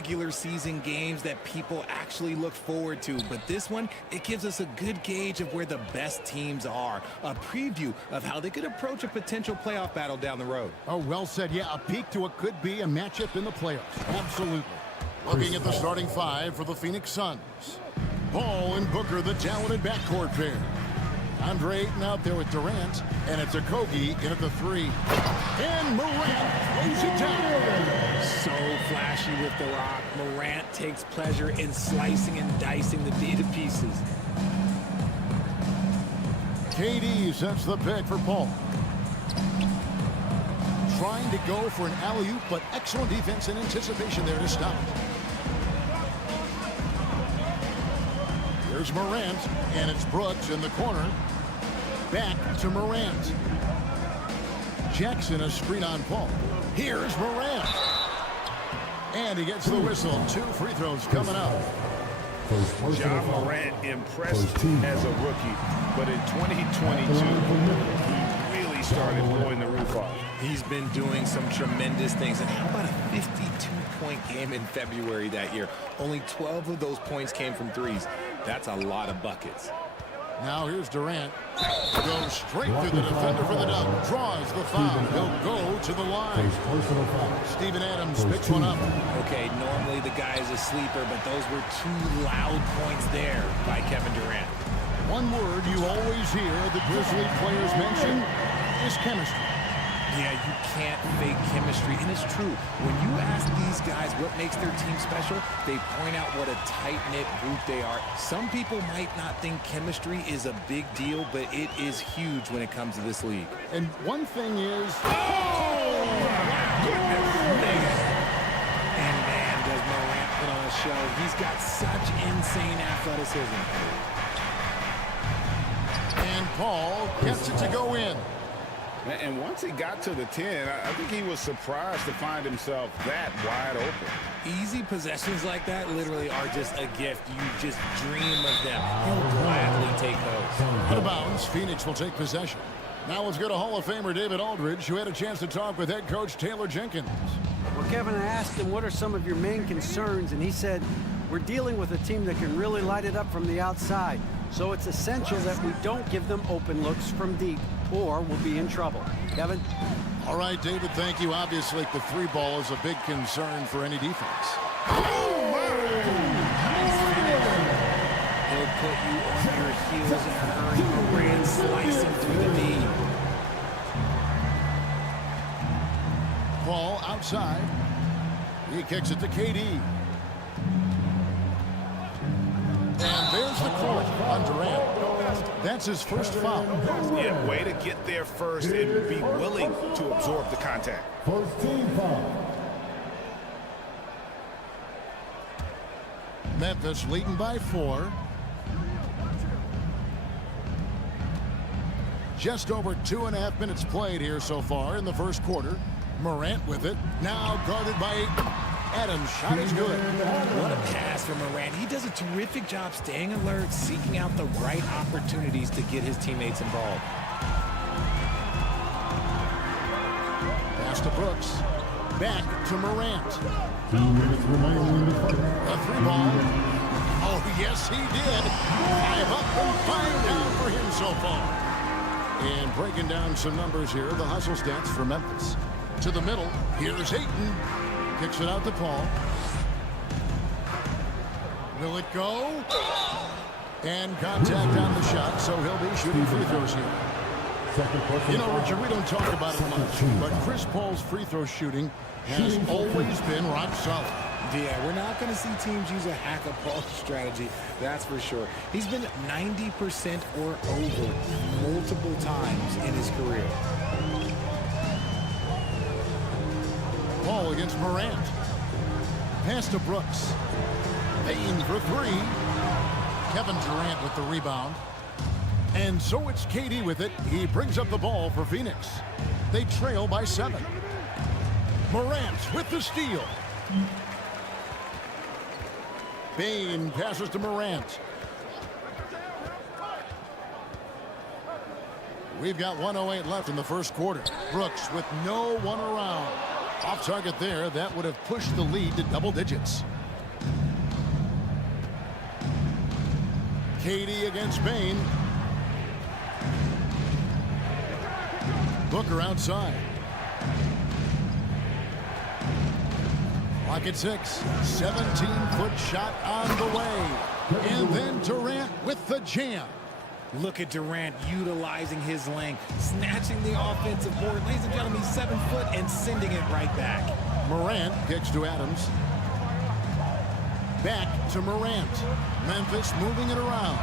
regular season games that people actually look forward to, but this one, it gives us a good gauge of where the best teams are. A preview of how they could approach a potential playoff battle down the road. Oh, well said. Yeah, a peek to what could be a matchup in the playoffs. Absolutely. Looking at the starting five for the Phoenix Suns. Paul and Booker, the talented backcourt pair. Andre Ayton out there with Durant, and it's Okogie in at the three. And Morant throws it down. So flashy with the rock. Morant takes pleasure in slicing and dicing the D to pieces. KD sets the pick for Paul. Trying to go for an alley-oop, but excellent defense and anticipation there to stop it. Here's Morant, and it's Brooks in the corner. Back to Morant. Jackson, a screen on Paul. Here's Morant. And he gets the whistle. 2 free throws coming up. Ja Morant impressed as a rookie, but in 2022, he really started blowing the roof off. He's been doing some tremendous things. And how about a 52-point game in February that year? Only 12 of those points came from threes. That's a lot of buckets. Now here's Durant. Goes straight to the defender for the dunk. Draws the foul. He'll go to the line. Steven Adams picks one up. Okay, normally the guy is a sleeper, but those were 2 loud points there by Kevin Durant. One word you always hear the Grizzlies players mention is chemistry. Yeah, you can't fake chemistry, and it's true. When you ask these guys what makes their team special, they point out what a tight-knit group they are. Some people might not think chemistry is a big deal, but it is huge when it comes to this league. And one thing is... Oh, goodness. And man, does Morant put on a show. He's got such insane athleticism. And Paul gets it to go in. And once he got to the 10, I think he was surprised to find himself that wide open. Easy possessions like that literally are just a gift. You just dream of them. He'll gladly take those. Out of bounds, Phoenix will take possession. Now let's go to Hall of Famer David Aldridge, who had a chance to talk with head coach Taylor Jenkins. Well, Kevin, I asked him, what are some of your main concerns? And he said, we're dealing with a team that can really light it up from the outside. So it's essential that we don't give them open looks from deep, or we'll be in trouble. Kevin? All right, David, thank you. Obviously, the 3 ball is a big concern for any defense. He'll put you on your heels in a hurry. Morant slicing through the knee. Ball outside. He kicks it to KD. And there's the call on Durant. That's his first foul. Yeah, way to get there first and be willing to absorb the contact. First team foul. Memphis leading by 4. Just over 2.5 minutes played here so far in the first quarter. Morant with it. Now guarded by Ayton. Adams' shot is good. What a pass from Morant. He does a terrific job staying alert, seeking out the right opportunities to get his teammates involved. Pass to Brooks. Back to Morant. 2 minutes remaining in the first. A 3 ball. Oh, yes, he did. 5 up and 5 down for him so far. And breaking down some numbers here, the hustle stats for Memphis. To the middle, here's Ayton. Kicks it out to Paul. Will it go? And contact on the shot, so he'll be shooting free throws here. You know, Richard, we don't talk about it much, but Chris Paul's free throw shooting has always been rock solid. Yeah, we're not going to see teams use a hack-a-Paul strategy, that's for sure. He's been 90% or over multiple times in his career. Paul against Morant. Pass to Brooks. Payne for 3. Kevin Durant with the rebound. And so it's KD with it. He brings up the ball for Phoenix. They trail by 7. Morant with the steal. Payne passes to Morant. We've got 1:08 left in the first quarter. Brooks with no one around. Off target there. That would have pushed the lead to double digits. Katie against Bain. Booker outside. Clock at 6. 17-foot shot on the way. And then Durant with the jam. Look at Durant utilizing his length, snatching the offensive board. Ladies and gentlemen, he's 7 foot and sending it right back. Morant kicks to Adams. Back to Morant. Memphis moving it around.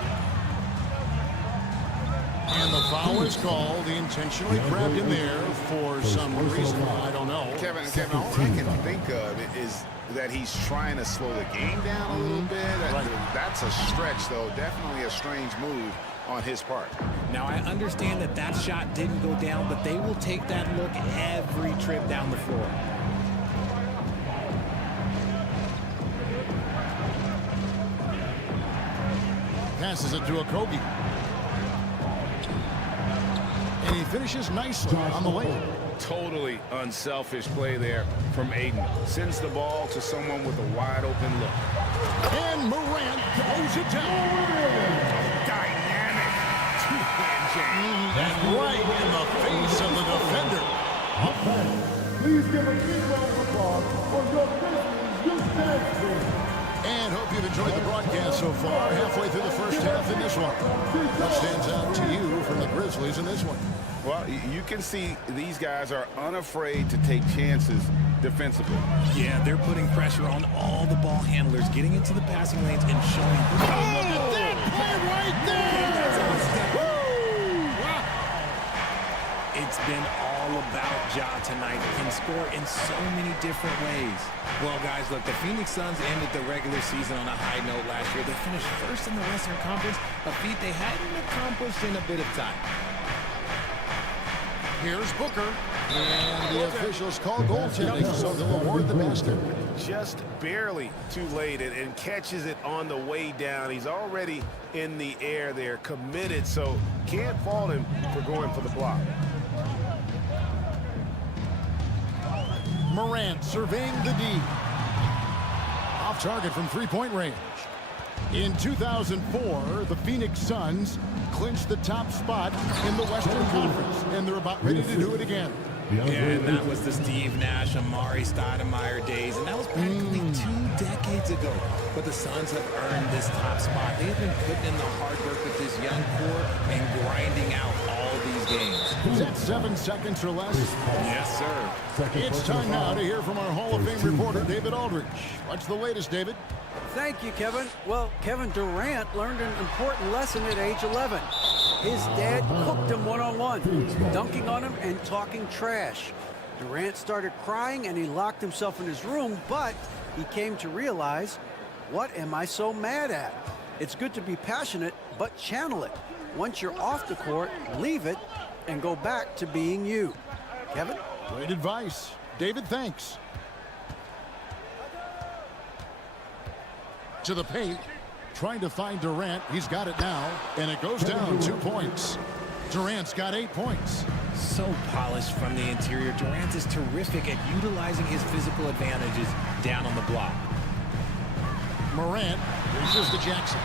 And the foul is called. He intentionally grabbed him there for some reason. I don't know. Kevin, all I can think of is that he's trying to slow the game down a little bit. That's a stretch, though. Definitely a strange move on his part. Now, I understand that that shot didn't go down, but they will take that look every trip down the floor. Passes it to a Kobe. And he finishes nicely on the lane. Totally unselfish play there from Aiden. Sends the ball to someone with a wide open look. And Morant throws it down. Dynamic two-hand jam. And right in the face of the defender. Please give a big round of applause for your Grizzlies youth dance team. And hope you've enjoyed the broadcast so far. Halfway through the first half in this one. What stands out to you from the Grizzlies in this one? Well, you can see these guys are unafraid to take chances defensively. Yeah, they're putting pressure on all the ball handlers, getting into the passing lanes and showing. Oh, look at that play right there! It's been all about Ja tonight. Can score in so many different ways. Well, guys, look, the Phoenix Suns ended the regular season on a high note last year. They finished first in the Western Conference, a feat they hadn't accomplished in a bit of time. Here's Booker. And the officials call goaltending, so they'll award the basket. Just barely too late and catches it on the way down. He's already in the air there, committed, so can't fault him for going for the block. Morant surveying the D. Off target from three-point range. In 2004, the Phoenix Suns clinched the top spot in the Western Conference, and they're about ready to do it again. Yeah, and that was the Steve Nash, Amari Stoudemire days, and that was practically 2 decades ago. But the Suns have earned this top spot. They've been putting in the hard work with this young core and grinding out all these games. Is that 7 seconds or less? Yes, sir. It's time now to hear from our Hall of Fame reporter, David Aldridge. What's the latest, David? Thank you, Kevin. Well, Kevin Durant learned an important lesson at age 11. His dad cooked him one-on-one, dunking on him and talking trash. Durant started crying and he locked himself in his room, but he came to realize, what am I so mad at? It's good to be passionate, but channel it. Once you're off the court, leave it and go back to being you. Kevin? Great advice. David, thanks. To the paint, trying to find Durant. He's got it now, and it goes down 2 points. Durant's got 8 points. So polished from the interior. Durant is terrific at utilizing his physical advantages down on the block. Morant reaches to Jackson.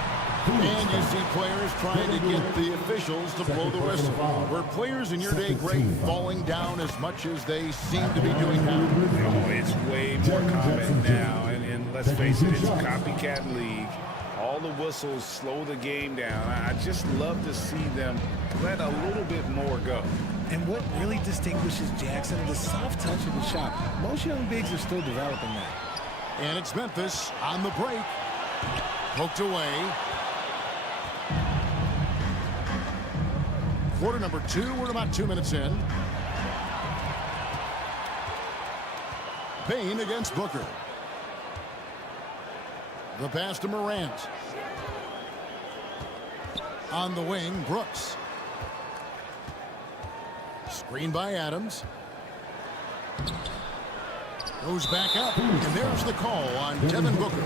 And you see players trying to get the officials to blow the whistle. Were players in your day, Greg, falling down as much as they seem to be doing now? Oh, it's way more common now, and let's face it, it's a copycat league. All the whistles slow the game down. I just love to see them let a little bit more go. And what really distinguishes Jackson, the soft touch of the shot. Most young bigs are still developing that. And it's Memphis on the break. Poked away. Quarter number 2, we're about 2 minutes in. Bain against Booker. The pass to Morant. On the wing, Brooks. Screen by Adams. Goes back up, and there's the call on Devin Booker.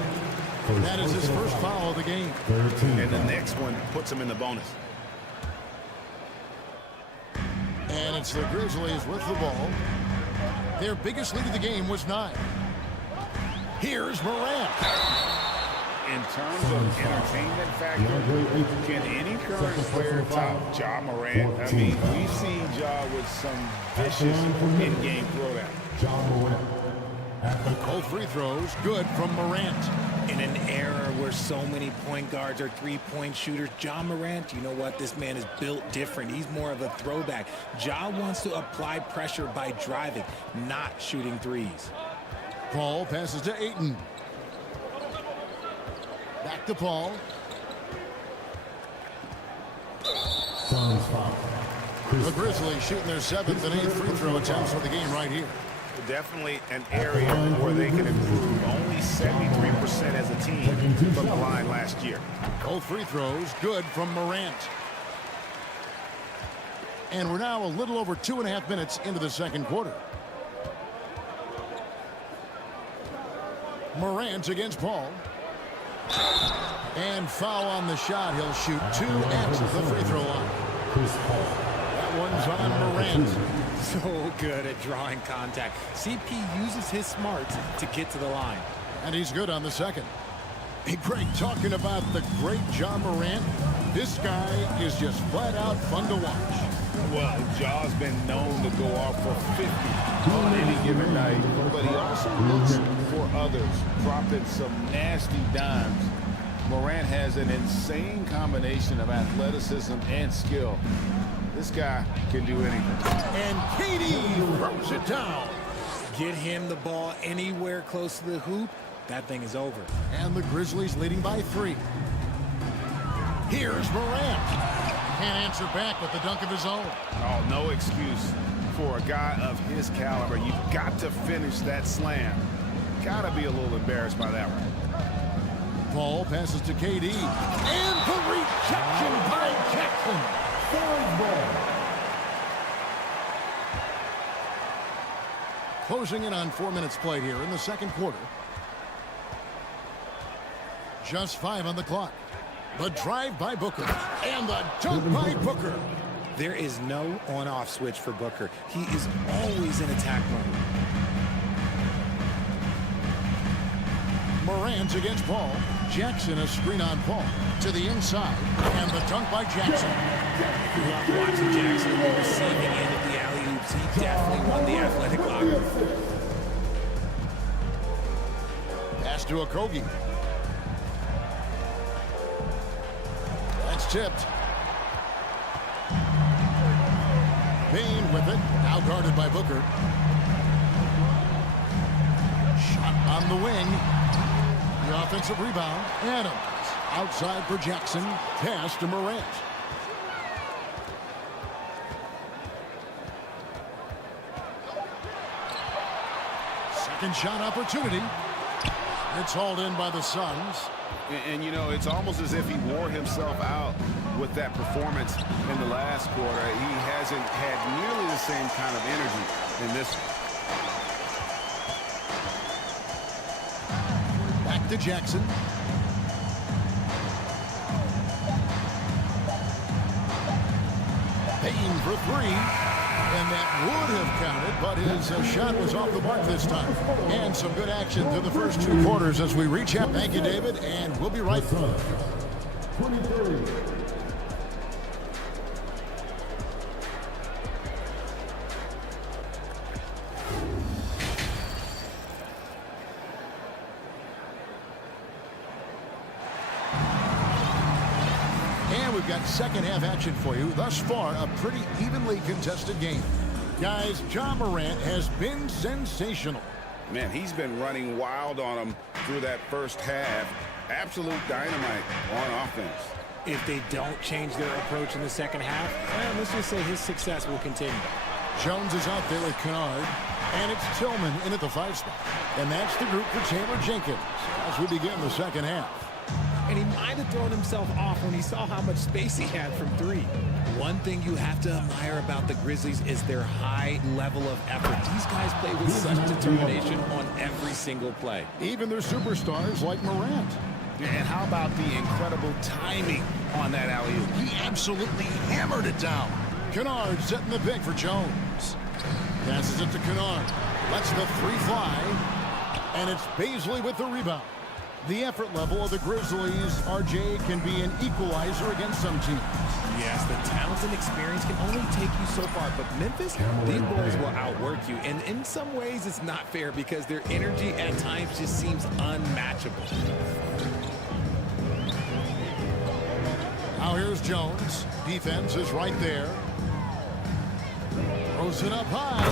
That is his first foul of the game. And the next one puts him in the bonus. And it's the Grizzlies with the ball. Their biggest lead of the game was 9. Here's Morant. In terms of entertainment factor, can any current player top Ja Morant? I mean, we've seen Ja with some vicious in-game throwdown. Both free throws good from Morant. In an era where so many point guards are three-point shooters, Ja Morant, you know what? This man is built different. He's more of a throwback. Ja wants to apply pressure by driving, not shooting threes. Paul passes to Ayton. Back to Paul. The Grizzlies shooting their 7th and 8th free throw attempts for the game right here. Definitely an area where they can improve. Only 73% as a team from the line last year. Both free throws good from Morant. And we're now a little over 2.5 minutes into the second quarter. Morant against Paul. And foul on the shot. He'll shoot 2 at the free throw line. That one's on Morant. So good at drawing contact. CP uses his smarts to get to the line. And he's good on the second. Hey, Greg, talking about the great Ja Morant, this guy is just flat out fun to watch. Well, Ja's been known to go off for 50 on any given night, but he also looks for others, dropping some nasty dimes. Morant has an insane combination of athleticism and skill. This guy can do anything. And KD throws it down. Get him the ball anywhere close to the hoop, that thing is over. And the Grizzlies leading by 3. Here's Morant. Can't answer back with the dunk of his own. Oh, no excuse for a guy of his caliber. You've got to finish that slam. Gotta be a little embarrassed by that one. Paul passes to KD. And the rejection by Jackson. Closing in on 4 minutes played here in the second quarter. Just 5 on the clock. The drive by Booker. And the dunk by Booker. There is no on-off switch for Booker. He is always in attack mode. Morant against Paul. Jackson a screen on Paul. To the inside. And the dunk by Jackson. Love watching Jackson on the receiving end of the alley-oops. He definitely won the athletic locker. Pass to Okogie. That's tipped. Payne with it. Now guarded by Booker. Shot on the wing. The offensive rebound. Adams. Outside for Jackson. Pass to Morant. Second shot opportunity. It's hauled in by the Suns. And you know, it's almost as if he wore himself out with that performance in the last quarter. He hasn't had nearly the same kind of energy in this one. Back to Jackson. Payne for 3. And that would have counted, but his shot was off the mark this time. And some good action through the first 2 quarters as we reach out. Thank you, David, and we'll be right back. 23. We've got second half action for you. Thus far, a pretty evenly contested game. Guys, Ja Morant has been sensational. Man, he's been running wild on him through that first half. Absolute dynamite on offense. If they don't change their approach in the second half, let's just say his success will continue. Jones is out there with Kennard, and it's Tillman in at the 5 spot. And that's the group for Taylor Jenkins as we begin the second half. And he might have thrown himself off when he saw how much space he had from 3. One thing you have to admire about the Grizzlies is their high level of effort. These guys play with such determination on every single play. Even their superstars like Morant. And how about the incredible timing on that alley-oop? He absolutely hammered it down. Kennard setting the pick for Jones. Passes it to Kennard. Lets the three fly. And it's Baisley with the rebound. The effort level of the Grizzlies, RJ, can be an equalizer against some teams. Yes, the talent and experience can only take you so far, but Memphis, these boys will outwork you. And in some ways, it's not fair because their energy at times just seems unmatchable. Now here's Jones. Defense is right there. Throws it up high.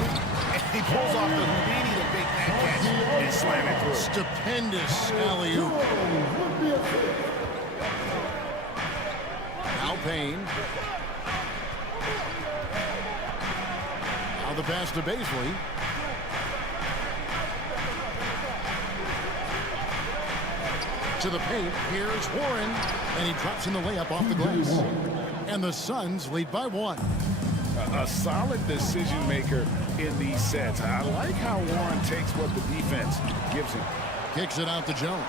He pulls off the Houdini to make that catch and slam it through. Stupendous alley-oop. Now Payne. Now the pass to Baisley. To the paint. Here's Warren. And he drops in the layup off the glass. And the Suns lead by 1. A solid decision maker in these sets. I like how Warren takes what the defense gives him. Kicks it out to Jones.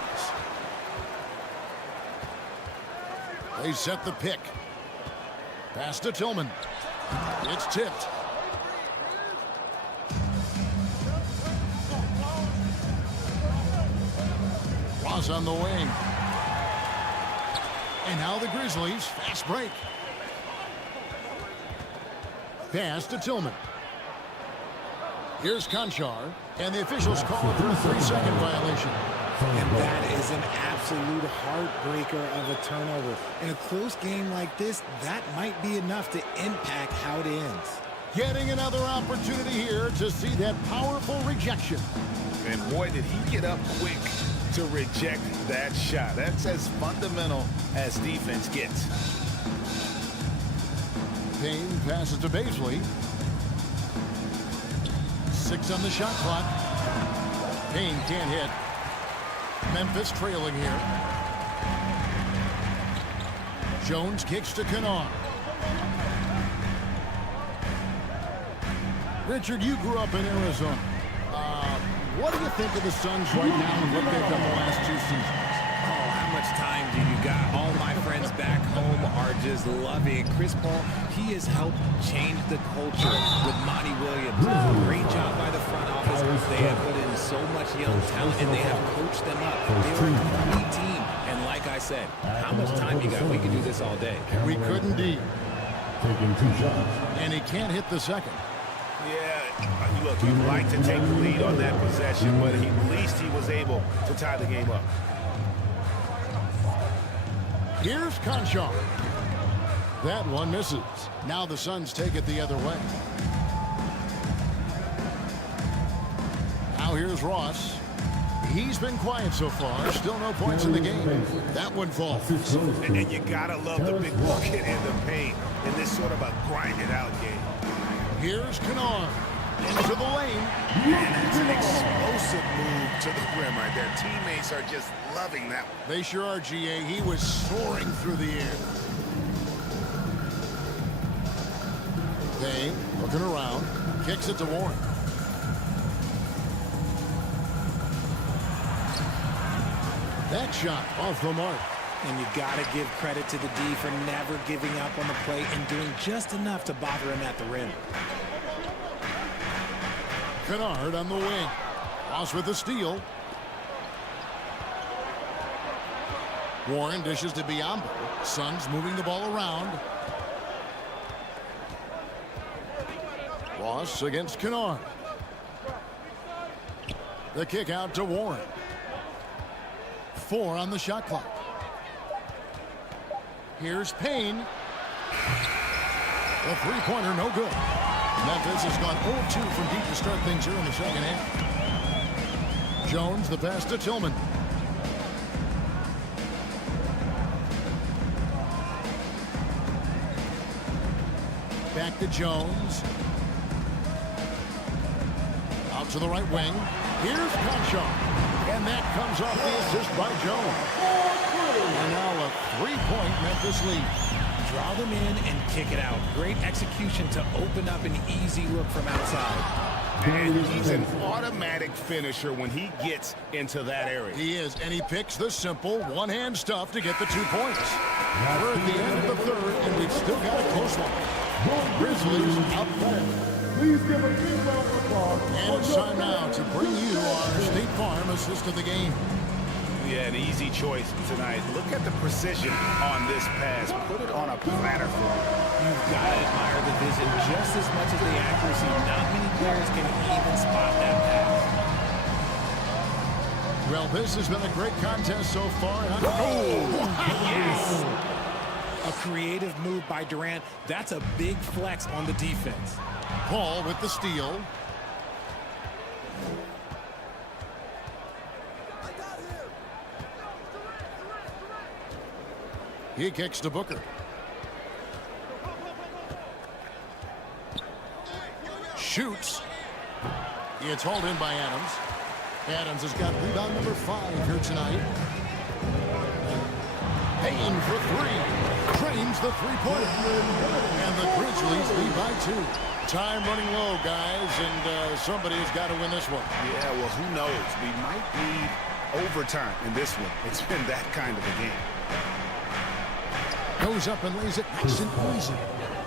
They set the pick. Pass to Tillman. It's tipped. Ross on the wing. And now the Grizzlies. Fast break. Pass to Tillman. Here's Conchar, and the officials call for a 3-second violation. And that is an absolute heartbreaker of a turnover. In a close game like this, that might be enough to impact how it ends. Getting another opportunity here to see that powerful rejection. And boy, did he get up quick to reject that shot. That's as fundamental as defense gets. Payne passes to Baisley. 6 on the shot clock. Payne can't hit. Memphis trailing here. Jones kicks to Kennard. Richard, you grew up in Arizona. What do you think of the Suns right now and what they've done the last 2 seasons? Oh, how much time do you got? All my friends back home are just loving it. Chris Paul, he has helped change the culture with Monty Williams. Great job by the front office. They have put in so much young talent, and they have coached them up. They're a complete team. And like I said, how much time you got? We could do this all day. We could indeed. Taking 2 shots. And he can't hit the second. Yeah, look, you'd like to take the lead on that possession, but at least he was able to tie the game up. Here's Conchar. That one misses. Now the Suns take it the other way. Now here's Ross. He's been quiet so far. Still no points in the game. That one falls. And you gotta love the big bucket and the paint in this sort of a grinded-out game. Here's Kennard. Into the lane. And that's an explosive move to the rim right there. Teammates are just loving that one. They sure are, GA. He was soaring through the air. Payne looking around. Kicks it to Warren. That shot off the mark. And you got to give credit to the D for never giving up on the play and doing just enough to bother him at the rim. Kennard on the wing. Ross with the steal. Warren dishes to Biombo. Suns moving the ball around. Ross against Kennard. The kick out to Warren. 4 on the shot clock. Here's Payne. The three-pointer no good. Memphis has gone 0-2 from deep to start things here in the second half. Jones the pass to Tillman. Back to Jones. Out to the right wing. Here's Conchar. And that comes off the assist by Jones. And now a 3-point Memphis lead. Draw them in and kick it out. Great execution to open up an easy look from outside. And he's an automatic finisher when he gets into that area. He is, and he picks the simple one-hand stuff to get the 2 points. We're at the end of the third, and we've still got a close one. Grizzlies up 4. Please give a big round of applause. And it's time now to bring you our State Farm assist of the game. Yeah, an easy choice tonight. Look at the precision on this pass. Put it on a platter for him. You've got to admire the vision just as much as the accuracy. Not many players can even spot that pass. Well, this has been a great contest so far. Yes! A creative move by Durant. That's a big flex on the defense. Paul with the steal. He kicks to Booker. Shoots. It's hauled in by Adams. Adams has got rebound number 5 here tonight. Payne for 3. Frames the three-pointer. And the Grizzlies lead by 2. Time running low, guys, and somebody has got to win this one. Yeah, well, who knows? We might need overtime in this one. It's been that kind of a game. Goes up and lays it nice and easy.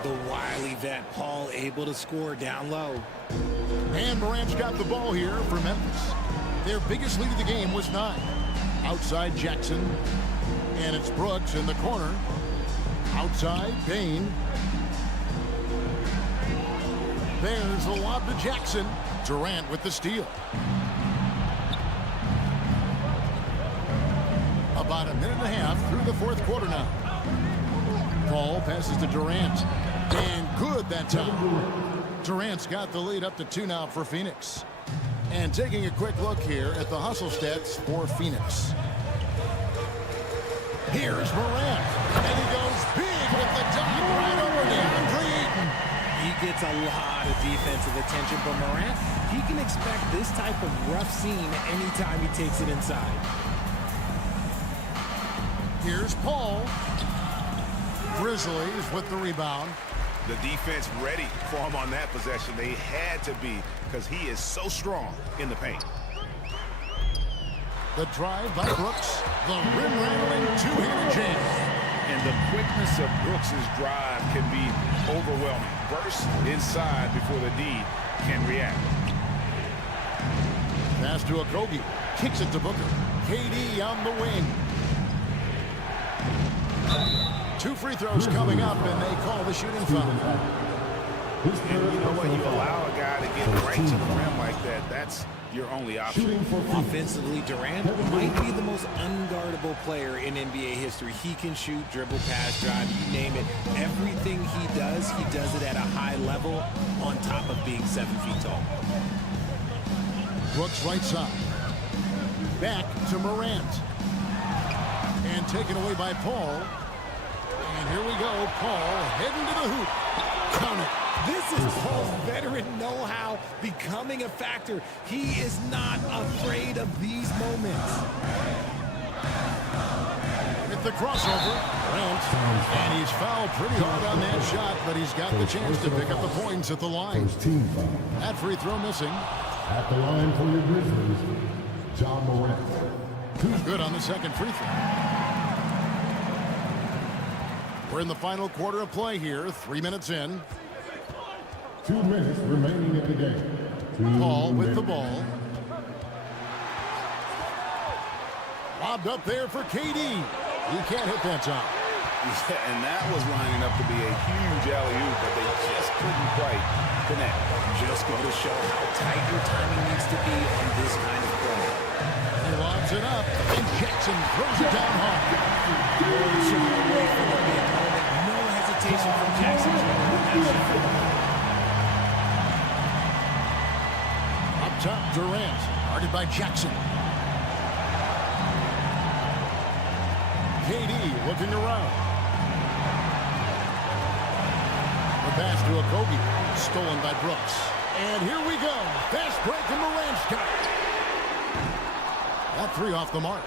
The wily vet Paul able to score down low. And Morant's got the ball here for Memphis. Their biggest lead of the game was 9. Outside Jackson. And it's Brooks in the corner. Outside Payne. There's the lob to Jackson. Durant with the steal. About a minute and a half through the 4th quarter now. Paul passes to Durant. And good that time. Durant's got the lead up to 2 now for Phoenix. And taking a quick look here at the hustle stats for Phoenix. Here's Morant. And he goes big with the dunk right over DeAndre Ayton. He gets a lot of defensive attention, but Morant, he can expect this type of rough scene anytime he takes it inside. Here's Paul. Grizzlies with the rebound. The defense ready for him on that possession. They had to be because he is so strong in the paint. The drive by Brooks. The rim-rattling two-handed jam. And the quickness of Brooks' drive can be overwhelming. Burst inside before the D can react. Pass to Okogie. Kicks it to Booker. KD on the wing. 2 free throws coming up, and they call the shooting foul. And you know what? You allow a guy to get right to the rim like that. That's your only option. Offensively, Durant might be the most unguardable player in NBA history. He can shoot, dribble, pass, drive, you name it. Everything he does it at a high level on top of being 7 feet tall. Brooks right side. Back to Morant. And taken away by Paul. And here we go. Paul heading to the hoop. Count it. This is Paul's veteran know-how becoming a factor. He is not afraid of these moments. At the crossover, Grant, and he's fouled pretty hard on that shot, but he's got the chance to pick up the points at the line. That free throw missing. At the line for your Grizzlies, John Morant. Good on the second free throw. We're in the final quarter of play here, 3 minutes in. 2 minutes remaining in the game. Paul with the ball. Lobbed up there for KD. He can't hit that time. Yeah, and that was lining up to be a huge alley-oop, but they just couldn't quite connect. Just go to show how tight your timing needs to be on this kind of play. He lobs it up, and Jackson throws it down hard. Shot away from the big moment. No hesitation from Jackson. Up top, Durant, guarded by Jackson. KD looking around. The pass to Okogie, stolen by Brooks. And here we go. Fast break, and Morant's got it. That 3 off the mark.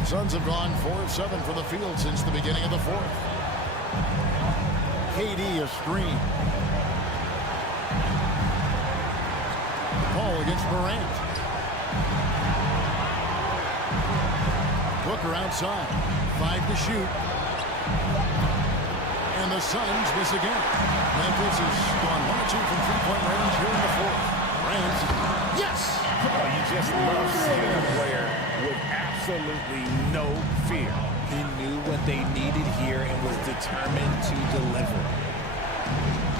The Suns have gone 4 of 7 for the field since the beginning of the 4th. KD a screen. Paul against Morant. Booker outside. 5 to shoot. And the Suns miss again. Memphis is gone 1 or 2 from three-point range here in the fourth. Morant. Yes! Oh, you just love seeing a player with absolutely no fear. He knew what they needed here and was determined to deliver.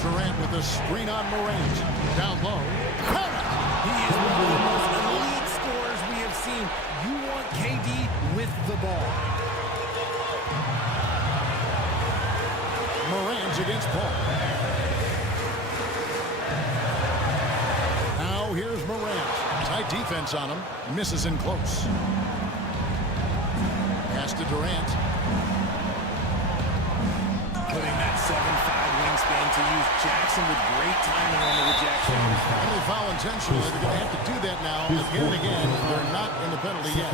Durant with a screen on Morant. Down low. He is one of the most elite scorers we have seen. You want KD with the ball. Morant against Paul. Now here's Morant. Tight defense on him. Misses in close. Pass to Durant. Putting that 7'5" wingspan to use. Jackson with great timing on the rejection. And they foul intentionally. They're going to have to do that now. Again and again, they're not in the penalty yet.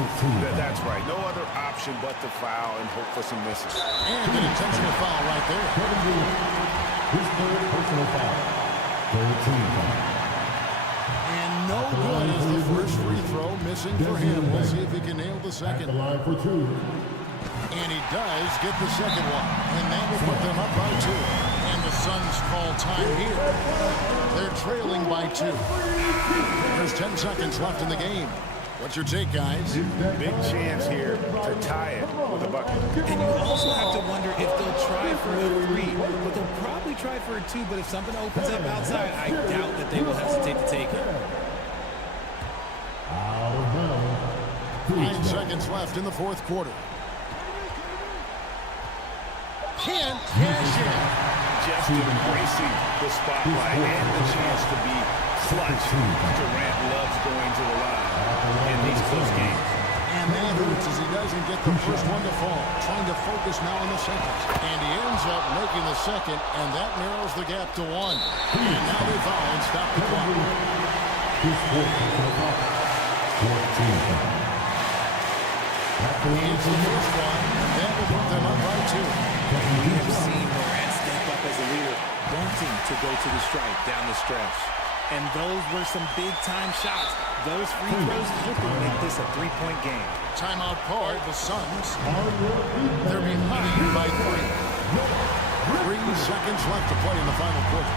That's right. No other option but to foul and hope for some misses. And an intentional foul right there. His third personal foul. Third team foul. And no good is the first free throw missing for him. We'll see if he can nail the second. The line for 2. And he does get the second one. And that will put them up by 2. And the Suns call time here. They're trailing by 2. There's 10 seconds left in the game. What's your take, guys? Big chance here to tie it with a bucket. And you also have to wonder if they'll try for a 3. But they'll probably try for a 2. But if something opens up outside, I doubt that they will hesitate to take it. Out of bounds. 9 seconds left in the fourth quarter. Can't cash in. Just embracing the spotlight and the chance to be clutch. Durant loves going to the line in these close games. And that hurts as he doesn't get the first one to fall. Trying to focus now on the second. And he ends up making the second, and that narrows the gap to 1. And now they foul and stop the clock. His fourth personal foul. 14 foul. It's the first one, and that will put them up by 2. We have seen Morant step up as a leader, wanting to go to the stripe down the stretch. And those were some big-time shots. Those free throws will make this a 3-point game. Timeout called. The Suns. They're behind by 3. 3 seconds left to play in the final quarter.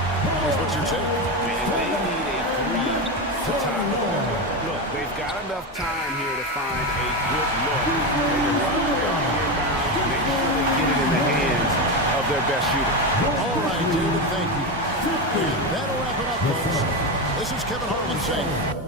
What's your take? Man, they need a 3 to tie the ball. Look, they've got enough time here to find a good look. They can run their inbound, make sure they get it in the hands of their best shooter. All right, David, thank you. And that'll wrap it up, folks. This is Kevin Harlan saying.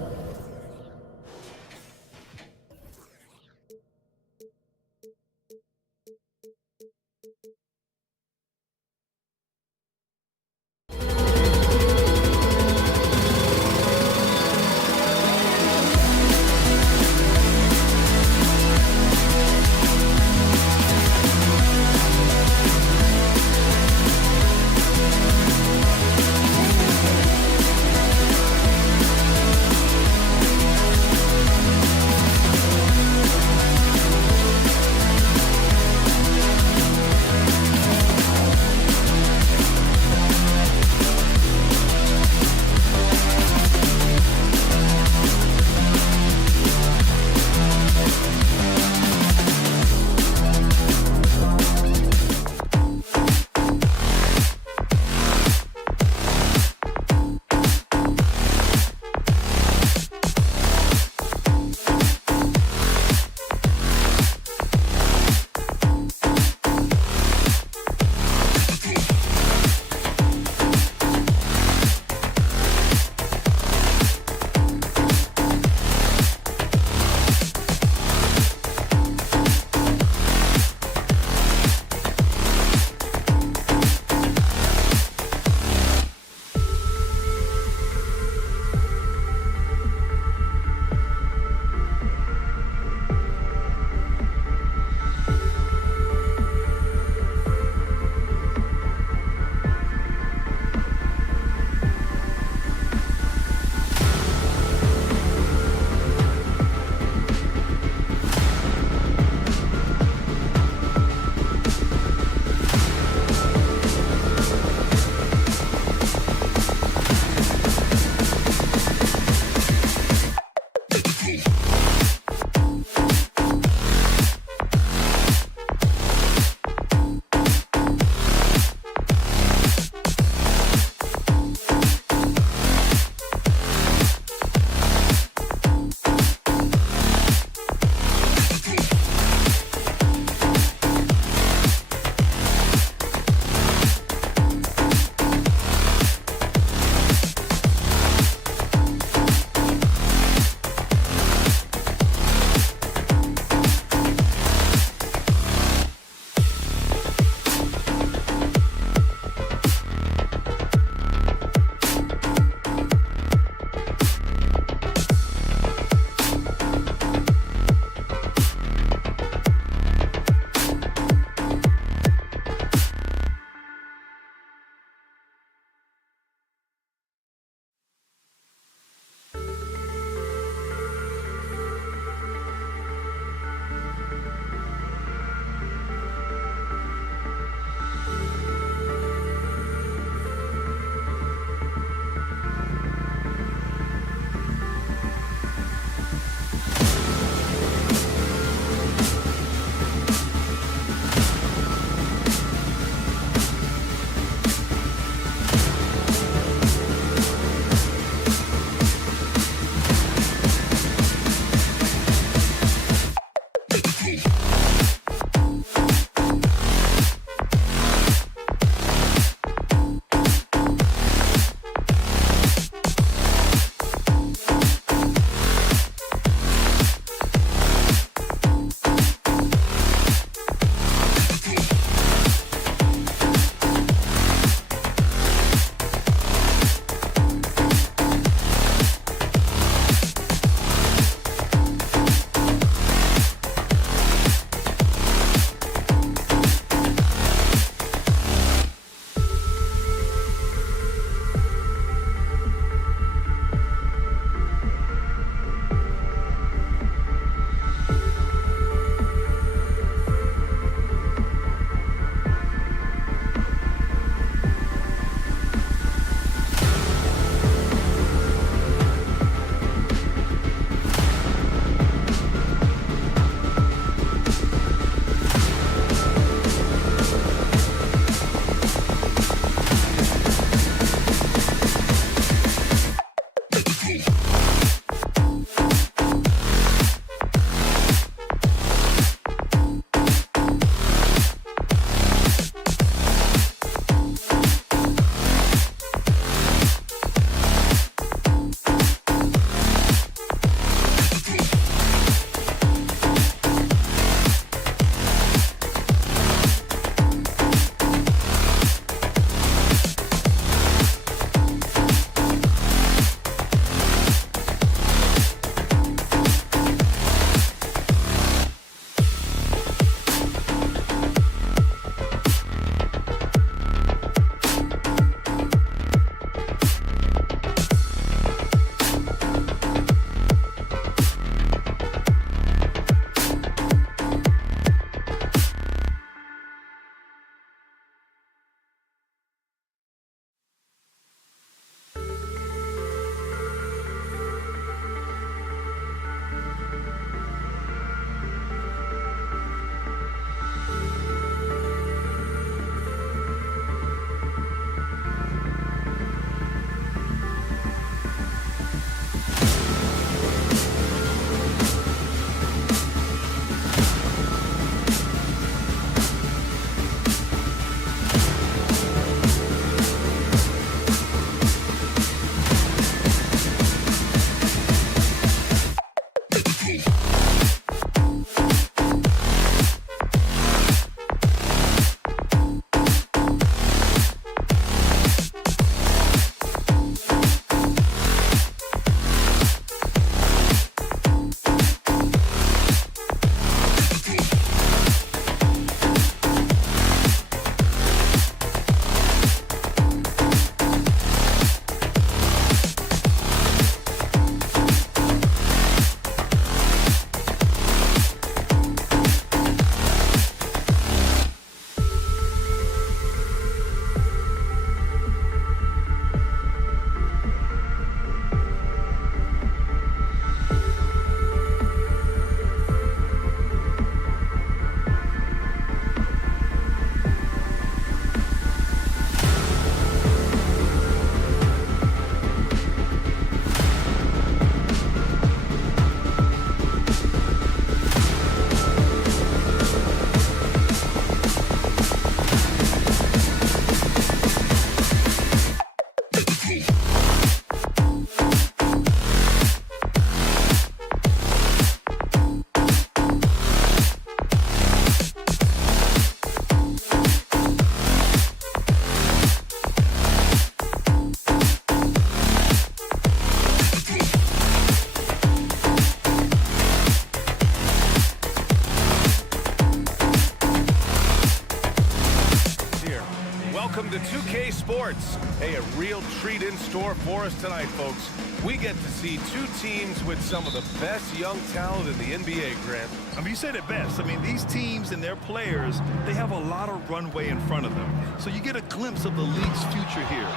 to 2K Sports. Hey, a real treat in store for us tonight, folks. We get to see two teams with some of the best young talent in the NBA, Grant. I mean, you said it best. I mean, these teams and their players, they have a lot of runway in front of them. So you get a glimpse of the league's future here.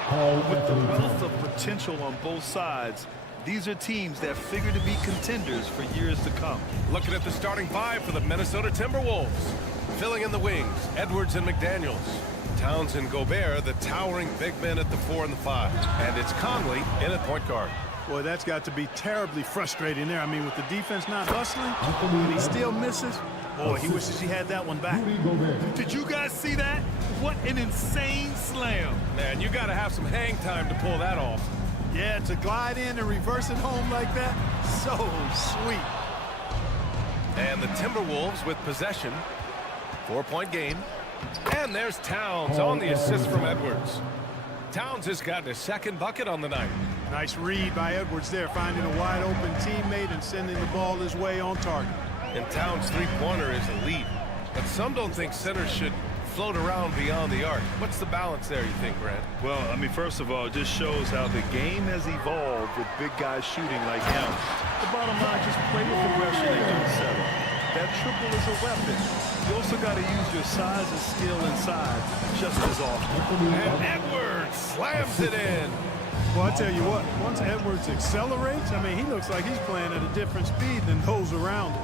With the wealth of potential on both sides, these are teams that figure to be contenders for years to come. Looking at the starting five for the Minnesota Timberwolves. Filling in the wings, Edwards and McDaniels. Towns and Gobert, the towering big men at the 4 and the 5. And it's Conley in at point guard. Boy, that's got to be terribly frustrating there. I mean, with the defense not hustling, and he still misses. Boy, he wishes he had that one back. Did you guys see that? What an insane slam. Man, you got to have some hang time to pull that off. Yeah, to glide in and reverse it home like that, so sweet. And the Timberwolves with possession. 4-point game. And there's Towns on the assist from Edwards. Towns has gotten his second bucket on the night. Nice read by Edwards there, finding a wide-open teammate and sending the ball his way on target. And Towns' three-pointer is elite. But some don't think centers should float around beyond the arc. What's the balance there, you think, Grant? Well, I mean, first of all, it just shows how the game has evolved with big guys shooting like him. The bottom line, just play with aggression and don't settle. That triple is a weapon. You also got to use your size and skill inside just as often. And Edwards slams it in. Well, I tell you what, once Edwards accelerates, I mean, he looks like he's playing at a different speed than those around him.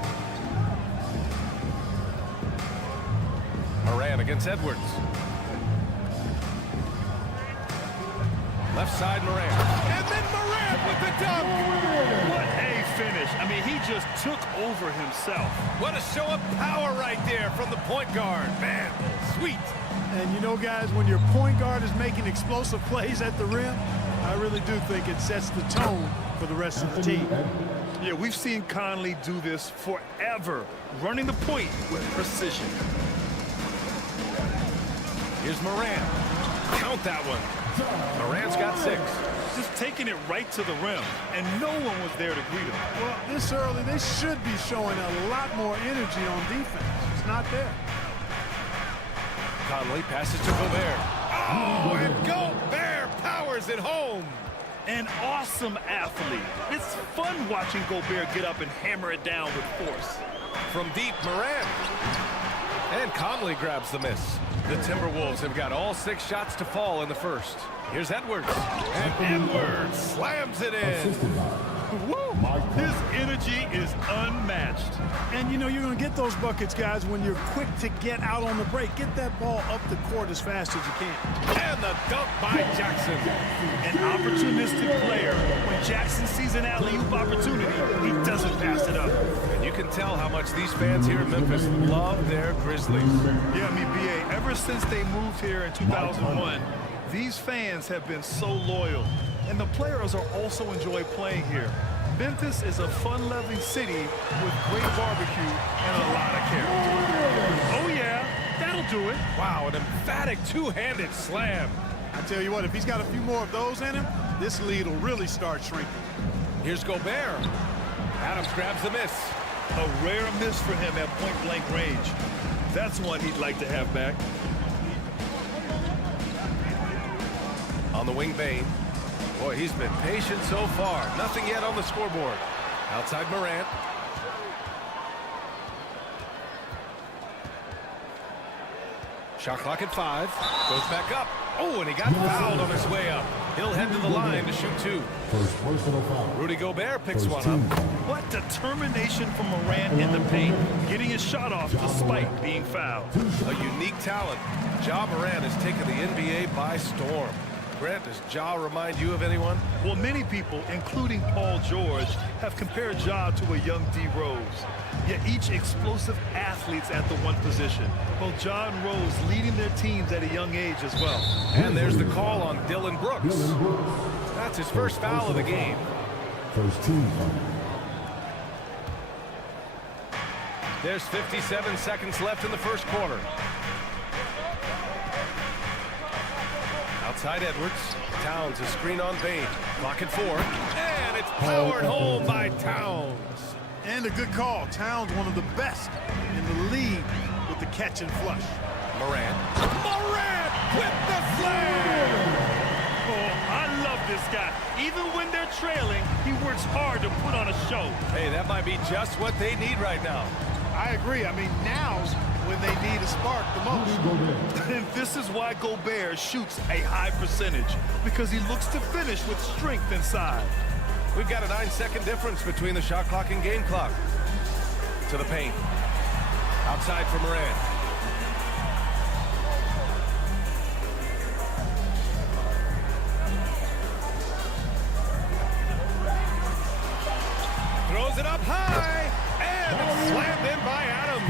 Moran against Edwards. Left side, Moran. And then Moran with the dunk. What a finish. I mean, he just took over himself. What a show of power right there from the point guard. Man, sweet. And you know, guys, when your point guard is making explosive plays at the rim, I really do think it sets the tone for the rest of the team. Yeah, we've seen Conley do this forever, running the point with precision. Here's Moran. Count that one. Moran's got 6. Just taking it right to the rim, and no one was there to greet him. Well, this early, they should be showing a lot more energy on defense. It's not there. Conley passes to Gobert. Oh, and Gobert powers it home. An awesome athlete. It's fun watching Gobert get up and hammer it down with force. From deep, Moran. And Conley grabs the miss. The Timberwolves have got all 6 shots to fall in the first. Here's Edwards. And Edwards slams it in. Woo! His energy is unmatched. And, you know, you're going to get those buckets, guys, when you're quick to get out on the break. Get that ball up the court as fast as you can. And the dunk by Jackson. An opportunistic player. When Jackson sees an alley-oop opportunity, he doesn't pass it up. And you can tell how much these fans here in Memphis love their Grizzlies. Yeah, I mean, B.A., ever since they moved here in 2001, these fans have been so loyal. And the players are also enjoy playing here. Memphis is a fun-loving city with great barbecue and a lot of character. Oh, yeah, that'll do it. Wow, an emphatic two-handed slam. I tell you what, if he's got a few more of those in him, this lead will really start shrinking. Here's Gobert. Adams grabs the miss. A rare miss for him at point-blank range. That's one he'd like to have back. On the wing, Bane. Boy, he's been patient so far. Nothing yet on the scoreboard. Outside Morant. Shot clock at 5. Goes back up. Oh, and he got fouled on his way up. He'll head to the line to shoot 2. Rudy Gobert picks one up. What determination from Morant in the paint, getting his shot off despite being fouled. A unique talent. Ja Morant has taken the NBA by storm. Grant, does Ja remind you of anyone? Well, many people, including Paul George, have compared Ja to a young D. Rose. Yet each explosive athlete's at the one position. Both Ja and Rose leading their teams at a young age as well. And there's the call on Dillon Brooks. That's his first foul of the game. First team. There's 57 seconds left in the first quarter. Outside Edwards. Towns, a screen on Bane. Clock at 4. And it's powered home by Towns. And a good call. Towns, one of the best in the league with the catch and flush. Morant. Morant with the slam. Oh, I love this guy. Even when they're trailing, he works hard to put on a show. Hey, that might be just what they need right now. I agree. I mean, now's when they need a spark the most. And this is why Gobert shoots a high percentage, because he looks to finish with strength inside. We've got a 9-second difference between the shot clock and game clock. To the paint. Outside for Morant. Throws it up high, and it's slammed in by Adams.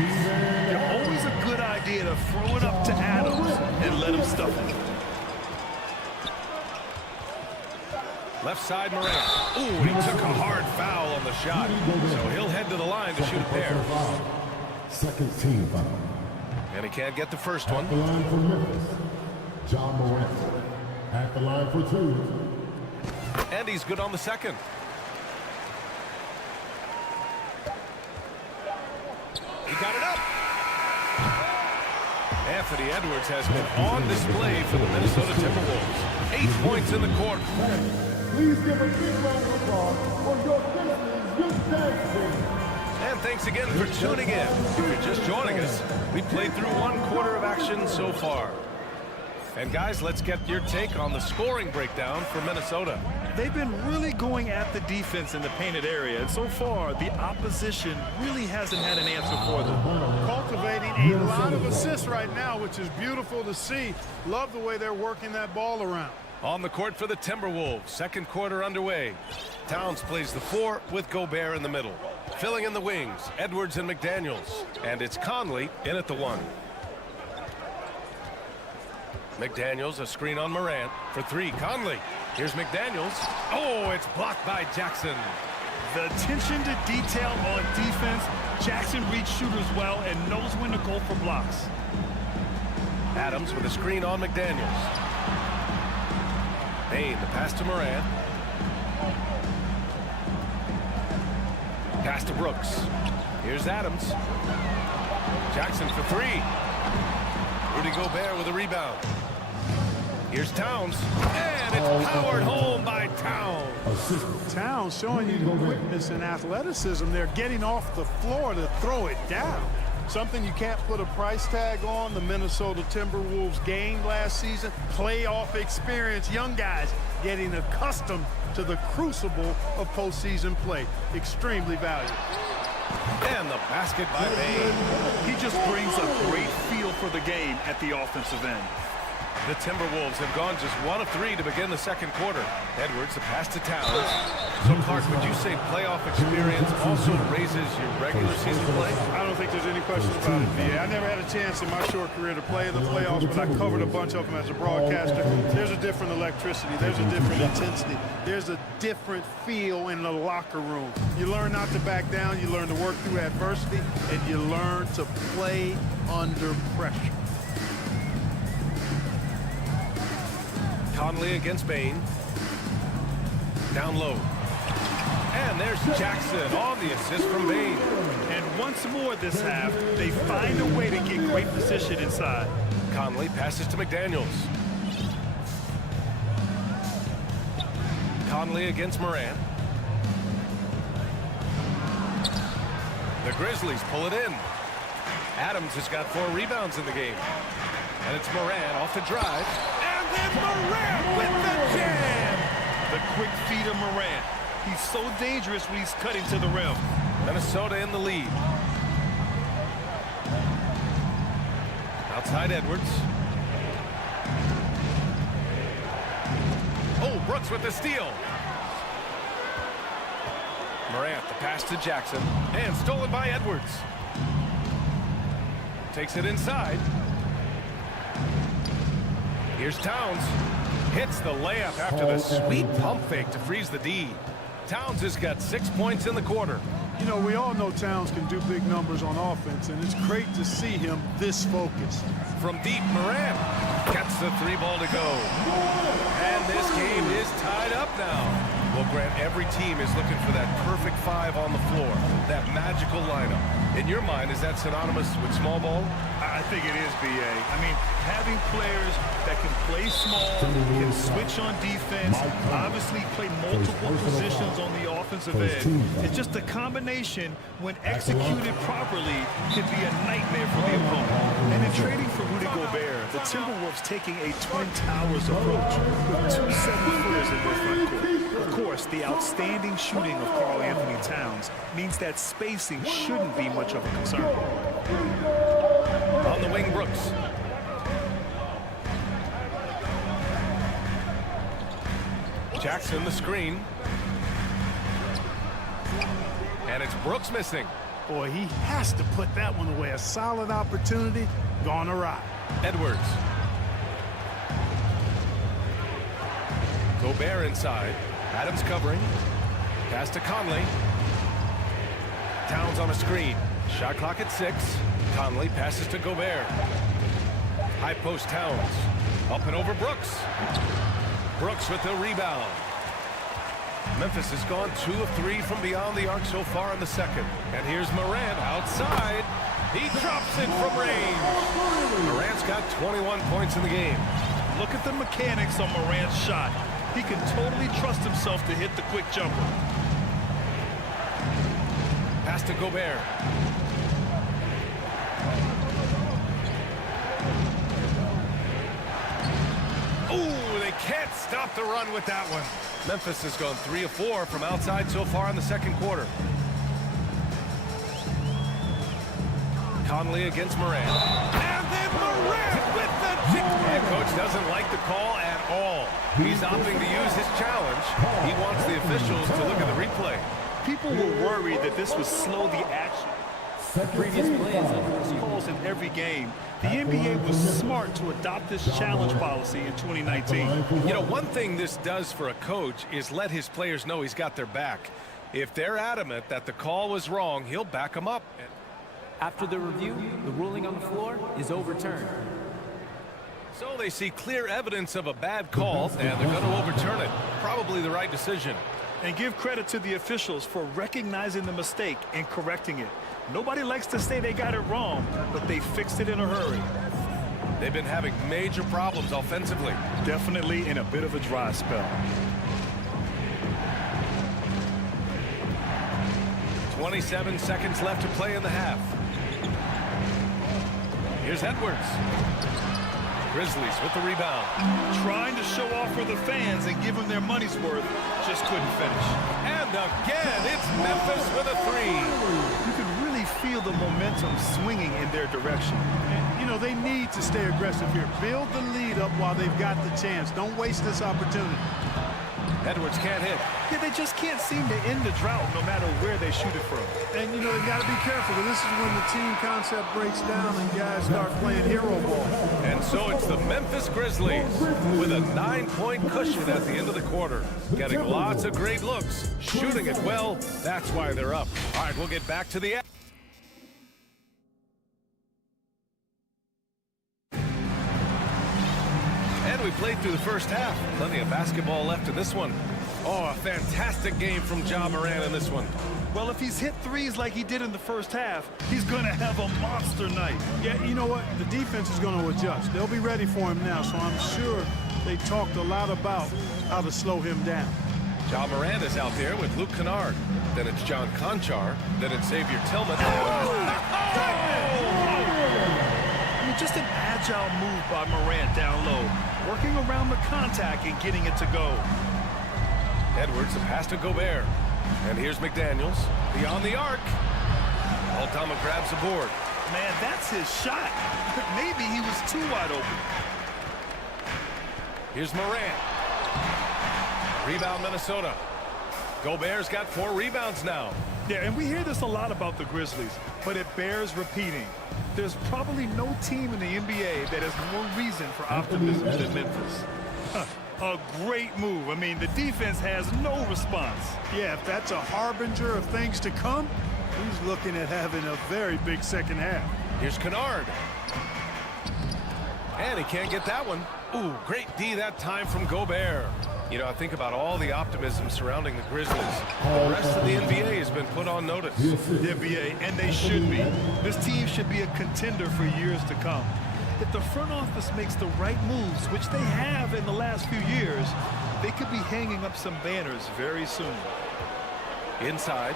It's always a good idea to throw it up to Adams and let him stuff it. Left side, Morant. Ooh, he took a hard foul on the shot, so he'll head to the line to shoot a pair. Second team foul. And he can't get the first one. At the line for Memphis, John Morant. At the line for 2. And he's good on the second. He got it up. Anthony Edwards has been on display for the Minnesota Timberwolves. 8 points in the quarter. Please give a big round of applause for your Grizzlies youth dance team. And thanks again for tuning in. If you're just joining us, we played through 1 quarter of action so far. And guys, let's get your take on the scoring breakdown for Minnesota. They've been really going at the defense in the painted area, and so far, the opposition really hasn't had an answer for them. Cultivating a lot of assists right now, which is beautiful to see. Love the way they're working that ball around. On the court for the Timberwolves, second quarter underway. Towns plays the 4 with Gobert in the middle. Filling in the wings, Edwards and McDaniels. And it's Conley in at the 1. McDaniels, a screen on Morant for 3. Conley. Here's McDaniels. Oh, it's blocked by Jackson. The attention to detail on defense, Jackson reads shooters well and knows when to go for blocks. Adams with a screen on McDaniels. Payne, the pass to Morant. Pass to Brooks. Here's Adams. Jackson for 3. Rudy Gobert with a rebound. Here's Towns. And it's powered home by Towns. Towns showing you the quickness and athleticism. They're getting off the floor to throw it down. Something you can't put a price tag on. The Minnesota Timberwolves gained last season. Playoff experience. Young guys getting accustomed to the crucible of postseason play. Extremely valuable. And the basket by Payne. He just brings a great feel for the game at the offensive end. The Timberwolves have gone just 1 of 3 to begin the second quarter. Edwards, the pass to Towns. So, Clark, would you say playoff experience also raises your regular season play? I don't think there's any question about it, VA. I never had a chance in my short career to play in the playoffs, but I covered a bunch of them as a broadcaster. There's a different electricity. There's a different intensity. There's a different feel in the locker room. You learn not to back down. You learn to work through adversity, and you learn to play under pressure. Conley against Payne. Down low. And there's Jackson on the assist from Payne. And once more this half, they find a way to get great position inside. Conley passes to McDaniels. Conley against Morant. The Grizzlies pull it in. Adams has got 4 rebounds in the game. And it's Morant off the drive. And then Morant with the jam. The quick feed of Morant. He's so dangerous when he's cutting to the rim. Minnesota in the lead. Outside Edwards. Oh, Brooks with the steal. Morant, the pass to Jackson. And stolen by Edwards. Takes it inside. Here's Towns. Hits the layup after the sweet pump fake to freeze the D. Towns has got 6 points in the quarter. You know, we all know Towns can do big numbers on offense, and it's great to see him this focused. From deep, Morant gets the 3 ball to go. And this game is tied up now. We'll Grant, every team is looking for that perfect 5 on the floor, that magical lineup. In your mind, is that synonymous with small ball? I think it is, B.A. I mean, having players that can play small, can switch on defense, obviously play multiple positions on the offensive end. It's just a combination, when executed properly, can be a nightmare for the opponent. And in trading for Rudy Gobert, the Timberwolves taking a Twin Towers approach with 2 7-footers in their front court. Of course, the outstanding shooting of Karl Anthony Towns means that spacing shouldn't be much of a concern. On the wing, Brooks. Jackson the screen. And it's Brooks missing. Boy, he has to put that one away. A solid opportunity, gone awry. Edwards. Gobert inside. Adams covering. Pass to Conley. Towns on a screen. Shot clock at 6. Conley passes to Gobert. High post Towns. Up and over Brooks. Brooks with the rebound. Memphis has gone 2 of 3 from beyond the arc so far in the second. And here's Morant outside. He drops it from range. Morant's got 21 points in the game. Look at the mechanics on Morant's shot. He can totally trust himself to hit the quick jumper. Pass to Gobert. Ooh, they can't stop the run with that one. Memphis has gone 3 of 4 from outside so far in the second quarter. Conley against Morant. And then Morant with the kick. And coach doesn't like the call at all. He's opting to use his challenge. He wants the officials to look at the replay. People were worried that this would slow the action. Previous plays calls in every game. The NBA was smart to adopt this challenge policy in 2019. You know, one thing this does for a coach is let his players know he's got their back. If they're adamant that the call was wrong, he'll back them up. After the review, the ruling on the floor is overturned. So they see clear evidence of a bad call, and they're going to overturn it. Probably the right decision. And give credit to the officials for recognizing the mistake and correcting it. Nobody likes to say they got it wrong, but they fixed it in a hurry. They've been having major problems offensively. Definitely in a bit of a dry spell. 27 seconds left to play in the half. Here's Edwards. Grizzlies with the rebound. Trying to show off for the fans and give them their money's worth, just couldn't finish. And again, it's Memphis with a 3. You can really feel the momentum swinging in their direction. And, you know, they need to stay aggressive here. Build the lead up while they've got the chance. Don't waste this opportunity. Edwards can't hit. Yeah, they just can't seem to end the drought no matter where they shoot it from. And, you know, they've got to be careful, because this is when the team concept breaks down and guys start playing hero ball. And so it's the Memphis Grizzlies with a 9-point cushion at the end of the quarter. Getting lots of great looks, shooting it well. That's why they're up. All right, we'll get back to the... And we played through the first half. Plenty of basketball left in this one. Oh, a fantastic game from Ja Morant in this one. Well, if he's hit threes like he did in the first half, he's going to have a monster night. Yeah, you know what? The defense is going to adjust. They'll be ready for him now, so I'm sure they talked a lot about how to slow him down. Ja Morant is out there with Luke Kennard. Then it's John Conchar. Then it's Xavier Tillman. Just an agile move by Morant down low, working around the contact and getting it to go. Edwards, a pass to Gobert. And here's McDaniels, beyond the arc. Aldama grabs the board. Man, that's his shot. Maybe he was too wide open. Here's Morant. Rebound, Minnesota. Gobert's got 4 rebounds now. Yeah, and we hear this a lot about the Grizzlies, but it bears repeating. There's probably no team in the NBA that has more reason for optimism than Memphis. A great move. I mean, the defense has no response. Yeah, if that's a harbinger of things to come, he's looking at having a very big second half. Here's Kennard. And he can't get that one. Ooh, great D that time from Gobert. You know, I think about all the optimism surrounding the Grizzlies. The rest of the NBA has been put on notice. The NBA, and they should be. This team should be a contender for years to come. If the front office makes the right moves, which they have in the last few years, they could be hanging up some banners very soon. Inside.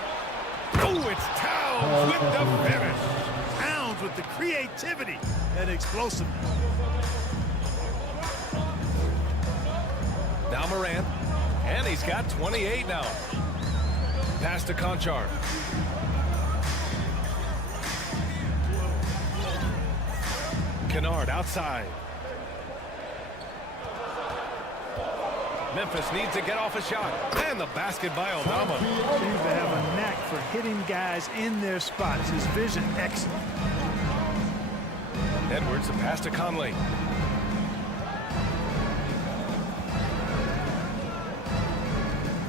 Oh, it's Towns with the finish. Towns with the creativity and explosiveness. Now Morant, and he's got 28 now. Pass to Conchar. Kennard outside. Memphis needs to get off a shot. And the basket by Aldama. Seems to have a knack for hitting guys in their spots. His vision excellent. Edwards, a pass to Conley.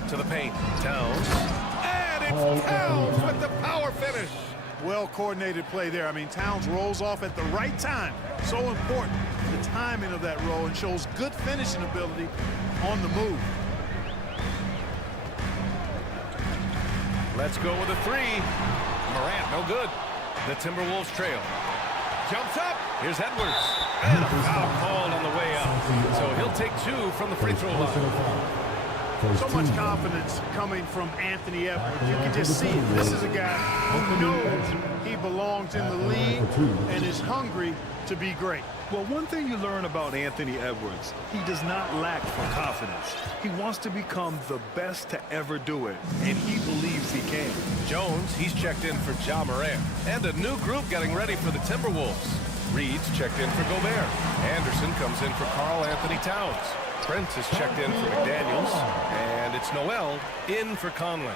To the paint. Towns. And it's Towns with the power finish. Well-coordinated play there. I mean, Towns rolls off at the right time. So important, the timing of that roll, and shows good finishing ability on the move. Let's go with a three. Morant, no good. The Timberwolves trail. Jumps up. Here's Edwards. And a foul called on the way out. So he'll take 2 from the free throw line. So much confidence coming from Anthony Edwards. You can just see it. This is a guy who knows he belongs in the league and is hungry to be great. Well, one thing you learn about Anthony Edwards, he does not lack for confidence. He wants to become the best to ever do it, and he believes he can. Jones, he's checked in for Ja Morant. And a new group getting ready for the Timberwolves. Reed's checked in for Gobert. Anderson comes in for Karl Anthony Towns. Prince is checked in for McDaniels. And it's Noel in for Conley.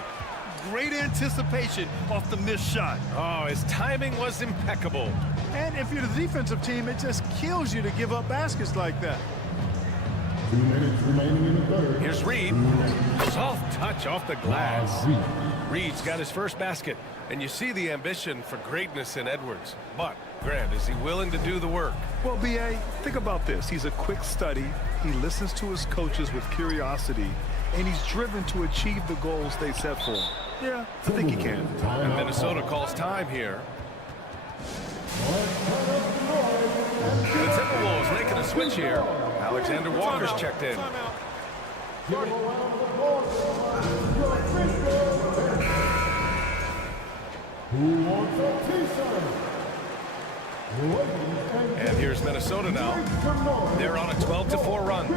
Great anticipation off the missed shot. Oh, his timing was impeccable. And if you're the defensive team, it just kills you to give up baskets like that. 2 minutes remaining in the third. Here's Reed. Soft touch off the glass. Reed's got his first basket. And you see the ambition for greatness in Edwards. But, Grant, is he willing to do the work? Well, B.A., think about this. He's a quick study. He listens to his coaches with curiosity. And he's driven to achieve the goals they set for him. Yeah, I think he can. And Minnesota calls time here. The Timberwolves making a switch here. Alexander Walker's checked in. Who wants a t-shirt? And here's Minnesota now. They're on a 12-4 run.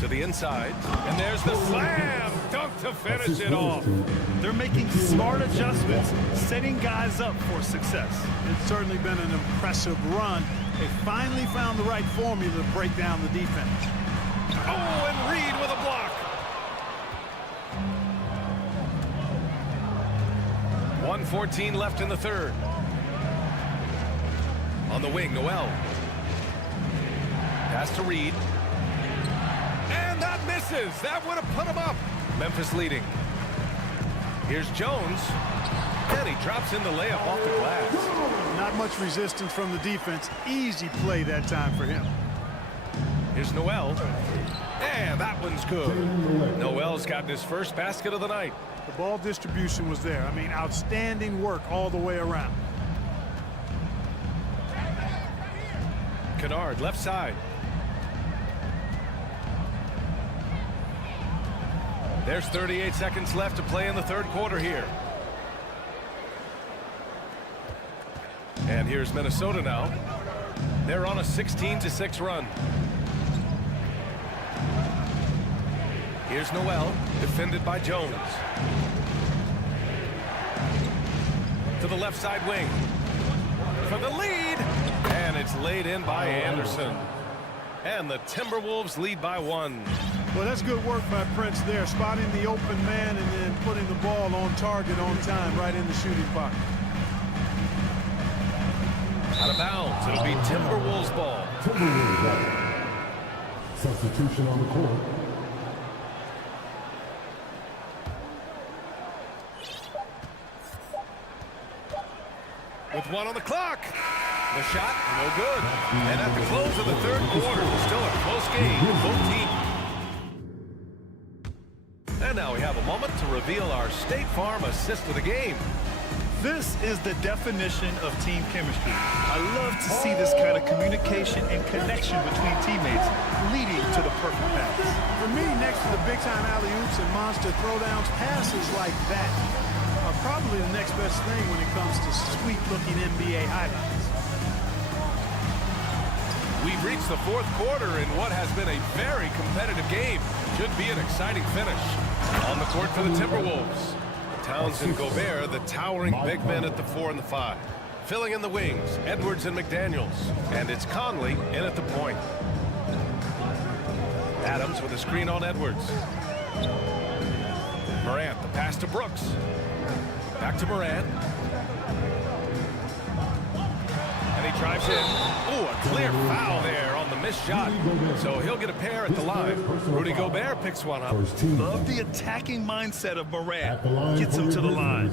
To the inside. And there's the slam dunk to finish it off. They're making smart adjustments, setting guys up for success. It's certainly been an impressive run. They finally found the right formula to break down the defense. Oh, and Reed with a block. 1:14 left in the third. On the wing, Noel. Pass to Reed. And that misses. That would have put him up. Memphis leading. Here's Jones. And he drops in the layup off the glass. Not much resistance from the defense. Easy play that time for him. Here's Noel. And that one's good. Noel's gotten his first basket of the night. The ball distribution was there. I mean, outstanding work all the way around. Kennard, left side. There's 38 seconds left to play in the third quarter here. And here's Minnesota now. They're on a 16-6 run. Here's Noel, defended by Jones. To the left side wing. For the lead. And it's laid in by Anderson. And the Timberwolves lead by 1. Well, that's good work by Prince there, spotting the open man and then putting the ball on target on time right in the shooting pocket. Out of bounds. It'll be Timberwolves ball. Timberwolves ball. Substitution on the court. With 1 on the clock. The shot, no good. And at the close of the third quarter, still a close game for both teams. And now we have a moment to reveal our State Farm assist of the game. This is the definition of team chemistry. I love to see this kind of communication and connection between teammates leading to the perfect pass. For me, next to the big-time alley-oops and monster throwdowns, passes like that are probably the next best thing when it comes to sweet-looking NBA highlights. We've reached the fourth quarter in what has been a very competitive game. Should be an exciting finish. On the court for the Timberwolves, Towns and Gobert, the towering big men at the 4 and the 5. Filling in the wings, Edwards and McDaniels. And it's Conley in at the point. Adams with a screen on Edwards. Morant, the pass to Brooks. Back to Morant. And he drives in. Ooh, a clear foul there on the missed shot. So he'll get a pair at the line. Rudy Gobert picks one up. Love the attacking mindset of Morant. Gets him to the line.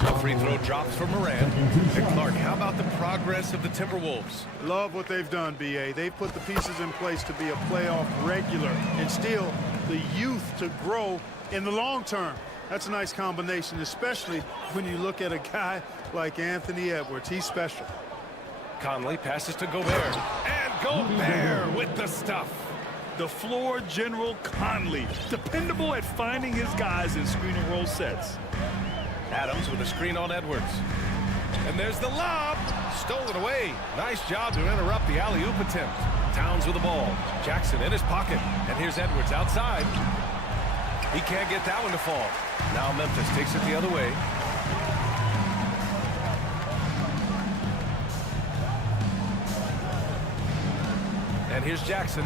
A free throw drops for Morant. And Clark, how about the progress of the Timberwolves? Love what they've done, B.A. They've put the pieces in place to be a playoff regular and still the youth to grow in the long term. That's a nice combination, especially when you look at a guy like Anthony Edwards. He's special. Conley passes to Gobert. And Gobert with the stuff. The floor general Conley, dependable at finding his guys in screen and roll sets. Adams with a screen on Edwards. And there's the lob. Stolen away. Nice job to interrupt the alley-oop attempt. Towns with the ball. Jackson in his pocket. And here's Edwards outside. He can't get that one to fall. Now Memphis takes it the other way. And here's Jackson.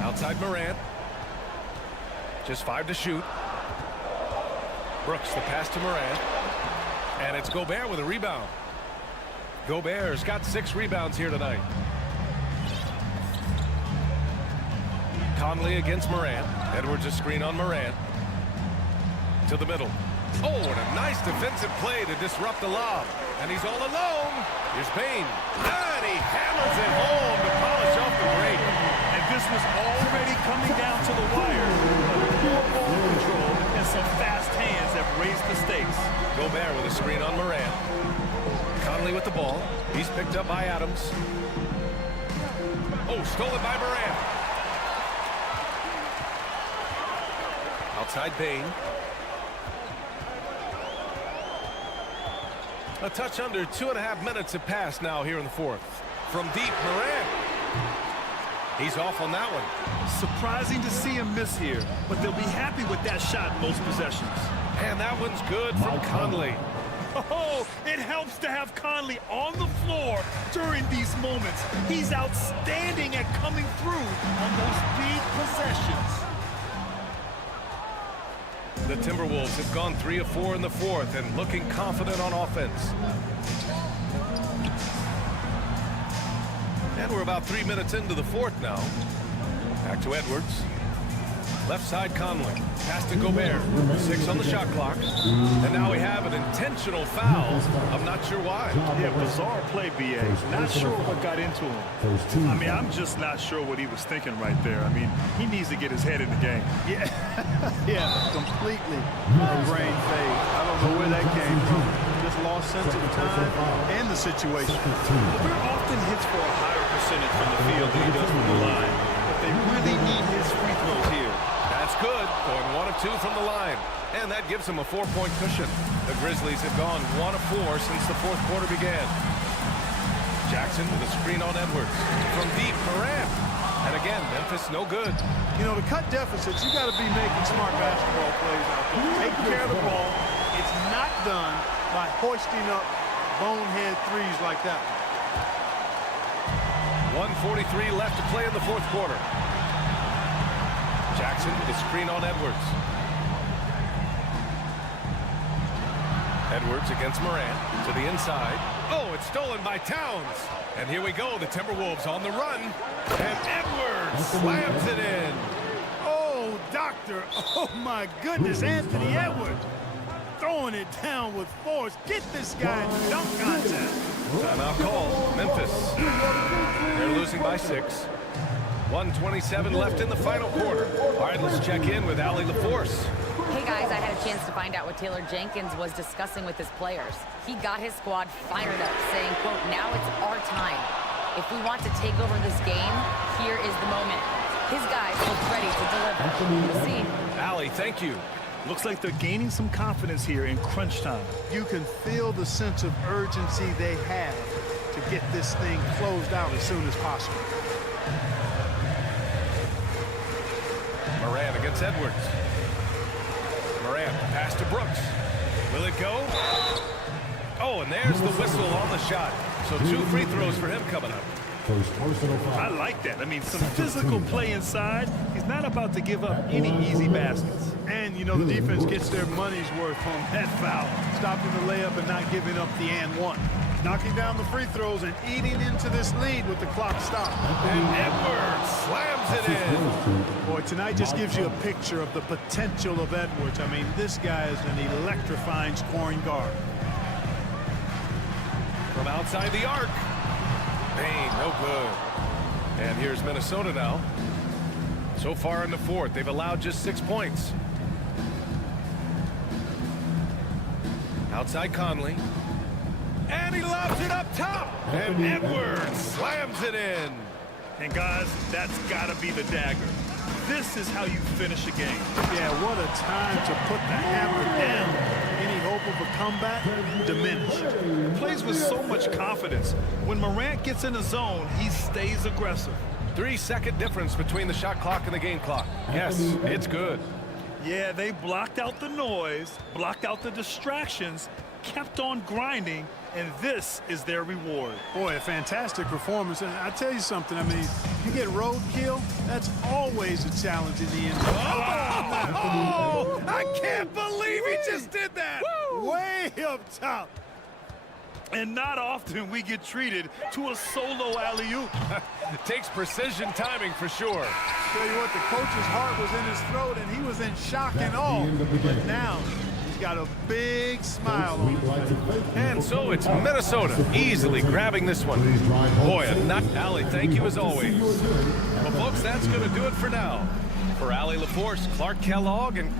Outside Morant. Just 5 to shoot. Brooks, the pass to Morant. And it's Gobert with a rebound. Gobert's got 6 rebounds here tonight. Conley against Morant. Edwards a screen on Morant. To the middle. Oh, and a nice defensive play to disrupt the lob. And he's all alone. Here's Payne. And he hammers it home to polish off the break. And this was already coming down to the wire. Poor ball control and some fast hands have raised the stakes. Gobert with a screen on Morant. Conley with the ball. He's picked up by Adams. Oh, stolen by Morant. Outside Payne. A touch under 2.5 minutes have passed now here in the fourth. From deep, Morant. He's off on that one. Surprising to see him miss here, but they'll be happy with that shot most possessions. And that one's good from Conley. Oh, it helps to have Conley on the floor during these moments. He's outstanding at coming through on those big possessions. The Timberwolves have gone 3 of 4 in the fourth and looking confident on offense. And we're about 3 minutes into the fourth now. Back to Edwards. Left side Conley. Pass to Gobert. 6 on the shot clock. And now we have an intentional foul. I'm not sure why. Yeah, bizarre play, B.A. Not sure what got into him. I mean, I'm just not sure what he was thinking right there. I mean, he needs to get his head in the game. Yeah, yeah, completely brain phase. I don't know where that came from. Just lost sense of time and the situation. Gobert often hits for a higher percentage from the field than he does from the line. But they really need his free throws here. That's good. Going 1 of 2 from the line. And that gives him a 4-point cushion. The Grizzlies have gone 1 of 4 since the fourth quarter began. Jackson with a screen on Edwards. From deep, Morant. And again, Memphis no good. You know, to cut deficits, you got to be making smart basketball plays out there. Taking care of the ball. It's not done by hoisting up bonehead threes like that. 1:43 left to play in the fourth quarter. Jackson with a screen on Edwards. Edwards against Morant to the inside. Oh, it's stolen by Towns. And here we go, the Timberwolves on the run. And Edwards slams it in. Oh, doctor. Oh, my goodness, Anthony Edwards. throwing it down with force. Get this guy in dunk contest. Timeout call, Memphis. They're losing by 6. 1:27 left in the final quarter. All right, let's check in with Allie LaForce. Hey guys, I had a chance to find out what Taylor Jenkins was discussing with his players. He got his squad fired up, saying, quote, now it's our time. If we want to take over this game, here is the moment. His guys look ready to deliver. We'll see. Allie, thank you. Looks like they're gaining some confidence here in crunch time. You can feel the sense of urgency they have to get this thing closed out as soon as possible. Morant against Edwards. Morant, pass to Brooks. Will it go? Oh, and there's the whistle on the shot. So 2 free throws for him coming up. I like that. I mean, some physical play inside. He's not about to give up any easy baskets. And, you know, the defense gets their money's worth on that foul. Stopping the layup and not giving up the and one. Knocking down the free throws and eating into this lead with the clock stopped. And Edwards slams it in. Boy, tonight just gives you a picture of the potential of Edwards. I mean, this guy is an electrifying scoring guard. From outside the arc. Bain, no good. And here's Minnesota now. So far in the fourth, they've allowed just 6 points. Outside Conley. And he lobs it up top. And Edwards slams it in. And guys, that's got to be the dagger. This is how you finish a game. Yeah, what a time to put the hammer down. Any hope of a comeback diminished. Plays with so much confidence. When Morant gets in the zone, he stays aggressive. 3-second difference between the shot clock and the game clock. Yes, it's good. Yeah, they blocked out the noise, blocked out the distractions, kept on grinding, and this is their reward. Boy, a fantastic performance. And I tell you something, I mean, you get roadkill, that's always a challenge in the end zone. Oh, I can't believe he just did that. Way up top. And not often we get treated to a solo alley-oop. Takes precision timing for sure. Tell you what, the coach's heart was in his throat and he was in shock and awe. But now he's got a big smile on his face. And so it's Minnesota easily grabbing this one. Boy, a nut. Allie, thank you as always. Well, folks, that's going to do it for now. For Allie LaForce, Clark Kellogg, and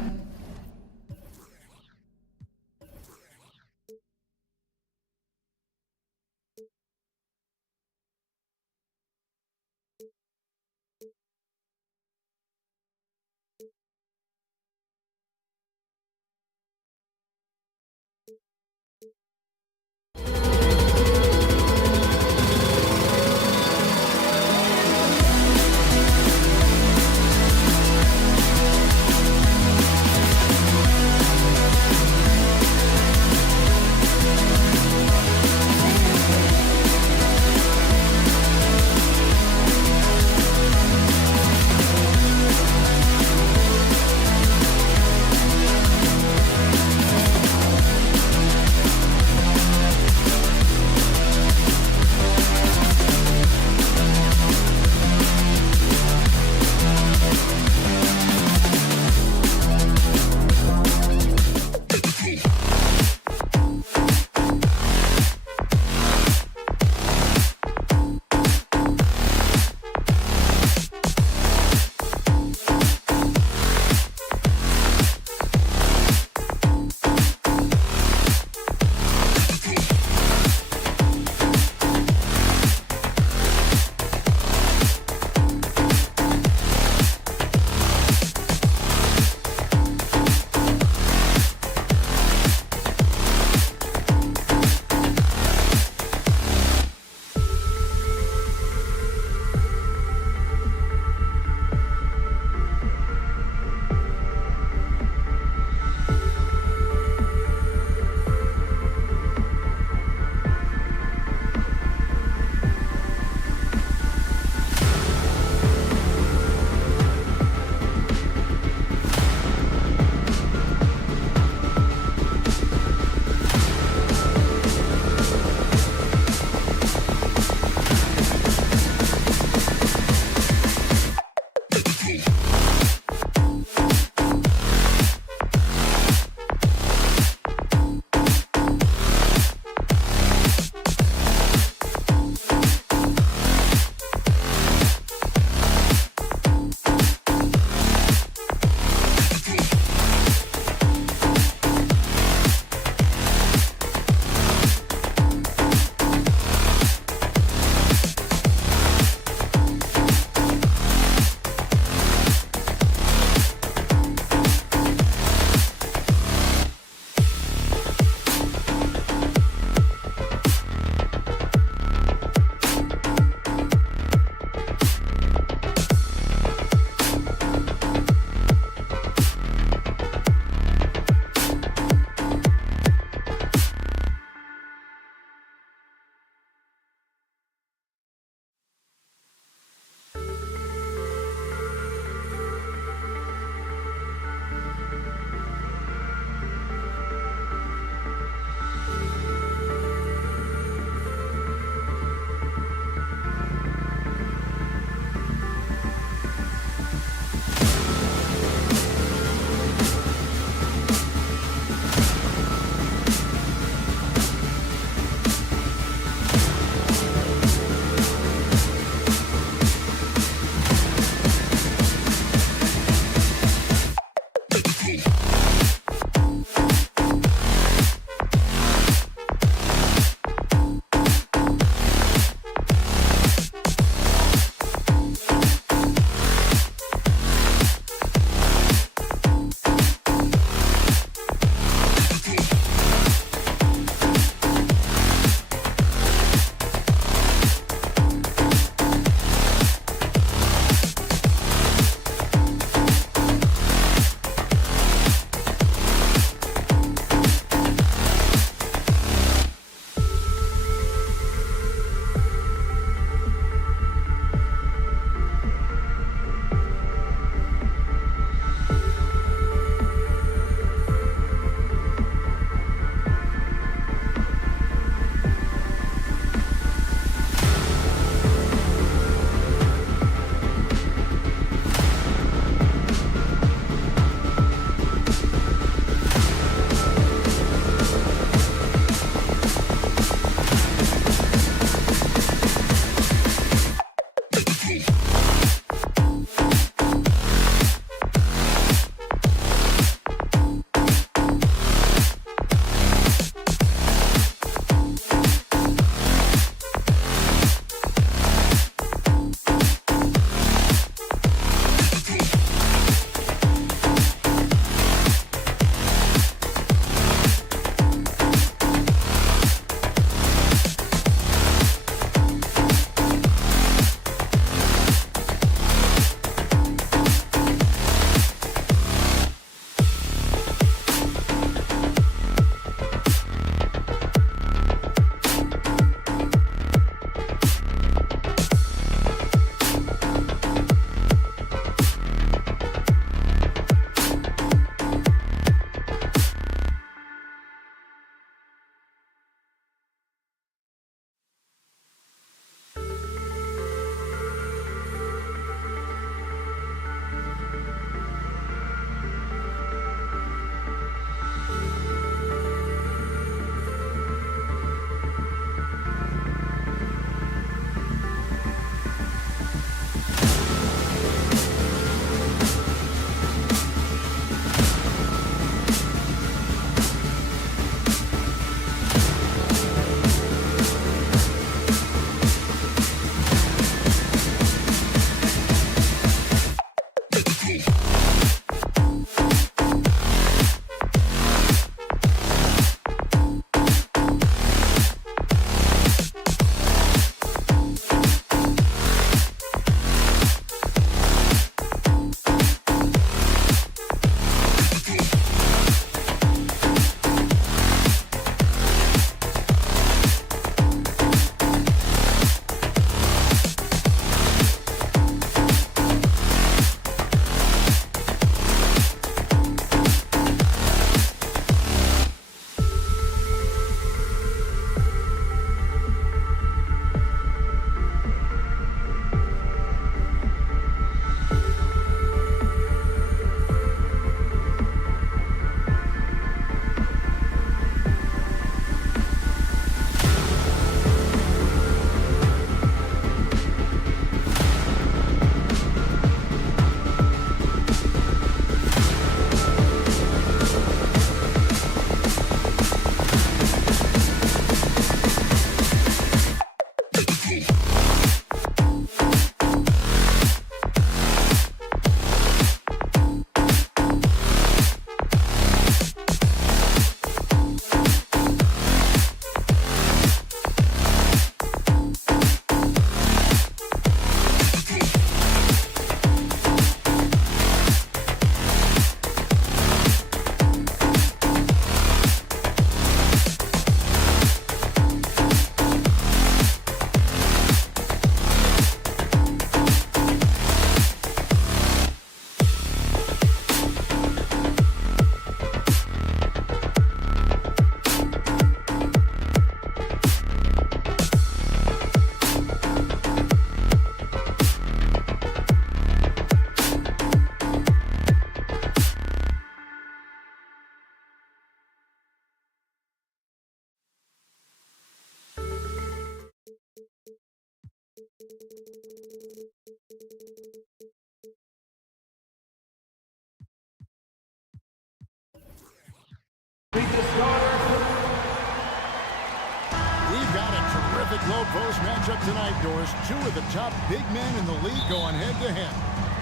this matchup tonight, Doris. Two of the top big men in the league going head-to-head.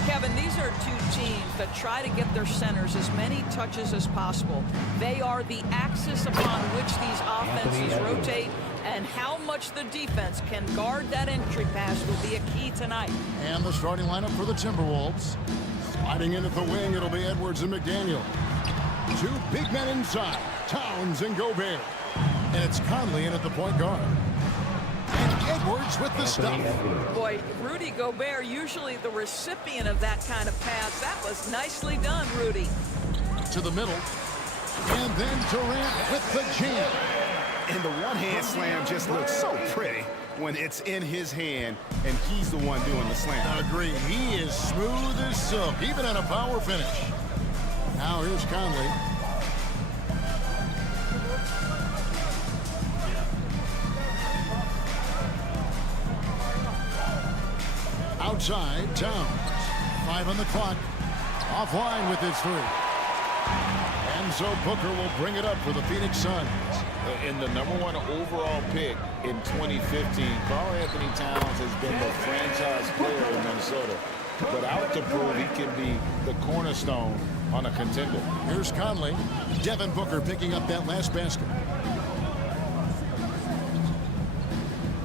Kevin, these are two teams that try to get their centers as many touches as possible. They are the axis upon which these offenses rotate, and how much the defense can guard that entry pass will be a key tonight. And the starting lineup for the Timberwolves. Sliding in at the wing, it'll be Edwards and McDaniel. Two big men inside, Towns and Gobert. And it's Conley in at the point guard. And Edwards with the stop. Boy, Rudy Gobert, usually the recipient of that kind of pass. That was nicely done, Rudy. To the middle. And then Durant with the jam. And the one-hand slam just looks so pretty when it's in his hand and he's the one doing the slam. Agreed. He is smooth as silk, even at a power finish. Now here's Conley. Outside, Towns. 5 on the clock. Offline with his 3. And so Booker will bring it up for the Phoenix Suns. In the #1 overall pick in 2015, Karl-Anthony Towns has been the franchise player in Minnesota. But out to prove he can be the cornerstone on a contender. Here's Conley. Devin Booker picking up that last basket.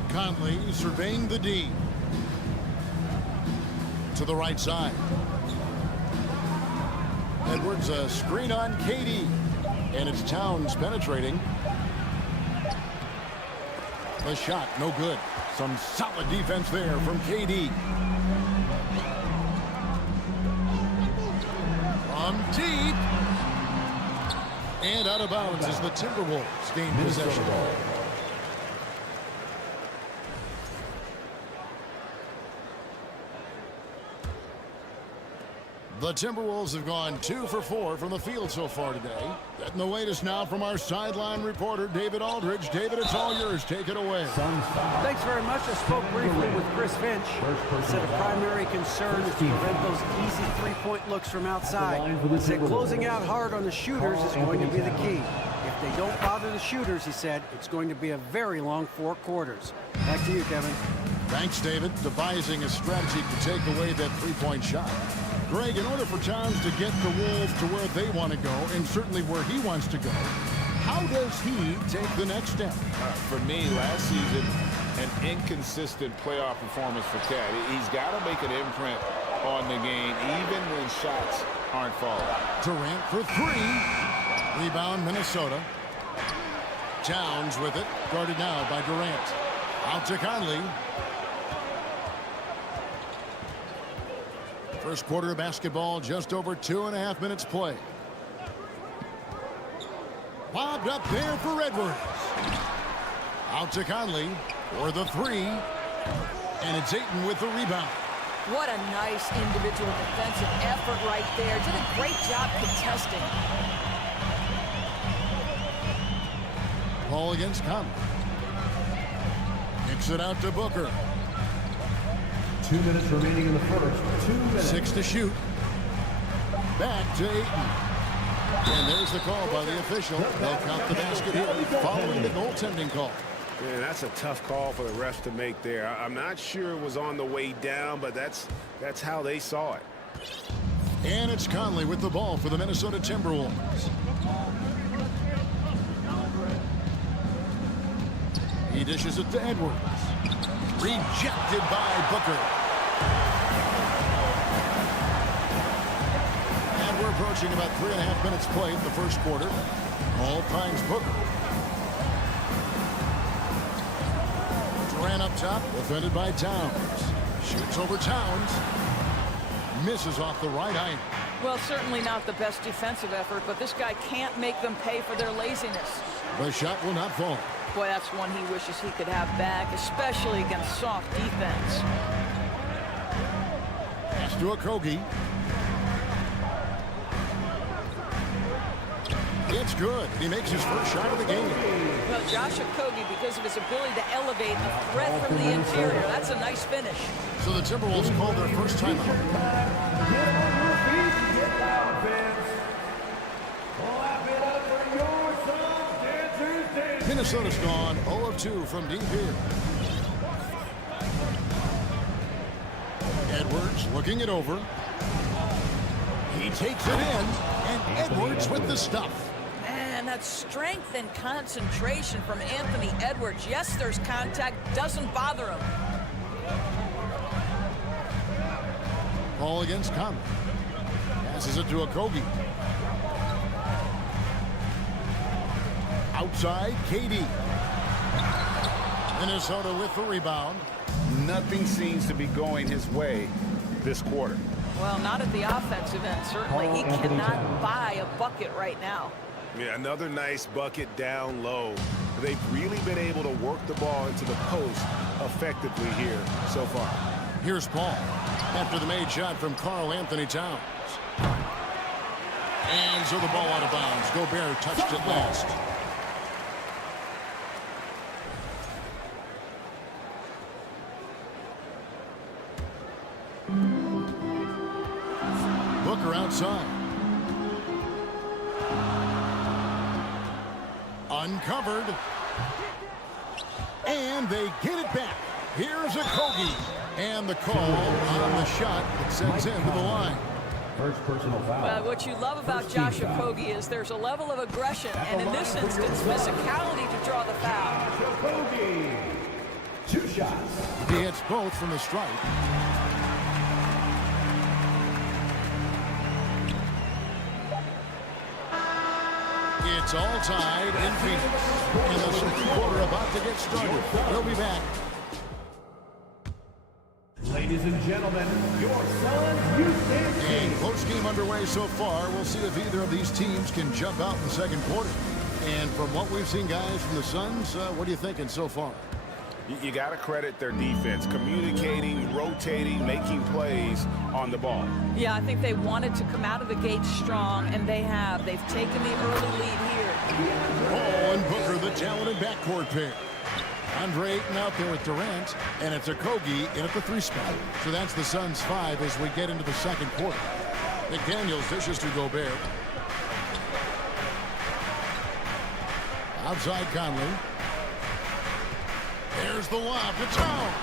Conley surveying the D. To the right side. Edwards a screen on KD. And it's Towns penetrating. The shot, no good. Some solid defense there from KD. From deep. And out of bounds as the Timberwolves gain possession. The Timberwolves have gone 2 for 4 from the field so far today. Getting the latest now from our sideline reporter, David Aldridge. David, it's all yours. Take it away. Thanks very much. I spoke briefly with Chris Finch. He said a primary concern is to prevent those easy three-point looks from outside. He said closing out hard on the shooters is going to be the key. If they don't bother the shooters, he said, it's going to be a very long 4 quarters. Back to you, Kevin. Thanks, David. Devising a strategy to take away that three-point shot. Greg, in order for Towns to get the Wolves to where they want to go, and certainly where he wants to go, how does he take the next step? For me, last season, an inconsistent playoff performance for Cat. He's got to make an imprint on the game, even when shots aren't falling. Durant for 3. Rebound, Minnesota. Towns with it, guarded now by Durant. Out to Conley. First quarter of basketball, just over 2.5 minutes play. Bobbed up there for Edwards. Out to Conley for the 3. And it's Ayton with the rebound. What a nice individual defensive effort right there. Did a great job contesting. Ball against Conley. Kicks it out to Booker. 2 minutes remaining in the first. 2 minutes. 6 to shoot. Back to Ayton. And there's the call by the official. They'll count the basket here following the goaltending call. Yeah, that's a tough call for the refs to make there. I'm not sure it was on the way down, but that's how they saw it. And it's Conley with the ball for the Minnesota Timberwolves. He dishes it to Edwards. Rejected by Booker. And we're approaching about 3.5 minutes play in the first quarter. All finds Booker. Durant up top, defended by Towns. Shoots over Towns. Misses off the right iron. Well, certainly not the best defensive effort, but this guy can't make them pay for their laziness. The shot will not fall. Boy, that's one he wishes he could have back, especially against soft defense. Pass to Okogie. It's good. He makes his first shot of the game. Well, Josh Okogie, because of his ability to elevate a threat from the interior, that's a nice finish. So the Timberwolves call their first timeout. Minnesota's gone 0 of 2 from deep here. Edwards looking it over. He takes it in, and Edwards with the stuff. Man, that strength and concentration from Anthony Edwards. Yes, there's contact, doesn't bother him. Ball against Conley. Passes it to Okogie. Outside, KD. Minnesota with the rebound. Nothing seems to be going his way this quarter. Well, not at the offensive end, certainly. He cannot buy a bucket right now. Yeah, another nice bucket down low. They've really been able to work the ball into the post effectively here so far. Here's Paul after the made shot from Karl Anthony Towns. And so the ball out of bounds. Gobert touched it last. Booker outside. Uncovered. And they get it back. Here's Okogie. And the call on the shot that sends him to the line. First personal foul. Well, what you love about Josh Okogie is there's a level of aggression, and in this instance, physicality to draw the foul. Okogie. 2 shots. He hits both from the stripe. It's all tied in Phoenix. And the second quarter about to get started. We'll be back. Ladies and gentlemen, your Suns Houston. And close game underway so far. We'll see if either of these teams can jump out in the second quarter. And from what we've seen, guys, from the Suns, what are you thinking so far? You got to credit their defense, communicating, rotating, making plays on the ball. Yeah, I think they wanted to come out of the gate strong, and they have. They've taken the early lead here. Paul and Booker, the talented backcourt pair. Andre Ayton out there with Durant, and it's Okogie in at the 3 spot. So that's the Suns 5 as we get into the second quarter. McDaniels dishes to Gobert. Outside Conley. There's the lob to Towns.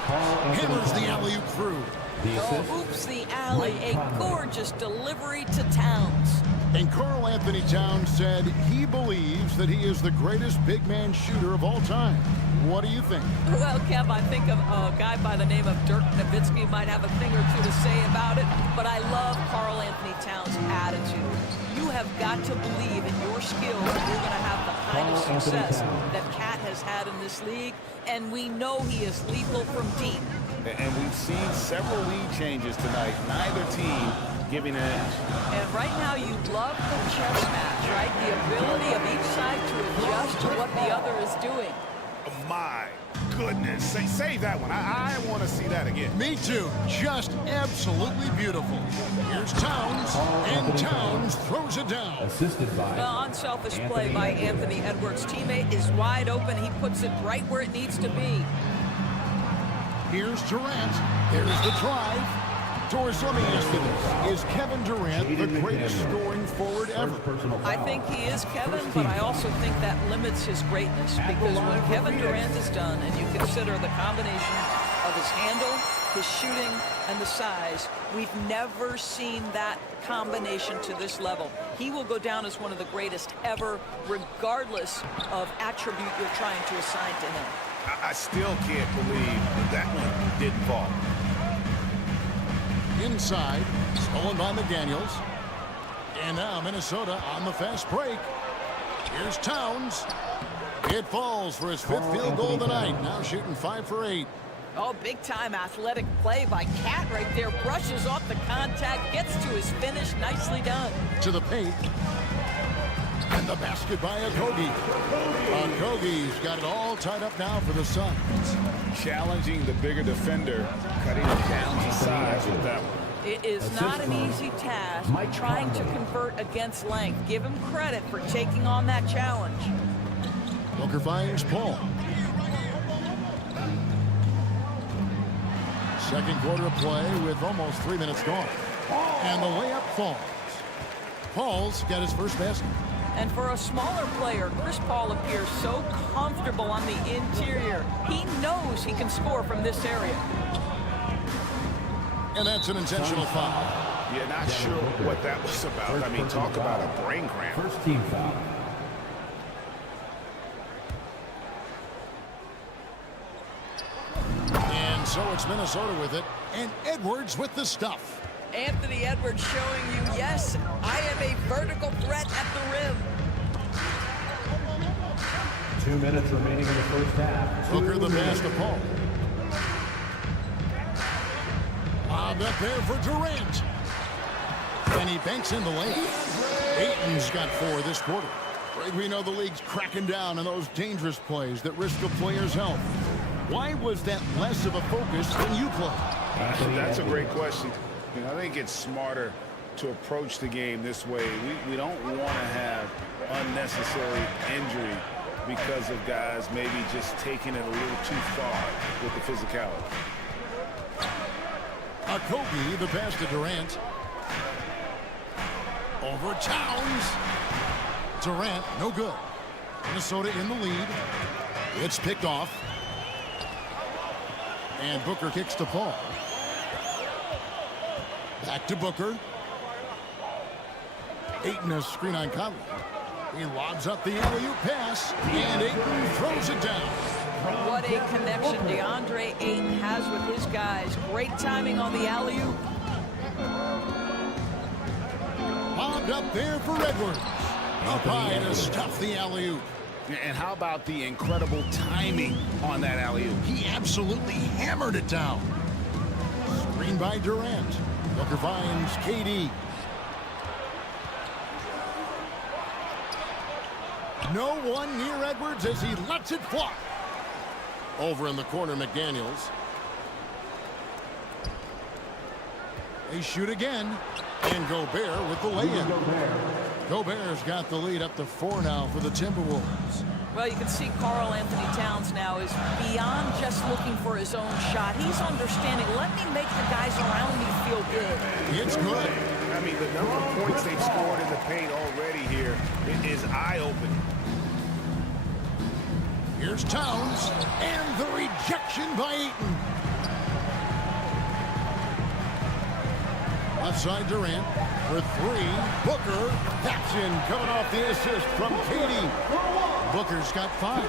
Hammers the alley-oop through. Oh, oops, the alley. A gorgeous delivery to Towns. And Karl Anthony Towns said he believes that he is the greatest big man shooter of all time. What do you think? Well, Kev, I think of a guy by the name of Dirk Nowitzki might have a thing or two to say about it, but I love Karl Anthony Towns' attitude. You have got to believe in your skills if you're going to have the kind of success that Cat has had in this league, and we know he is lethal from deep. And we've seen several lead changes tonight. Neither team giving an edge. And right now you love the chess match, right? The ability of each side to adjust to what the other is doing. Oh, my goodness. Save that one. I want to see that again. Me too. Just absolutely beautiful. Here's Towns, and Towns throws it down. Assisted by the unselfish play by Anthony Edwards. Teammate is wide open. He puts it right where it needs to be. Here's Durant. There's the drive. Doris, let me ask you this. Is Kevin Durant the greatest scoring forward ever? I think he is, Kevin, but I also think that limits his greatness, because when Kevin Durant is done and you consider the combination of his handle, his shooting, and the size, we've never seen that combination to this level. He will go down as one of the greatest ever, regardless of attribute you're trying to assign to him. I still can't believe that one didn't fall. Inside, stolen by McDaniels. And now Minnesota on the fast break. Here's Towns. It falls for his 5th field goal of the night. Now shooting 5 for 8. Oh, big-time athletic play by Cat right there. Brushes off the contact, gets to his finish. Nicely done. To the paint. And the basket by Okogie. Okogie's got it all tied up now for the Suns. Challenging the bigger defender, cutting it down to size with that one. It is not an easy task trying to convert against length. Give him credit for taking on that challenge. Booker finds Paul. Second quarter of play with almost 3 minutes gone. And the layup falls. Paul's got his first basket. And for a smaller player, Chris Paul appears so comfortable on the interior. He knows he can score from this area. And that's an intentional foul. Yeah, not sure what that was about. I mean, talk about a brain cramp. First team foul. And so it's Minnesota with it, and Edwards with the stuff. Anthony Edwards showing you, yes, I am a vertical threat at the rim. 2 minutes remaining in the first half. Booker the pass to Paul. Lob up there for Durant. And he banks in the lane. Ayton's got 4 this quarter. Right, we know the league's cracking down on those dangerous plays that risk a player's health. Why was that less of a focus when you play? That's a great question. You know, I think it's smarter to approach the game this way. We don't want to have unnecessary injury because of guys maybe just taking it a little too far with the physicality. Kobe, the pass to Durant. Over Towns. Durant, no good. Minnesota in the lead. It's picked off. And Booker kicks to Paul. Back to Booker. Ayton a screen on Conley. He lobs up the alley-oop pass. And Ayton throws it down. What a connection DeAndre Ayton has with his guys. Great timing on the alley-oop. Lobbed up there for Edwards. Up high to stuff the alley-oop. And how about the incredible timing on that alley-oop? He absolutely hammered it down. Screen by Durant. Booker finds KD. No one near Edwards as he lets it fly. Over in the corner, McDaniels. They shoot again. And Gobert with the lay-in. Gobert's got the lead up to 4 now for the Timberwolves. Well, you can see Karl Anthony Towns now is beyond just looking for his own shot. He's understanding, let me make the guys around me feel good. It's good. I mean, the number of points they've scored in the paint already here is eye-opening. Here's Towns, and the rejection by Ayton. Left side Durant for 3. Booker, that's in, coming off the assist from KD. Booker's got 5.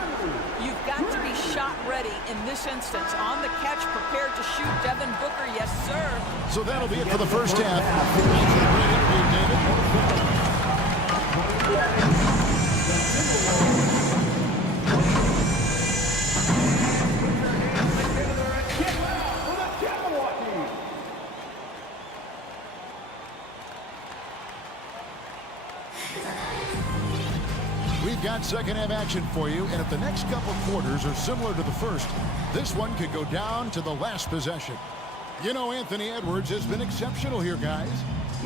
You've got to be shot ready in this instance. On the catch, prepared to shoot. Devin Booker, yes, sir. So that'll be it for the first half. Thanks for the great interview, David. We've got second half action for you, and if the next couple quarters are similar to the first, this one could go down to the last possession. You know, Anthony Edwards has been exceptional here, guys.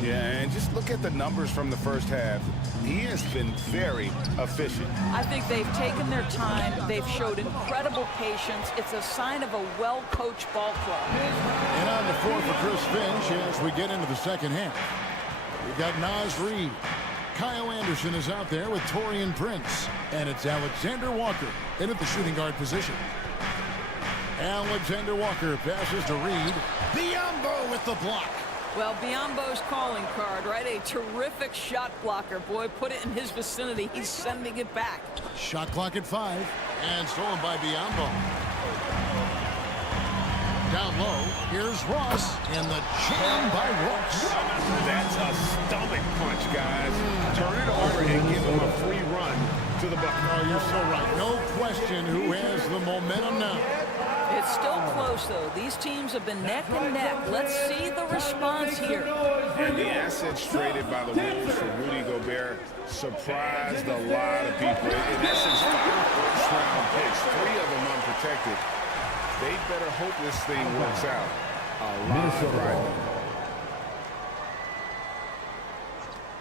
Yeah, and just look at the numbers from the first half. He has been very efficient. I think they've taken their time. They've showed incredible patience. It's a sign of a well-coached ball club. And on the floor for Chris Finch as we get into the second half. We've got Naz Reid. Kyle Anderson is out there with Taurean Prince. And it's Alexander Walker in at the shooting guard position. Alexander Walker passes to Reid. Biyombo with the block. Well, Biyombo's calling card, right? A terrific shot blocker. Boy, put it in his vicinity. He's sending it back. Shot clock at 5. And stolen by Biyombo. Down low, here's Ross, and the jam by Ross. That's a stomach punch, guys. Turn it over and give him a free run to the bucket. Oh, you're so right. No question who has the momentum now. It's still close, though. These teams have been neck and neck. Let's see the response here. And the assets traded by the Wolves for Rudy Gobert surprised a lot of people. In essence, 5 first-round picks, 3 of them unprotected. They better hope this thing works out. A lot right.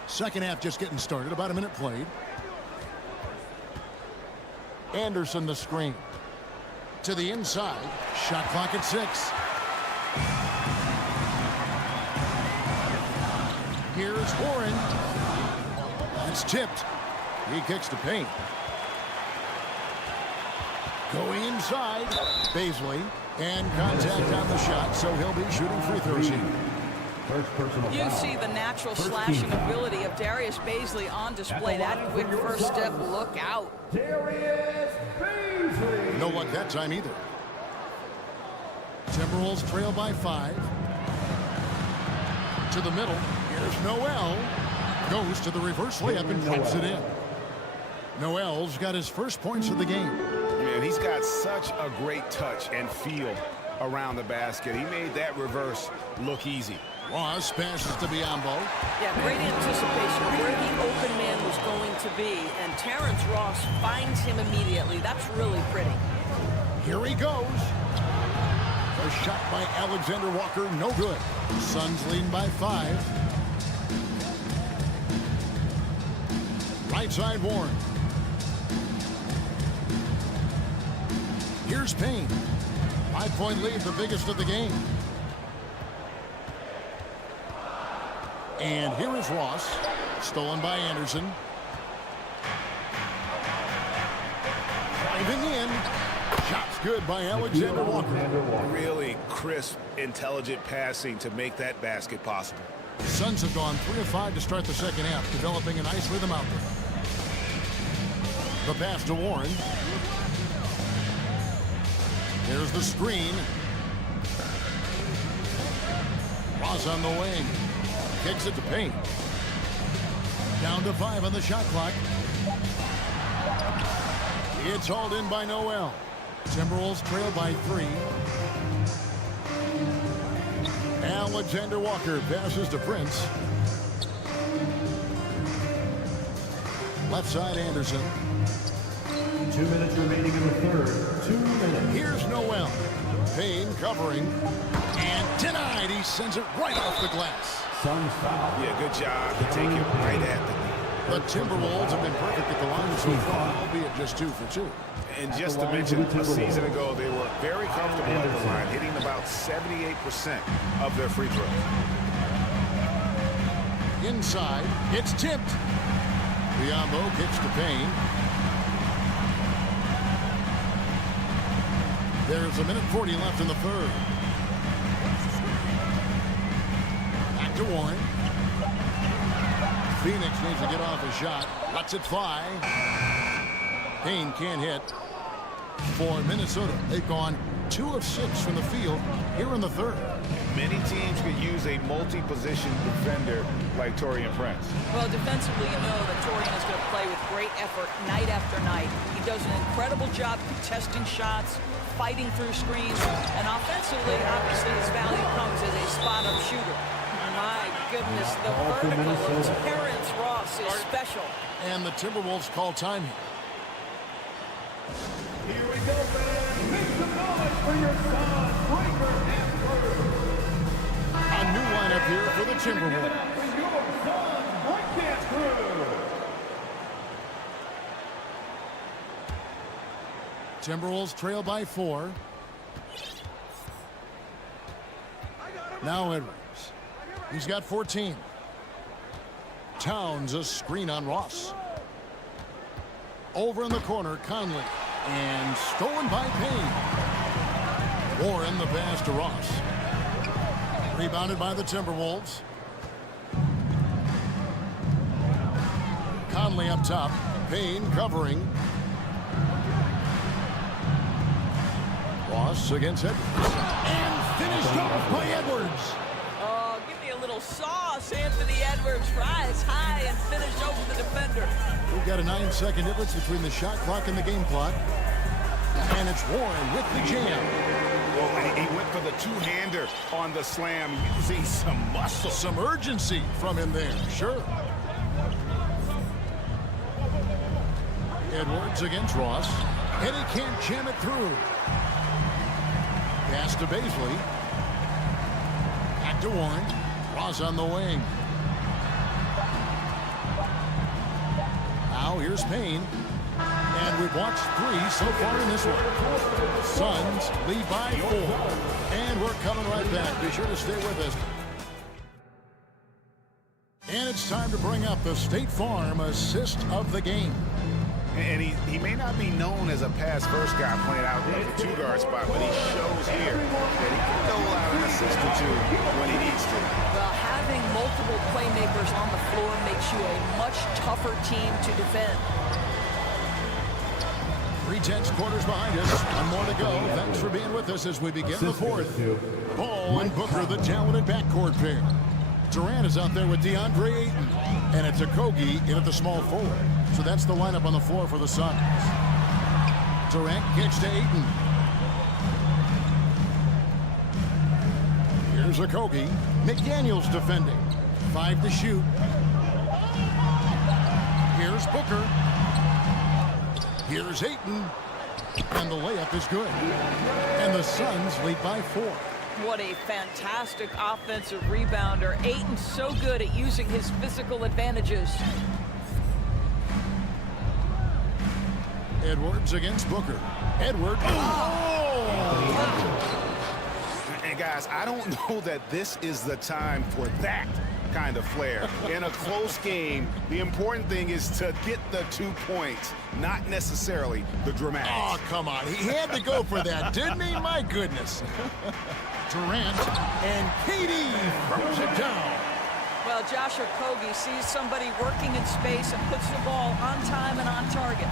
Second half just getting started. About a minute played. Anderson the screen. To the inside. Shot clock at 6. Here's Warren. That's tipped. He kicks to paint. Going inside. Baisley. And contact on the shot, so he'll be shooting free throws here. You see the natural slashing ability of Darius Baisley on display. That quick first step, look out. Darius Baisley. No luck that time either. Timberwolves trail by 5. To the middle. Here's Noel. Goes to the reverse layup and puts it in. Noel's got his first points of the game. Man, he's got such a great touch and feel around the basket. He made that reverse look easy. Ross passes to Biombo. Yeah, great anticipation of where the open man was going to be, and Terrence Ross finds him immediately. That's really pretty. Here he goes. A shot by Alexander Walker, no good. Suns leading by 5. Right side Warren. Here's Payne. 5-point lead, the biggest of the game. And here is Ross. Stolen by Anderson. Driving in. Shots good by Alexander Walker. Really crisp, intelligent passing to make that basket possible. Suns have gone 3 of 5 to start the second half, developing a nice rhythm out there. The pass to Warren. Here's the screen. Ross on the wing. Kicks it to Payne. Down to 5 on the shot clock. It's hauled in by Noel. Timberwolves trail by 3. Alexander Walker passes to Prince. Left side Anderson. 2 minutes remaining in the third. 2 minutes. Here's Noel. Payne covering. And denied. He sends it right off the glass. Suns foul. Yeah, good job to take it right at the knee. The Timberwolves have been perfect at the line so far, albeit just 2 for 2. And just to mention, a season ago, they were very comfortable at the line, hitting about 78% of their free throws. Inside, it's tipped. Biombo kicks to Payne. There's 1:40 left in the third. Back to Warren. Phoenix needs to get off a shot. Lets it fly. Payne can't hit. For Minnesota, they've gone 2 of 6 from the field here in the third. Many teams could use a multi-position defender like Taurean Prince. Well, defensively, you know that Taurean is going to play with great effort night after night. He does an incredible job contesting shots, fighting through screens, and offensively, obviously, his value comes as a spot-up shooter. My goodness, the vertical of Terrence Ross is special. And the Timberwolves call time here. Here we go, fans. Make some noise for your son, Breaker and Crew. A new lineup here for the Timberwolves. For your son, Break and Crew. Timberwolves trail by 4. Now Edwards. He's got 14. Towns a screen on Ross. Over in the corner, Conley. And stolen by Payne. Warren the pass to Ross. Rebounded by the Timberwolves. Conley up top. Payne covering. Ross against Edwards. And finished off by Edwards. Oh, give me a little sauce, Anthony Edwards. Rise high and finish over the defender. We've got a 9-second difference between the shot clock and the game clock. And it's Warren with the jam. Well, he went for the two-hander on the slam, using some muscle. Some urgency from him there, sure. Edwards against Ross. And he can't jam it through. Pass to Baisley. Back to Warren. Ross on the wing. Now here's Payne. And we've watched 3 so far in this one. Suns lead by 4. And we're coming right back. Be sure to stay with us. And it's time to bring up the State Farm assist of the game. And he may not be known as a pass-first guy playing out at the two-guard spot, but he shows here that he can dole out an assist or two when he needs to. Well, having multiple playmakers on the floor makes you a much tougher team to defend. 3/10 quarters behind us. One more to go. Thanks for being with us as we begin the fourth. Ball and Booker, the talented backcourt pair. Durant is out there with DeAndre Ayton. And it's Okogie in at the small forward. So that's the lineup on the floor for the Suns. Durant kicks to Ayton. Here's Okogie. McDaniels defending. 5 to shoot. Here's Booker. Here's Ayton. And the layup is good. And the Suns lead by 4. What a fantastic offensive rebounder. Ayton's so good at using his physical advantages. Edwards against Booker. Edwards. And guys, I don't know that this is the time for that kind of flair. In a close game, the important thing is to get the 2 points, not necessarily the dramatics. Oh, come on. He had to go for that, didn't he? My goodness. Durant and KD throws it down. Well, Josh Okogie sees somebody working in space and puts the ball on time and on target.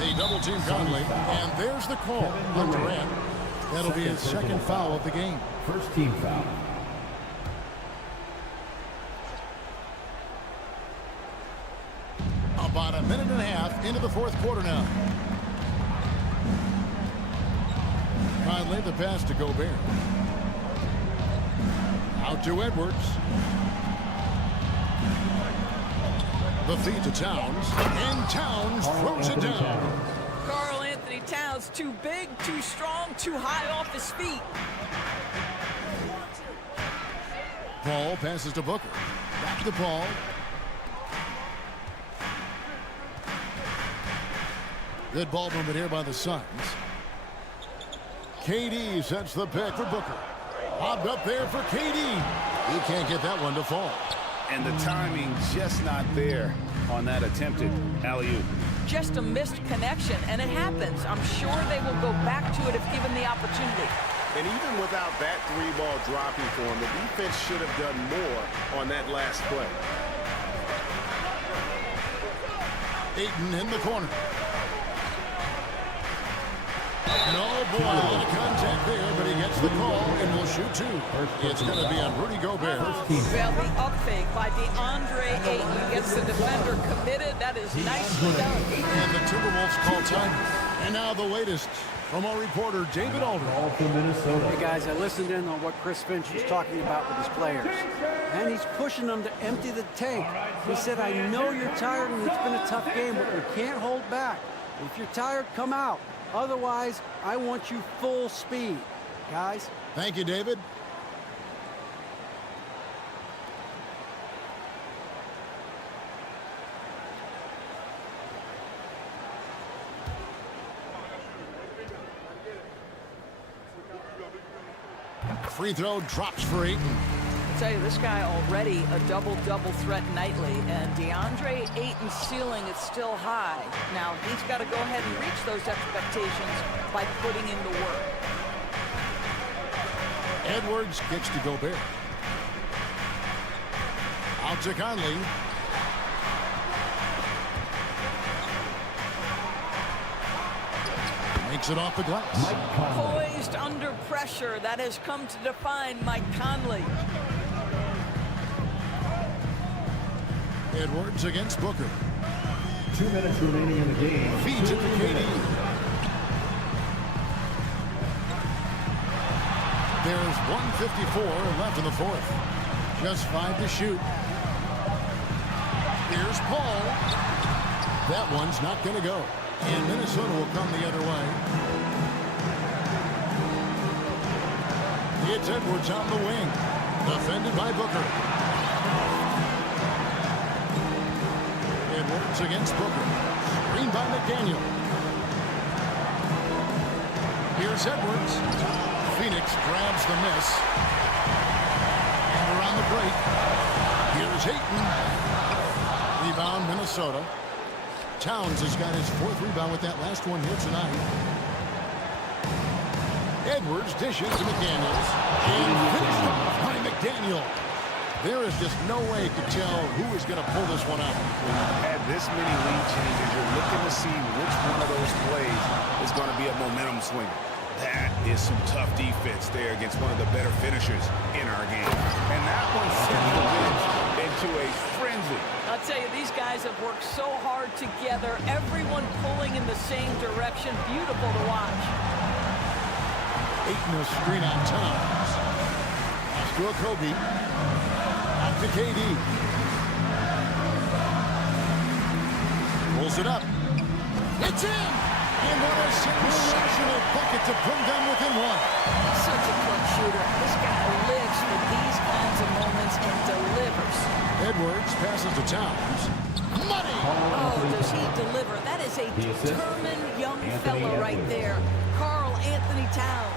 They double-team Conley, and there's the call on Durant. That'll be his second foul of the game. First team foul. About a minute and a half into the fourth quarter now. Conley, the pass to Gobert. Out to Edwards. The feed to Towns, and Towns throws it down. Karl Anthony Towns, too big, too strong, too high off his feet. Paul passes to Booker. Back to Paul. Good ball movement here by the Suns. KD sets the pick for Booker. Lobbed up there for KD. He can't get that one to fall. And the timing just not there on that attempted alley-oop. Just a missed connection, and it happens. I'm sure they will go back to it if given the opportunity. And even without that 3-ball dropping for him, the defense should have done more on that last play. Ayton in the corner. And oh boy, a little contact there, but he gets the call and will shoot 2. It's going to be on Rudy Gobert. Well, the up fake by DeAndre Ayton gets the defender committed. That is nicely done. And the Timberwolves call time. And now the latest from our reporter, David Aldridge. Hey guys, I listened in on what Chris Finch was talking about with his players. And he's pushing them to empty the tank. He said, I know you're tired and it's been a tough game, but we can't hold back. If you're tired, come out. Otherwise, I want you full speed, guys. Thank you, David. Free throw drops for Ayton. I tell you, this guy already a double-double threat nightly, and DeAndre Ayton's ceiling is still high. Now, he's got to go ahead and reach those expectations by putting in the work. Edwards gets to Gobert. Out to Conley. Makes it off the glass. Poised under pressure. That has come to define Mike Conley. Edwards against Booker. 2 minutes remaining in the game. Feeds it to KD. There's 1:54 left in the fourth. Just 5 to shoot. Here's Paul. That one's not going to go. And Minnesota will come the other way. It's Edwards on the wing. Defended by Booker. Edwards against Booker. Screen by McDaniel. Here's Edwards. Phoenix grabs the miss. And around the break. Here's Ayton. Rebound Minnesota. Towns has got his 4th rebound with that last one here tonight. Edwards dishes to McDaniels. And finished off by McDaniel. There is just no way to tell who is going to pull this one out. When you've had this many lead changes, you're looking to see which one of those plays is going to be a momentum swinger. That is some tough defense there against one of the better finishers in our game. And that one sent the bench into a frenzy. I'll tell you, these guys have worked so hard together, everyone pulling in the same direction. Beautiful to watch. Aiton a screen on Towns. Pass to Kobe. Back to KD. Pulls it up. It's in! And what a sensational bucket to bring them within one. Such a clutch shooter. This guy lives for these kinds of moments and delivers. Edwards passes to Towns. Money! Oh, does he deliver? That is a determined young fella right there. Karl Anthony Towns.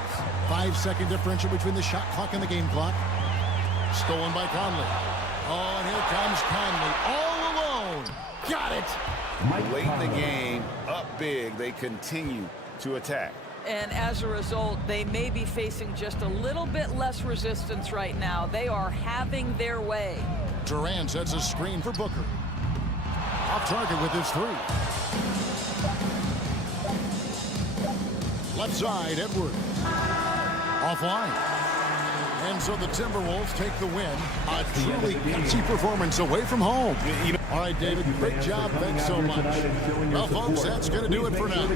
5-second differential between the shot clock and the game clock. Stolen by Conley. Oh, and here comes Conley all alone. Got it. Late in the game, up big, they continue to attack. And as a result, they may be facing just a little bit less resistance right now. They are having their way. Durant sets a screen for Booker. Off target with his 3. Left side, Edwards. Offline. And so the Timberwolves take the win. A truly gutsy performance away from home. All right, David, great job. Thanks so much. Well, folks, that's going to do it for now.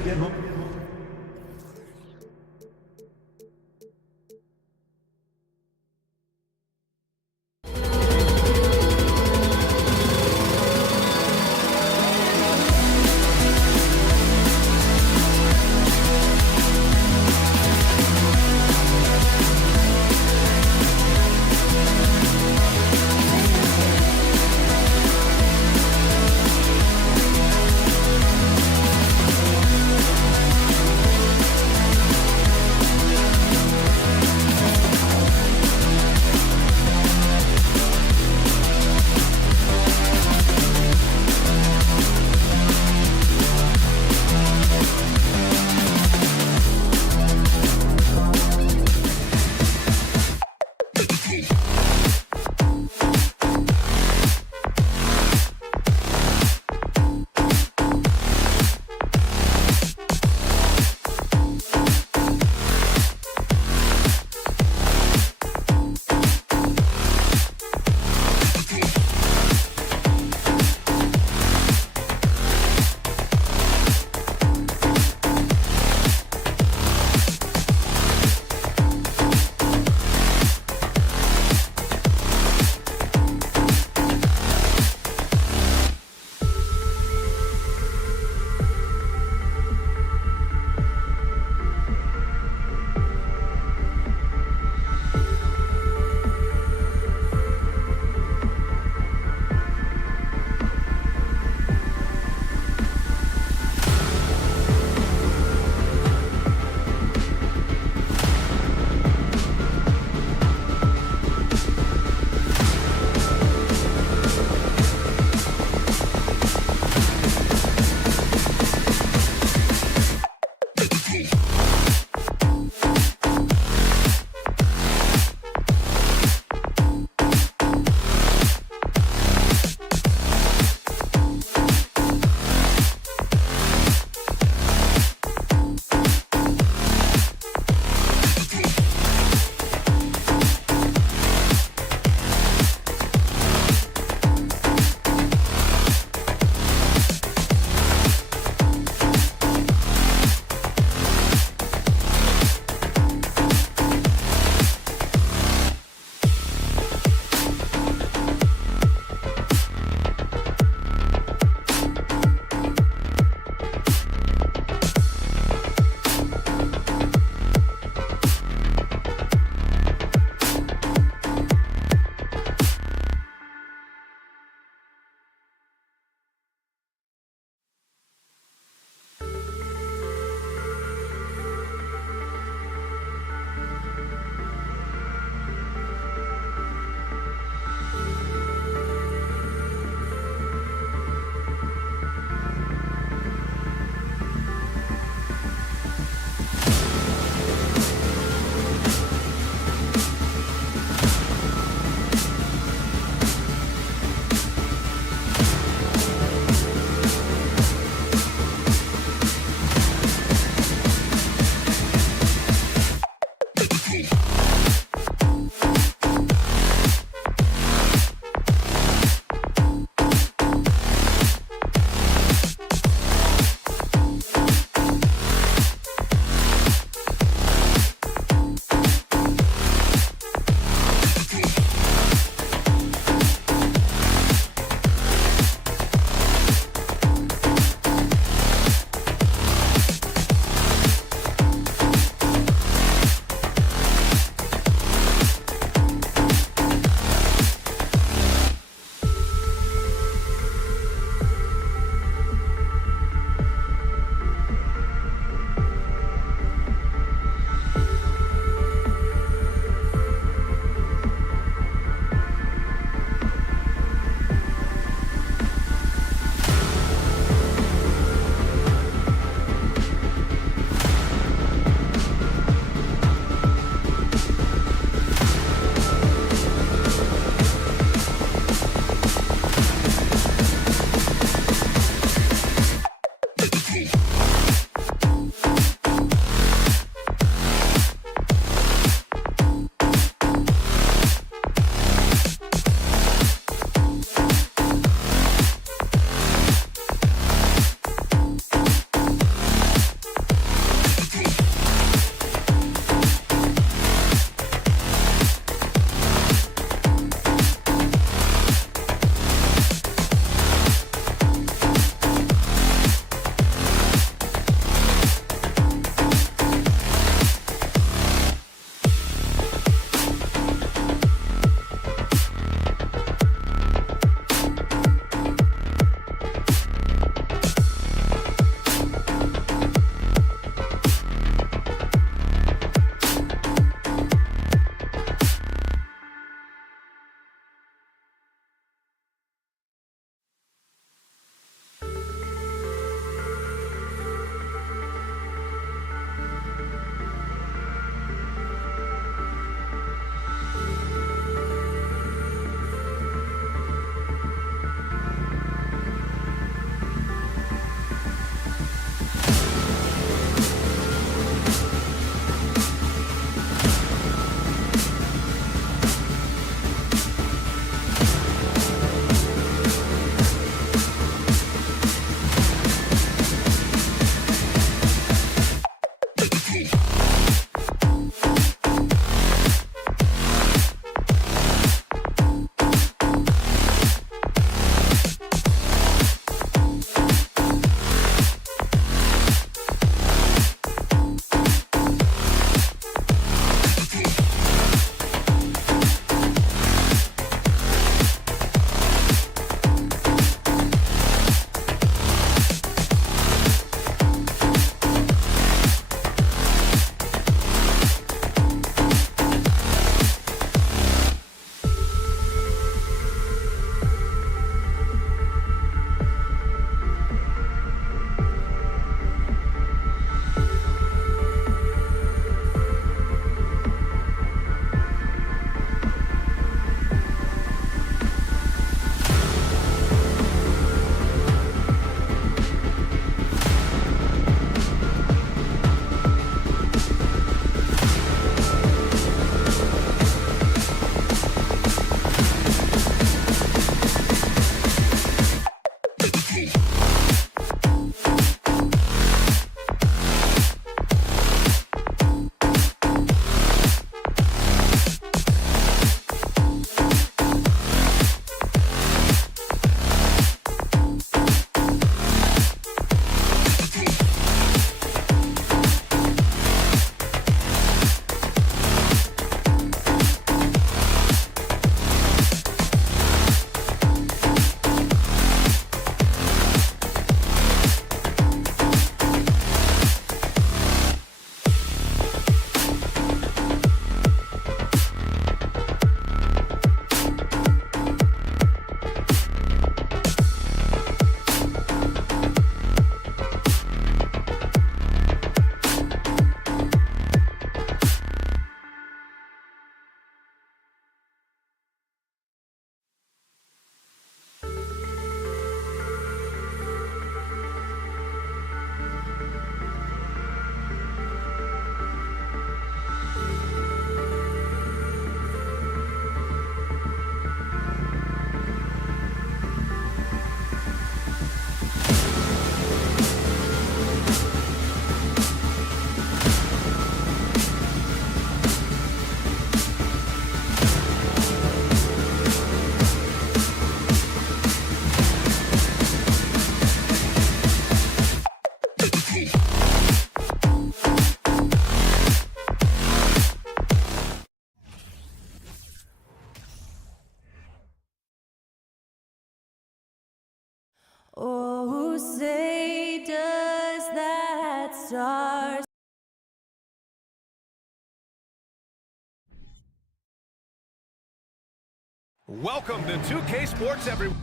Welcome to 2K Sports, everyone.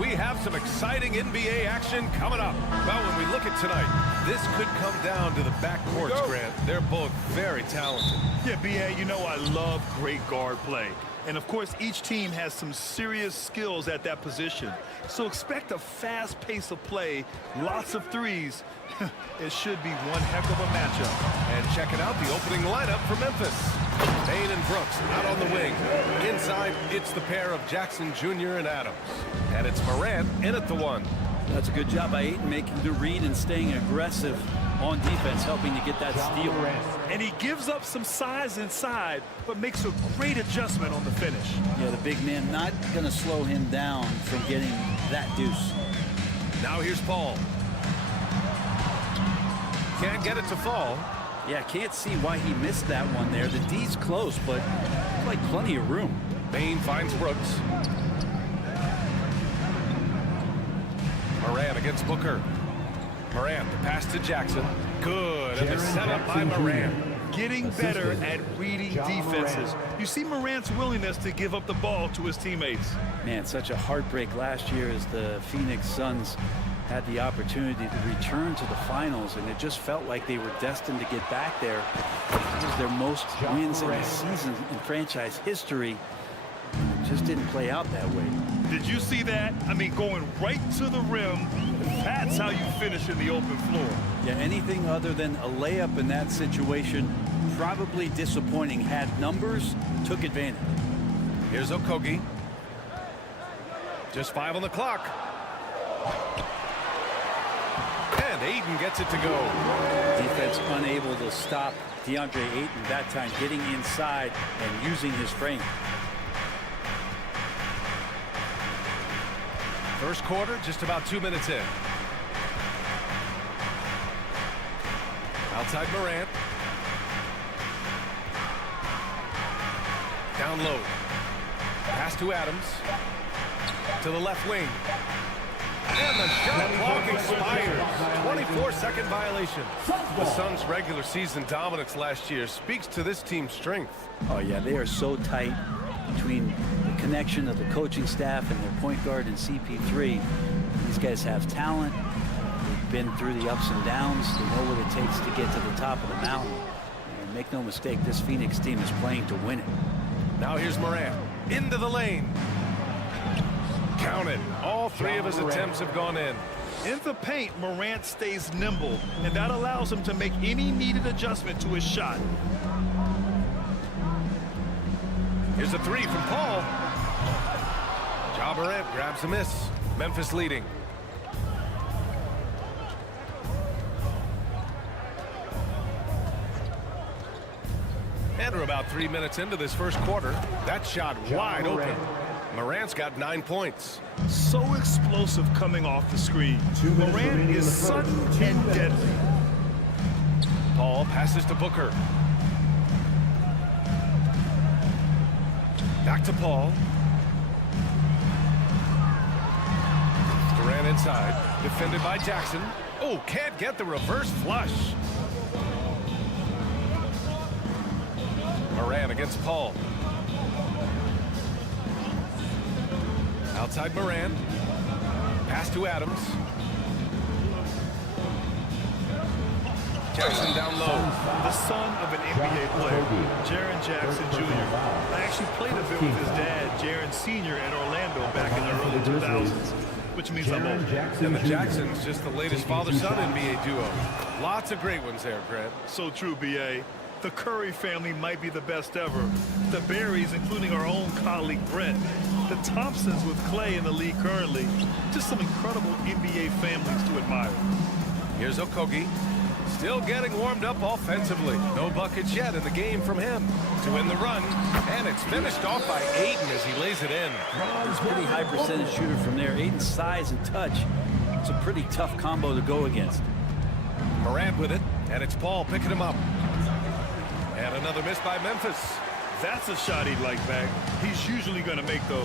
We have some exciting NBA action coming up. Well, when we look at tonight, this could come down to the backcourts, Grant. They're both very talented. Yeah, B.A., you know I love great guard play. And, of course, each team has some serious skills at that position. So expect a fast pace of play, lots of threes. It should be one heck of a matchup. And checking out the opening lineup for Memphis. Payne and Brooks out on the wing. Inside, it's the pair of Jackson Jr. and Adams. And it's Morant in at the one. That's a good job by Ayton making the read and staying aggressive on defense, helping to get that steal. And he gives up some size inside, but makes a great adjustment on the finish. Yeah, the big man not going to slow him down from getting that deuce. Now here's Paul. Can't get it to fall. Yeah, can't see why he missed that one there. The D's close, but like plenty of room. Payne finds Brooks. Morant against Booker. Morant, the pass to Jackson. Good, and the setup by Morant. Getting better at reading defenses. You see Morant's willingness to give up the ball to his teammates. Man, such a heartbreak last year as the Phoenix Suns had the opportunity to return to the finals, and it just felt like they were destined to get back there. It was their most wins in a season in franchise history. It just didn't play out that way. Did you see that? I mean, going right to the rim. That's how you finish in the open floor. Yeah, anything other than a layup in that situation, probably disappointing. Had numbers, took advantage. Here's Okogie. Just 5 on the clock. And Ayton gets it to go. Defense unable to stop DeAndre Ayton that time, getting inside and using his frame. First quarter, just about 2 minutes in. Outside Morant. Down low. Pass to Adams. To the left wing. And the shot clock expires. 24-second violation. The Suns' regular season dominance last year speaks to this team's strength. Oh, yeah, they are so tight between the connection of the coaching staff and their point guard and CP3. These guys have talent. They've been through the ups and downs. They know what it takes to get to the top of the mountain. And make no mistake, this Phoenix team is playing to win it. Now here's Morant. Into the lane. Counted. All 3 of his attempts have gone in. In the paint, Morant stays nimble, and that allows him to make any needed adjustment to his shot. Here's a 3 from Paul. Ja Morant grabs a miss. Memphis leading. And we're about 3 minutes into this first quarter. That shot wide open. Morant's got 9 points. So explosive coming off the screen. Morant is sudden and deadly. Paul passes to Booker. Back to Paul. Durant inside. Defended by Jackson. Oh, can't get the reverse flush. Morant against Paul. Outside Morant. Pass to Adams. Jackson down low. The son of an NBA player, Jaren Jackson Jr. I actually played a bit with his dad, Jaren Sr. in Orlando back in the early 2000s, which means I'm old. And the Jacksons, just the latest father-son NBA duo. Lots of great ones there, Grant. So true, B.A. The Curry family might be the best ever. The Berries, including our own colleague Brent. The Thompsons with Clay in the league currently. Just some incredible NBA families to admire. Here's Okogie. Still getting warmed up offensively. No buckets yet in the game from him. To win the run, and it's finished off by Aiden as he lays it in. He's a pretty high percentage shooter from there. Aiden's size and touch, it's a pretty tough combo to go against. Morant with it, and it's Paul picking him up. And another miss by Memphis. That's a shot he'd like back. He's usually going to make those.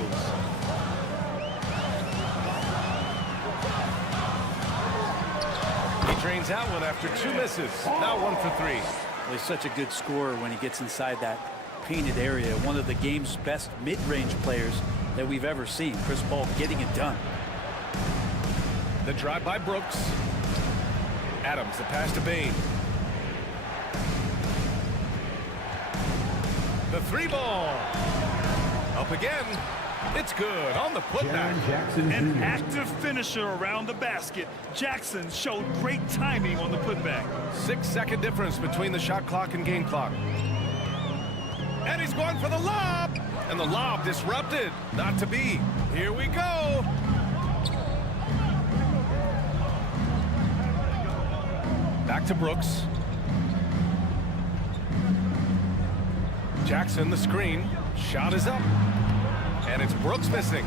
He drains out one after 2 misses. Now 1 for 3. He's such a good scorer when he gets inside that painted area. One of the game's best mid-range players that we've ever seen. Chris Paul getting it done. The drive by Brooks. Adams, the pass to Bain. The 3-ball. Up again. It's good on the putback. An active finisher around the basket. Jackson showed great timing on the putback. 6-second difference between the shot clock and game clock. And he's going for the lob. And the lob disrupted. Not to be. Here we go. Back to Brooks. Jackson, the screen. Shot is up. And it's Brooks missing.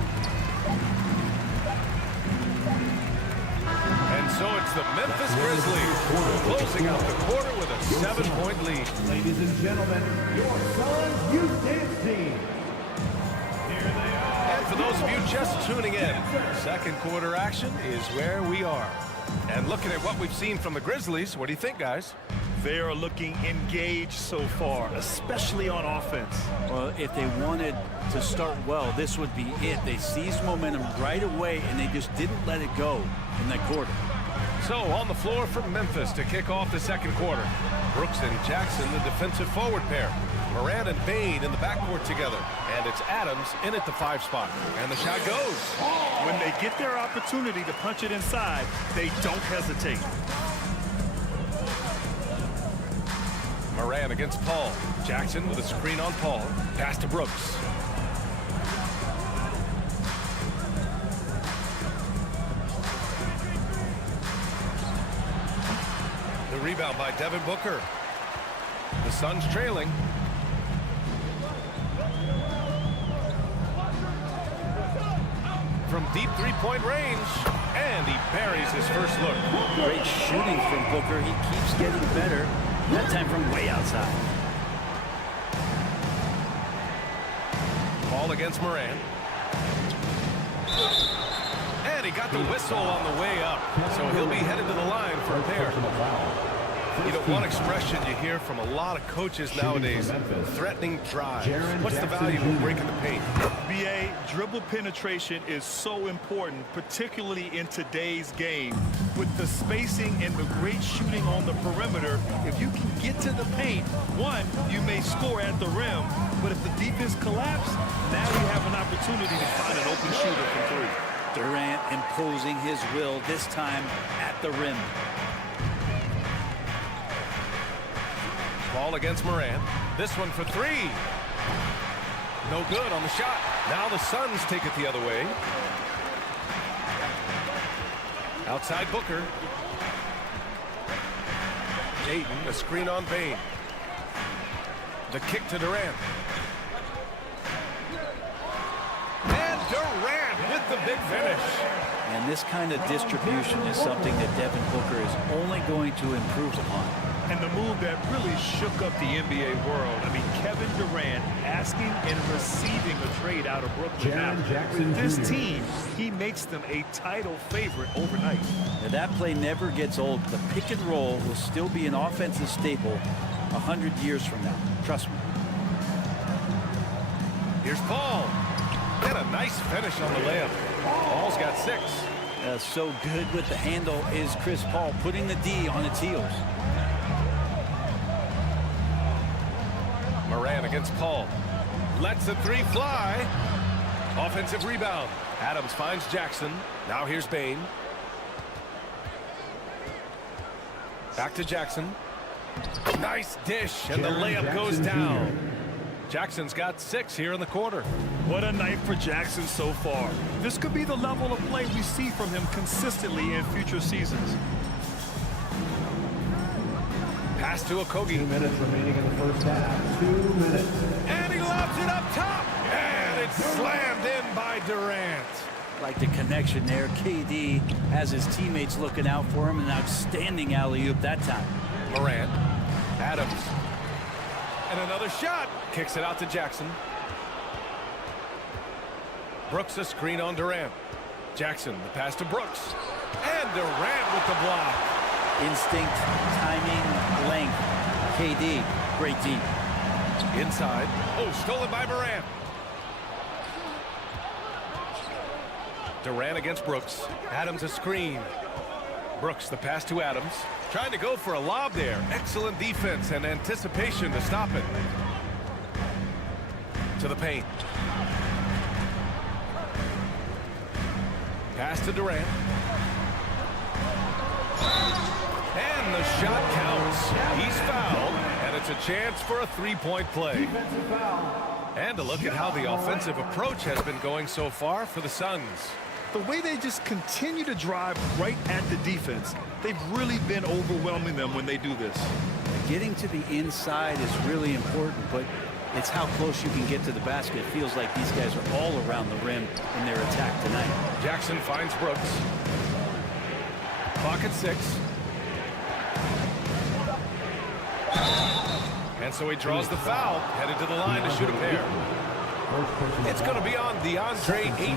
And so it's the Memphis Grizzlies closing out the quarter with a 7-point lead. Ladies and gentlemen, your Suns Youth Dance Team. And for those of you just tuning in, second quarter action is where we are. And looking at what we've seen from the Grizzlies, what do you think, guys? They are looking engaged so far, especially on offense. Well, if they wanted to start well, this would be it. They seized momentum right away, and they just didn't let it go in that quarter. So on the floor for Memphis to kick off the second quarter. Brooks and Jackson, the defensive forward pair. Morant and Bain in the backcourt together. And it's Adams in at the 5 spot. And the shot goes. When they get their opportunity to punch it inside, they don't hesitate. Morant against Paul. Jackson with a screen on Paul. Pass to Brooks. The rebound by Devin Booker. The Suns trailing. From deep 3-point range. And he buries his first look. Great shooting from Booker. He keeps getting better. That time from way outside. Ball against Morant. And he got the whistle on the way up. So he'll be headed to the line for a pair. You know, one expression you hear from a lot of coaches nowadays, threatening drives. What's the value of breaking the paint? B.A., dribble penetration is so important, particularly in today's game. With the spacing and the great shooting on the perimeter, if you can get to the paint, one, you may score at the rim, but if the defense collapses, now you have an opportunity to find an open shooter from 3. Durant imposing his will, this time at the rim. Ball against Morant. This one for 3. No good on the shot. Now the Suns take it the other way. Outside Booker. Ayton, a screen on Bain. The kick to Durant. And Durant with the big finish. And this kind of distribution is something that Devin Booker is only going to improve upon. And the move that really shook up the NBA world. I mean, Kevin Durant asking and receiving a trade out of Brooklyn. Now, with this team, he makes them a title favorite overnight. Now, that play never gets old. The pick and roll will still be an offensive staple 100 years from now. Trust me. Here's Paul. And a nice finish on the layup. Paul's got 6. So good with the handle is Chris Paul, putting the D on its heels. Morant against Paul. Lets the 3 fly. Offensive rebound. Adams finds Jackson. Now here's Bain. Back to Jackson. Nice dish, and the layup goes down. Jackson's got 6 here in the quarter. What a night for Jackson so far. This could be the level of play we see from him consistently in future seasons. Pass to Okogie. 2 minutes remaining in the first half. 2 minutes. And he lobs it up top. And it's slammed in by Durant. Like the connection there. KD has his teammates looking out for him. An outstanding alley-oop that time. Morant. Adams. And another shot. Kicks it out to Jackson. Brooks a screen on Durant. Jackson, the pass to Brooks. And Durant with the block. Instinct, timing, length. KD, great team. Inside. Oh, stolen by Morant. Durant against Brooks. Adams a screen. Brooks the pass to Adams. Trying to go for a lob there. Excellent defense and anticipation to stop it. To the paint. Pass to Durant. And the shot counts. He's fouled, and it's a chance for a three-point play. And a look at how the offensive approach has been going so far for the Suns. The way they just continue to drive right at the defense, they've really been overwhelming them when they do this. Getting to the inside is really important, but it's how close you can get to the basket. It feels like these guys are all around the rim in their attack tonight. Jackson finds Brooks. Clock at 6. And so he draws the foul, headed to the line to shoot a pair. It's going to be on DeAndre Ayton.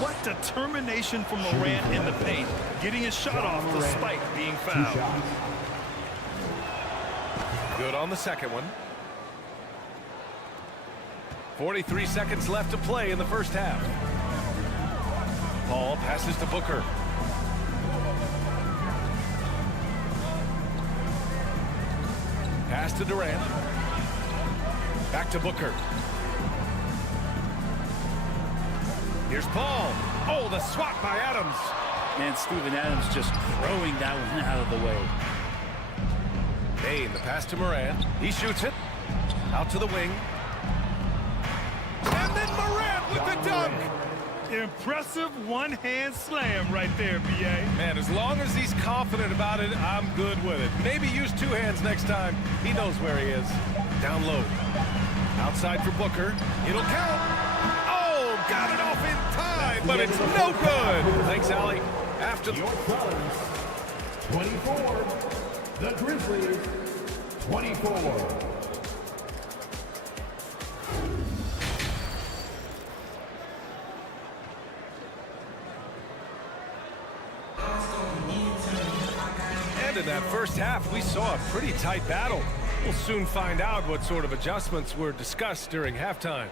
What determination from Morant in the paint, getting his shot off despite being fouled. Good on the second one. 43 seconds left to play in the first half. Paul passes to Booker. Pass to Durant. Back to Booker. Here's Paul. Oh, the swat by Adams. And Steven Adams just throwing that one out of the way. Payne, the pass to Morant. He shoots it. Out to the wing. And then Morant with the dunk. Impressive one-hand slam right there, B.A. Man, as long as he's confident about it, I'm good with it. Maybe use two hands next time. He knows where he is. Down low. Outside for Booker. It'll count. Oh, got it off in time, but it's no good. Thanks, Allie. After your Suns, 24. The Grizzlies, 24. And in that first half, we saw a pretty tight battle. We'll soon find out what sort of adjustments were discussed during halftime.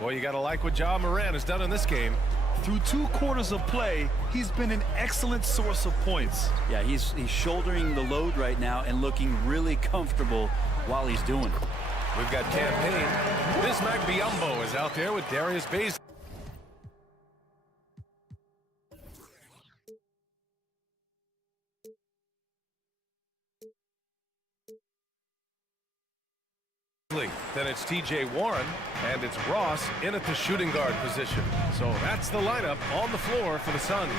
Boy, you got to like what Ja Morant has done in this game. Through 2 quarters of play, he's been an excellent source of points. Yeah, he's shouldering the load right now and looking really comfortable while he's doing it. We've got campaign. Bismack Biyombo is out there with Darius Bazley. Then it's T.J. Warren, and it's Ross in at the shooting guard position. So that's the lineup on the floor for the Suns.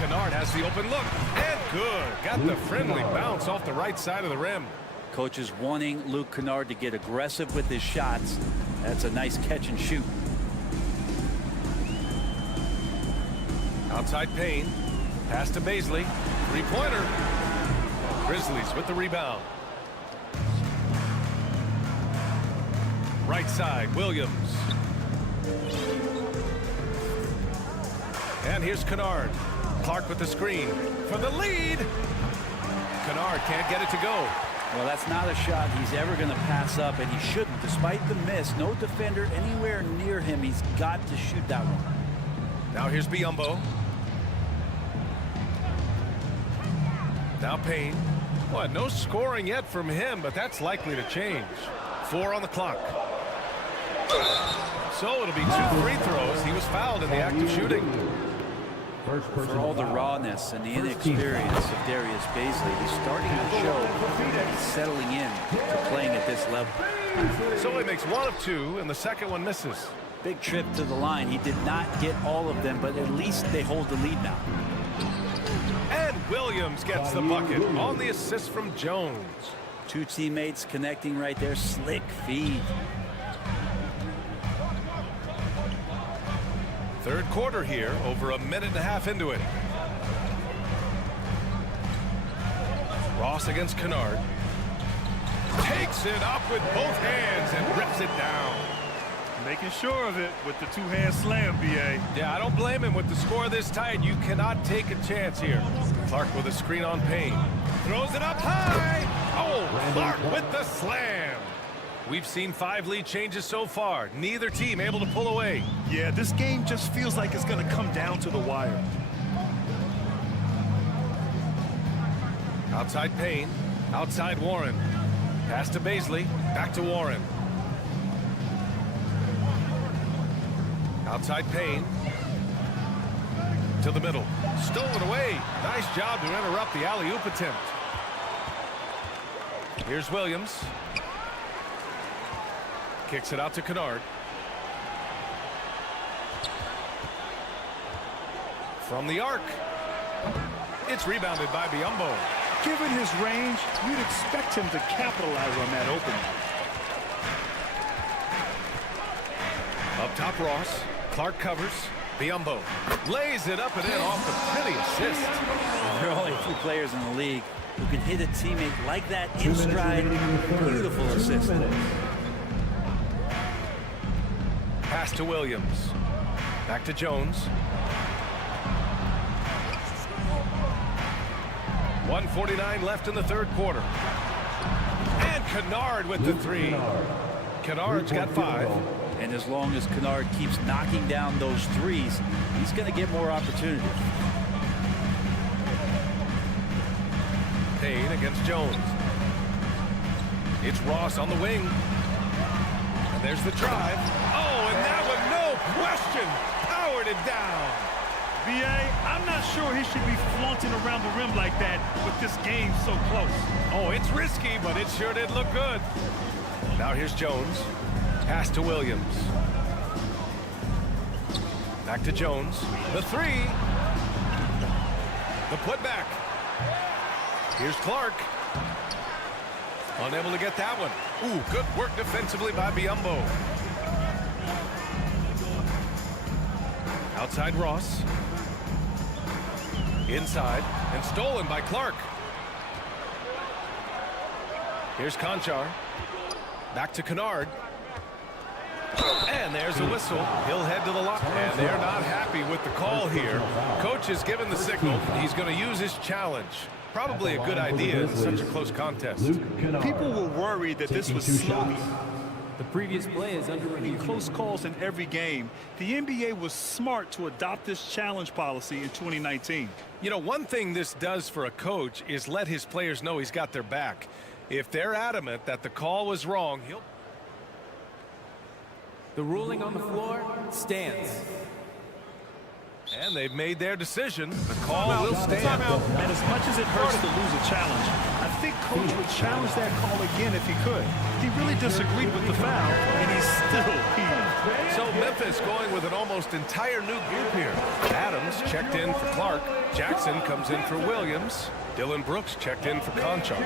Kennard has the open look, and good. Got the friendly bounce off the right side of the rim. Coach is wanting Luke Kennard to get aggressive with his shots. That's a nice catch and shoot. Outside Payne. Pass to Bazley. Three-pointer. Grizzlies with the rebound. Right side, Williams. And here's Kennard. Clark with the screen for the lead. Kennard can't get it to go. Well, that's not a shot he's ever going to pass up, and he shouldn't. Despite the miss, no defender anywhere near him. He's got to shoot that one. Now here's Biyombo. Now Payne. What? No scoring yet from him, but that's likely to change. 4 on the clock. So it'll be 2 free throws. He was fouled in the act of shooting. For all the rawness and the inexperience of Darius Bazley, he's starting to show that he's settling in to playing at this level. So he makes 1 of 2, and the second one misses. Big trip to the line. He did not get all of them, but at least they hold the lead now. And Williams gets the bucket on the assist from Jones. Two teammates connecting right there. Slick feed. Third quarter here, over a minute and a half into it. Ross against Kennard. Takes it up with both hands and rips it down. Making sure of it with the two-hand slam, B.A. Yeah, I don't blame him. With the score this tight, you cannot take a chance here. Clark with a screen on Payne. Throws it up high. Oh, Clark with the slam. We've seen 5 lead changes so far. Neither team able to pull away. Yeah, this game just feels like it's going to come down to the wire. Outside Payne. Outside Warren. Pass to Baisley. Back to Warren. Outside Payne. To the middle. Stolen away. Nice job to interrupt the alley-oop attempt. Here's Williams. Kicks it out to Kennard. From the arc. It's rebounded by Biyombo. Given his range, you'd expect him to capitalize on that opening. Up top, Ross. Clark covers. Biyombo lays it up and in off the pretty assist. There are only a few players in the league who can hit a teammate like that in stride. Beautiful assist. Pass to Williams. Back to Jones. 1:49 left in the third quarter. And Kennard with the 3. Kennard's got 5. And as long as Kennard keeps knocking down those threes, he's going to get more opportunity. Payne against Jones. It's Ross on the wing. And there's the drive. Oh, and that one, no question, powered it down. B.A., I'm not sure he should be flaunting around the rim like that with this game so close. Oh, it's risky, but it sure did look good. Now here's Jones. Pass to Williams. Back to Jones. The 3. The putback. Here's Clark. Unable to get that one. Ooh, good work defensively by Biyombo. Outside Ross. Inside and stolen by Clark. Here's Conchar. Back to Kennard. And there's a whistle. He'll head to the line. And they're not happy with the call here. Coach has given the signal. He's going to use his challenge. Probably a good idea in such a close contest. People were worried that this was slow. The previous play is under review. Close calls in every game. The NBA was smart to adopt this challenge policy in 2019. You know, one thing this does for a coach is let his players know he's got their back. If they're adamant that the call was wrong, he'll... The ruling on the floor stands. And they've made their decision. The call will stand. And as much as it hurts to lose a challenge, I think Coach would challenge that call again if he could. He really disagreed with the foul, and he's still heated. So Memphis going with an almost entire new group here. Adams checked in for Clark. Jackson comes in for Williams. Dylan Brooks checked in for Conchar.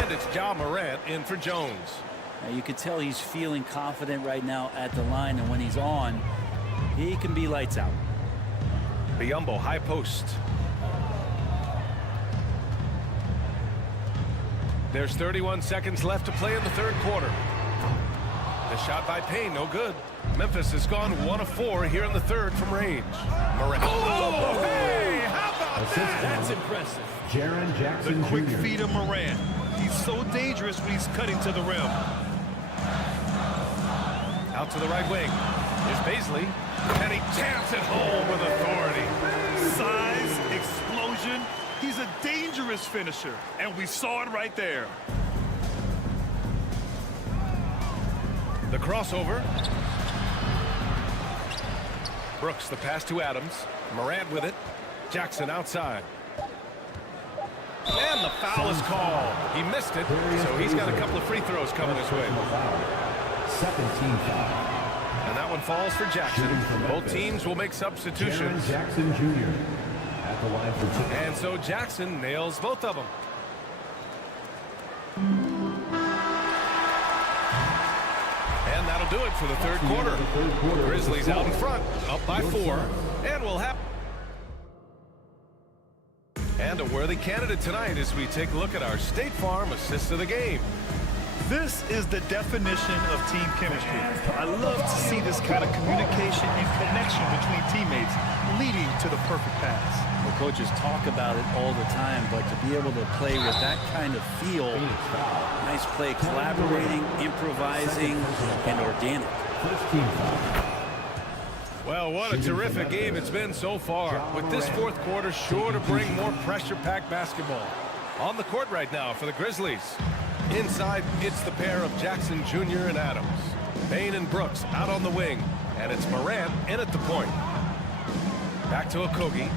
And it's Ja Morant in for Jones. Now you can tell he's feeling confident right now at the line, and when he's on, he can be lights out. Biyombo, high post. There's 31 seconds left to play in the third quarter. The shot by Payne, no good. Memphis has gone 1 of 4 here in the third from range. Morant. Oh, hey, how about that? That's impressive. Jaren Jackson The quick Jr. feed of Morant. He's so dangerous when he's cutting to the rim. Out to the right wing. Here's Baisley. And he jams it home with authority. Size, explosion. He's a dangerous finisher, and we saw it right there. The crossover. Brooks, the pass to Adams. Morant with it. Jackson outside. And the foul is called. He missed it, so he's got a couple of free throws coming his way. Second team foul. And that one falls for Jackson. Both teams will make substitutions. Jaren Jackson Jr. at the line for 2. And so Jackson nails both of them. for the third quarter. Grizzlies out in front, up by 4, and we'll have... And a worthy candidate tonight as we take a look at our State Farm assist of the game. This is the definition of team chemistry. I love to see this kind of communication and connection between teammates leading to the perfect pass. The coaches talk about it all the time, but to be able to play with that kind of feel, nice play, collaborating, improvising, and organic. Well, what a terrific game it's been so far, with this fourth quarter sure to bring more pressure-packed basketball. On the court right now for the Grizzlies. Inside, it's the pair of Jackson Jr. and Adams. Payne and Brooks out on the wing, and it's Morant in at the point. Back to Okogie.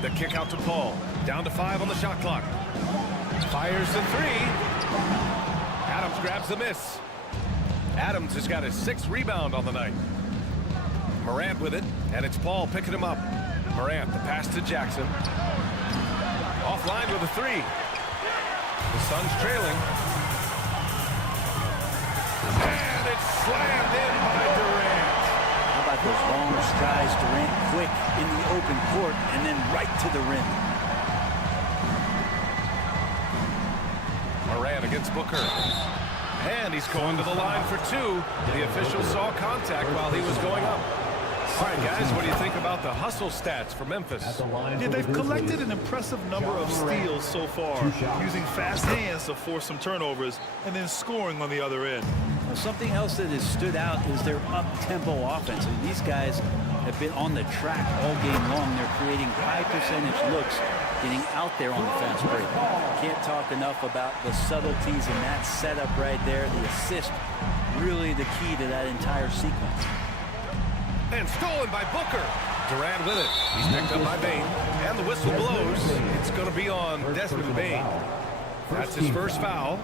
The kick out to Paul. Down to 5 on the shot clock. Fires the 3. Adams grabs the miss. Adams has got his 6th rebound on the night. Morant with it, and it's Paul picking him up. Morant, the pass to Jackson. Offline with a 3. The Suns trailing. And it's slammed in by Durant. How about those long strides, Durant quick in the open court and then right to the rim. Morant against Booker. And he's going to the line for 2. The official saw contact while he was going up. All right, guys, what do you think about the hustle stats for Memphis? Yeah, they've collected an impressive number of steals so far, using fast hands to force some turnovers and then scoring on the other end. Well, something else that has stood out is their up-tempo offense. And these guys have been on the track all game long. They're creating high-percentage looks, getting out there on the fast break. Can't talk enough about the subtleties in that setup right there. The assist, really the key to that entire sequence. And stolen by Booker. Durant with it. He's picked up by Bane. And the whistle blows. It's going to be on Desmond Bane. That's his first foul.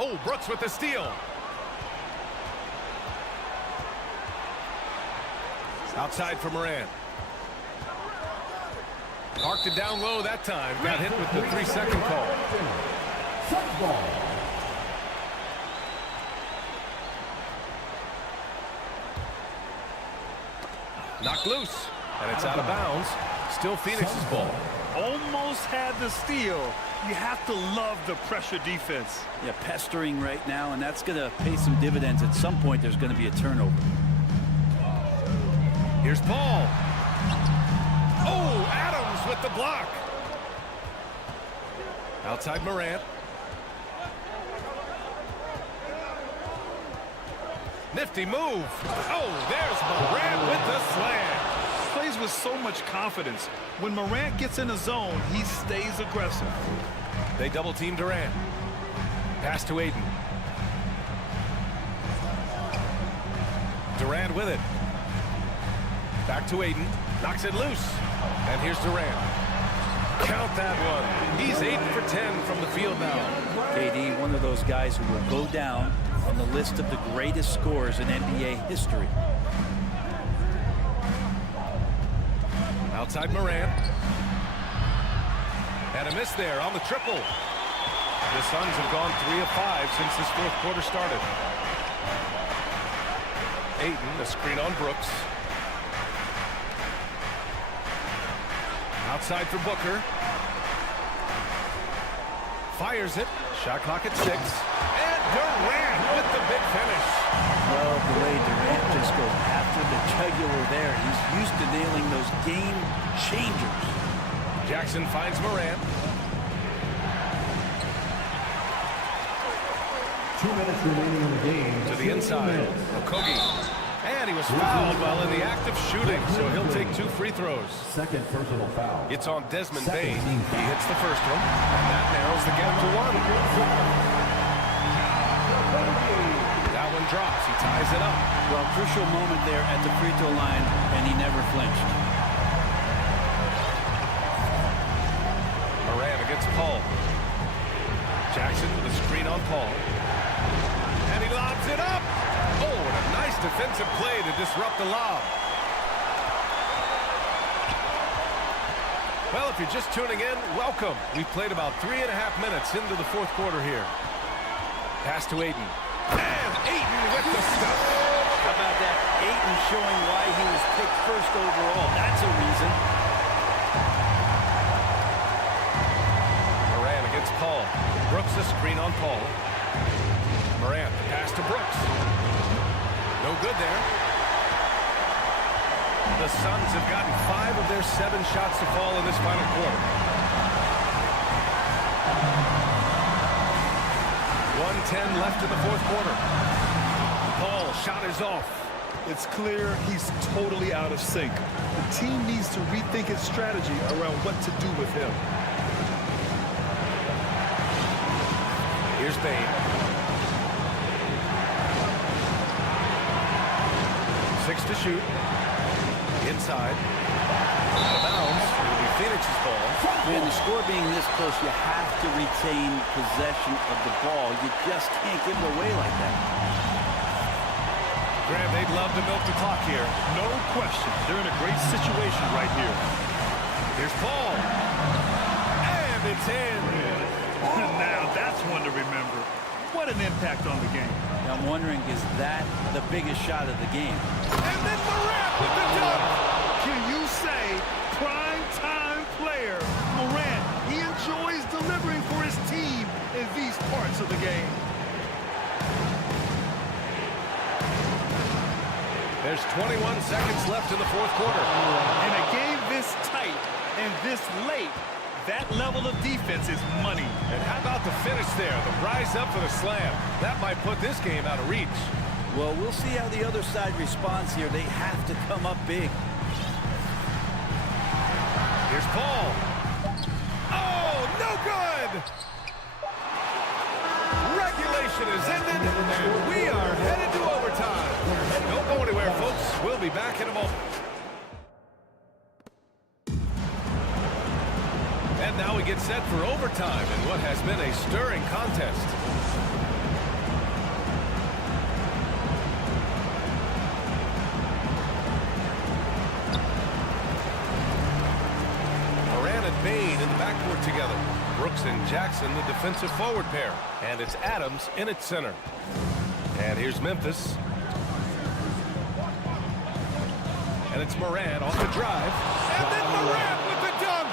Oh, Brooks with the steal. Outside for Morant. Parked it down low that time. Got hit with the 3-second call. Knocked loose, and it's out of bounds. Still Phoenix's ball. Almost had the steal. You have to love the pressure defense. Yeah, pestering right now, and that's going to pay some dividends. At some point, there's going to be a turnover. Here's Paul. Oh, Adams with the block. Outside Morant. Nifty move. Oh, there's Morant with the slam. Plays with so much confidence. When Morant gets in a zone, he stays aggressive. They double team Durant. Pass to Aiden. Durant with it. Back to Aiden. Knocks it loose. And here's Durant. Count that one. He's 8 for 10 from the field now. KD, one of those guys who will go down on the list of the greatest scorers in NBA history. Outside Morant. And a miss there on the triple. The Suns have gone 3 of 5 since this fourth quarter started. Ayton, the screen on Brooks. Outside for Booker. Fires it. Shot clock at 6. And Durant with the big finish. Well, the way Durant just goes after the jugular there. He's used to nailing those game changers. Jackson finds Morant. 2 minutes remaining in the game. To the inside. Okogie. And he was fouled while in the act of shooting, so he'll take 2 free throws. Second personal foul. It's on Desmond Bane. He hits the first one, and that narrows the gap to 1. That one drops. He ties it up. Well, crucial moment there at the free throw line, and he never flinched. Morant against Paul. Jackson with a screen on Paul. And he lobs it up. Oh, and a nice defensive play to disrupt the lob. Well, if you're just tuning in, welcome. We've played about 3.5 minutes into the fourth quarter here. Pass to Ayton. And Ayton with the stuff. How about that? Ayton showing why he was picked first overall. That's a reason. Moran against Paul. Brooks the screen on Paul. Moran, pass to Brooks. No good there. The Suns have gotten 5 of their 7 shots to fall in this final quarter. 1:10 left in the fourth quarter. Paul, shot is off. It's clear he's totally out of sync. The team needs to rethink its strategy around what to do with him. Here's Bane. 6 to shoot. Inside. Out of bounds. It'll be Phoenix's ball. Man, the score being this close, you have to retain possession of the ball. You just can't give it away like that. Graham, they'd love to milk the clock here. No question. They're in a great situation right here. Here's Paul. And it's in. Now that's one to remember. What an impact on the game. I'm wondering, is that the biggest shot of the game? And then Morant with the dunk. Can you say prime time player Morant? He enjoys delivering for his team in these parts of the game. There's 21 seconds left in the fourth quarter. In a game this tight and this late, that level of defense is money. And how about the finish there? The rise up for the slam. That might put this game out of reach. Well, we'll see how the other side responds here. They have to come up big. Here's Paul. Oh, no good! Regulation is ended, and we are headed to overtime. Don't go anywhere, folks. We'll be back in a moment. And now we get set for overtime in what has been a stirring contest. Moran and Bane in the backcourt together. Brooks and Jackson, the defensive forward pair. And it's Adams in its center. And here's Memphis. And it's Moran off the drive. And then Moran with the dunk.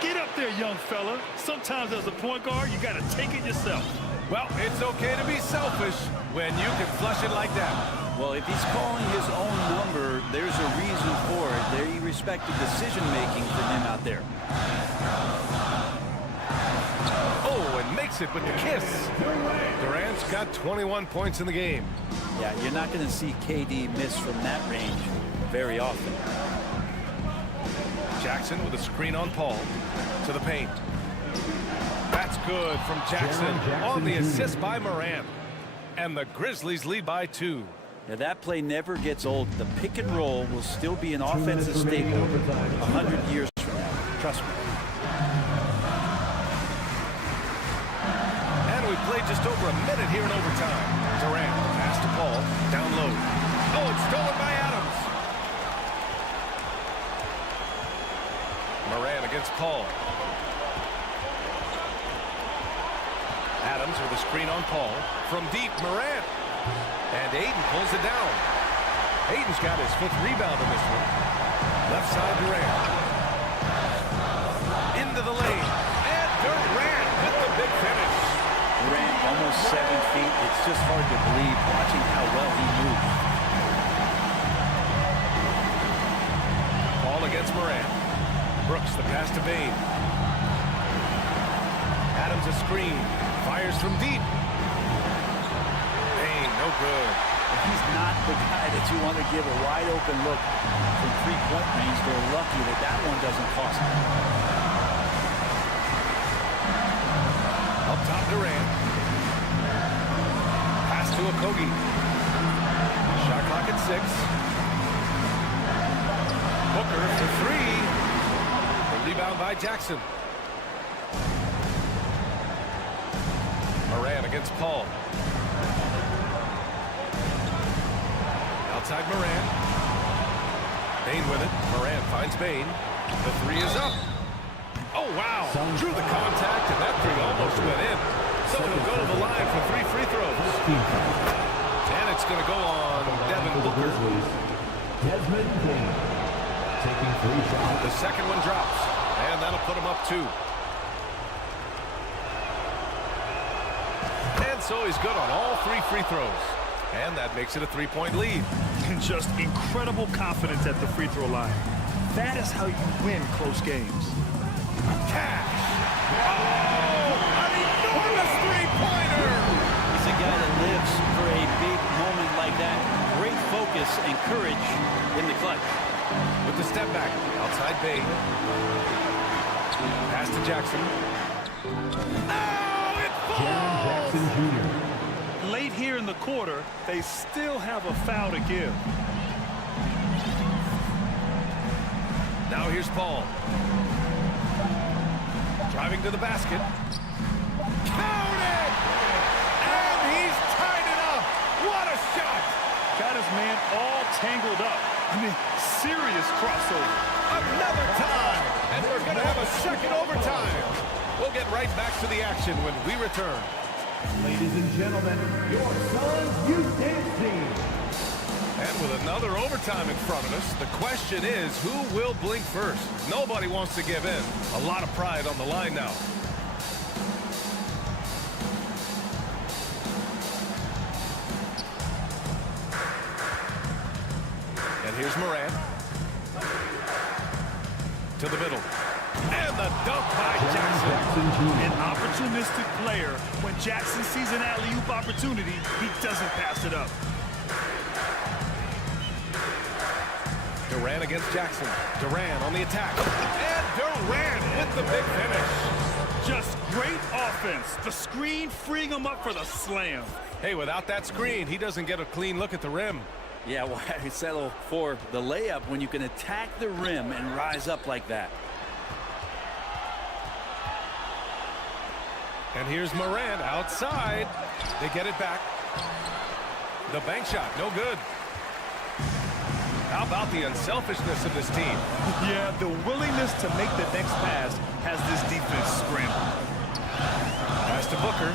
Get up there, young fella. Sometimes as a point guard, you got to take it yourself. Well, it's okay to be selfish when you can flush it like that. Well, if he's calling his own number, there's a reason for it. They respect the decision-making from him out there. Oh, and makes it with the kiss. Durant's got 21 points in the game. Yeah, you're not going to see KD miss from that range very often. Jackson with a screen on Paul to the paint. That's good from Jackson on the assist by Moran. And the Grizzlies lead by 2. Now that play never gets old. The pick and roll will still be an offensive staple 100 years from now. Trust me. And we played just over a minute here in overtime. Durant pass to Paul, down low. Oh, it's stolen by Adams. Moran against Paul. Adams with a screen on Paul. From deep, Moran. And Ayton pulls it down. Ayton's got his 5th rebound in this one. Left side, Durant. Into the lane. And Durant with the big finish. Durant almost 7 feet. It's just hard to believe watching how well he moves. Paul against Moran. Brooks the pass to Bane. Adams a screen. Fires from deep. Bane, no good. He's not the guy that you want to give a wide open look from 3-point range. They're lucky that that one doesn't cost them. Up top, Durant. Pass to Okogie. Shot clock at 6. Booker to 3. The rebound by Jackson. Moran against Paul. Outside Moran. Bane with it. Moran finds Bane. The 3 is up. Oh, wow. Drew the contact, and that three almost went in. So he'll go to the line for 3 free throws. And it's going to go on Devin Booker. Desmond Bain taking 3 shots. The second one drops, and that'll put him up 2. And so he's good on all 3 free throws. And that makes it a 3-point lead. And just incredible confidence at the free throw line. That is how you win close games. Cash. Oh, an enormous three-pointer. He's a guy that lives for a big moment like that. Great focus and courage in the clutch. With the step back, outside Bay. Pass to Jackson. Oh, it falls! Jackson Jr. Late here in the quarter, they still have a foul to give. Now here's Paul. Driving to the basket. Count it! And he's tied it up. What a shot! Got his man all tangled up. I mean, serious crossover. Another time! And we're going to have a second overtime. We'll get right back to the action when we return. Ladies and gentlemen, your Suns youth dance team. And with another overtime in front of us, the question is, who will blink first? Nobody wants to give in. A lot of pride on the line now. And here's Morant. To the middle. And the dunk by Jackson. An opportunistic player. When Jackson sees an alley-oop opportunity, he doesn't pass it up. Durant against Jackson. Durant on the attack. And Durant with the big finish. Just great offense. The screen freeing him up for the slam. Hey, without that screen, he doesn't get a clean look at the rim. Yeah, why settle for the layup when you can attack the rim and rise up like that? And here's Morant outside. They get it back. The bank shot, no good. How about the unselfishness of this team? Yeah, the willingness to make the next pass has this defense scrambled. Pass to Booker.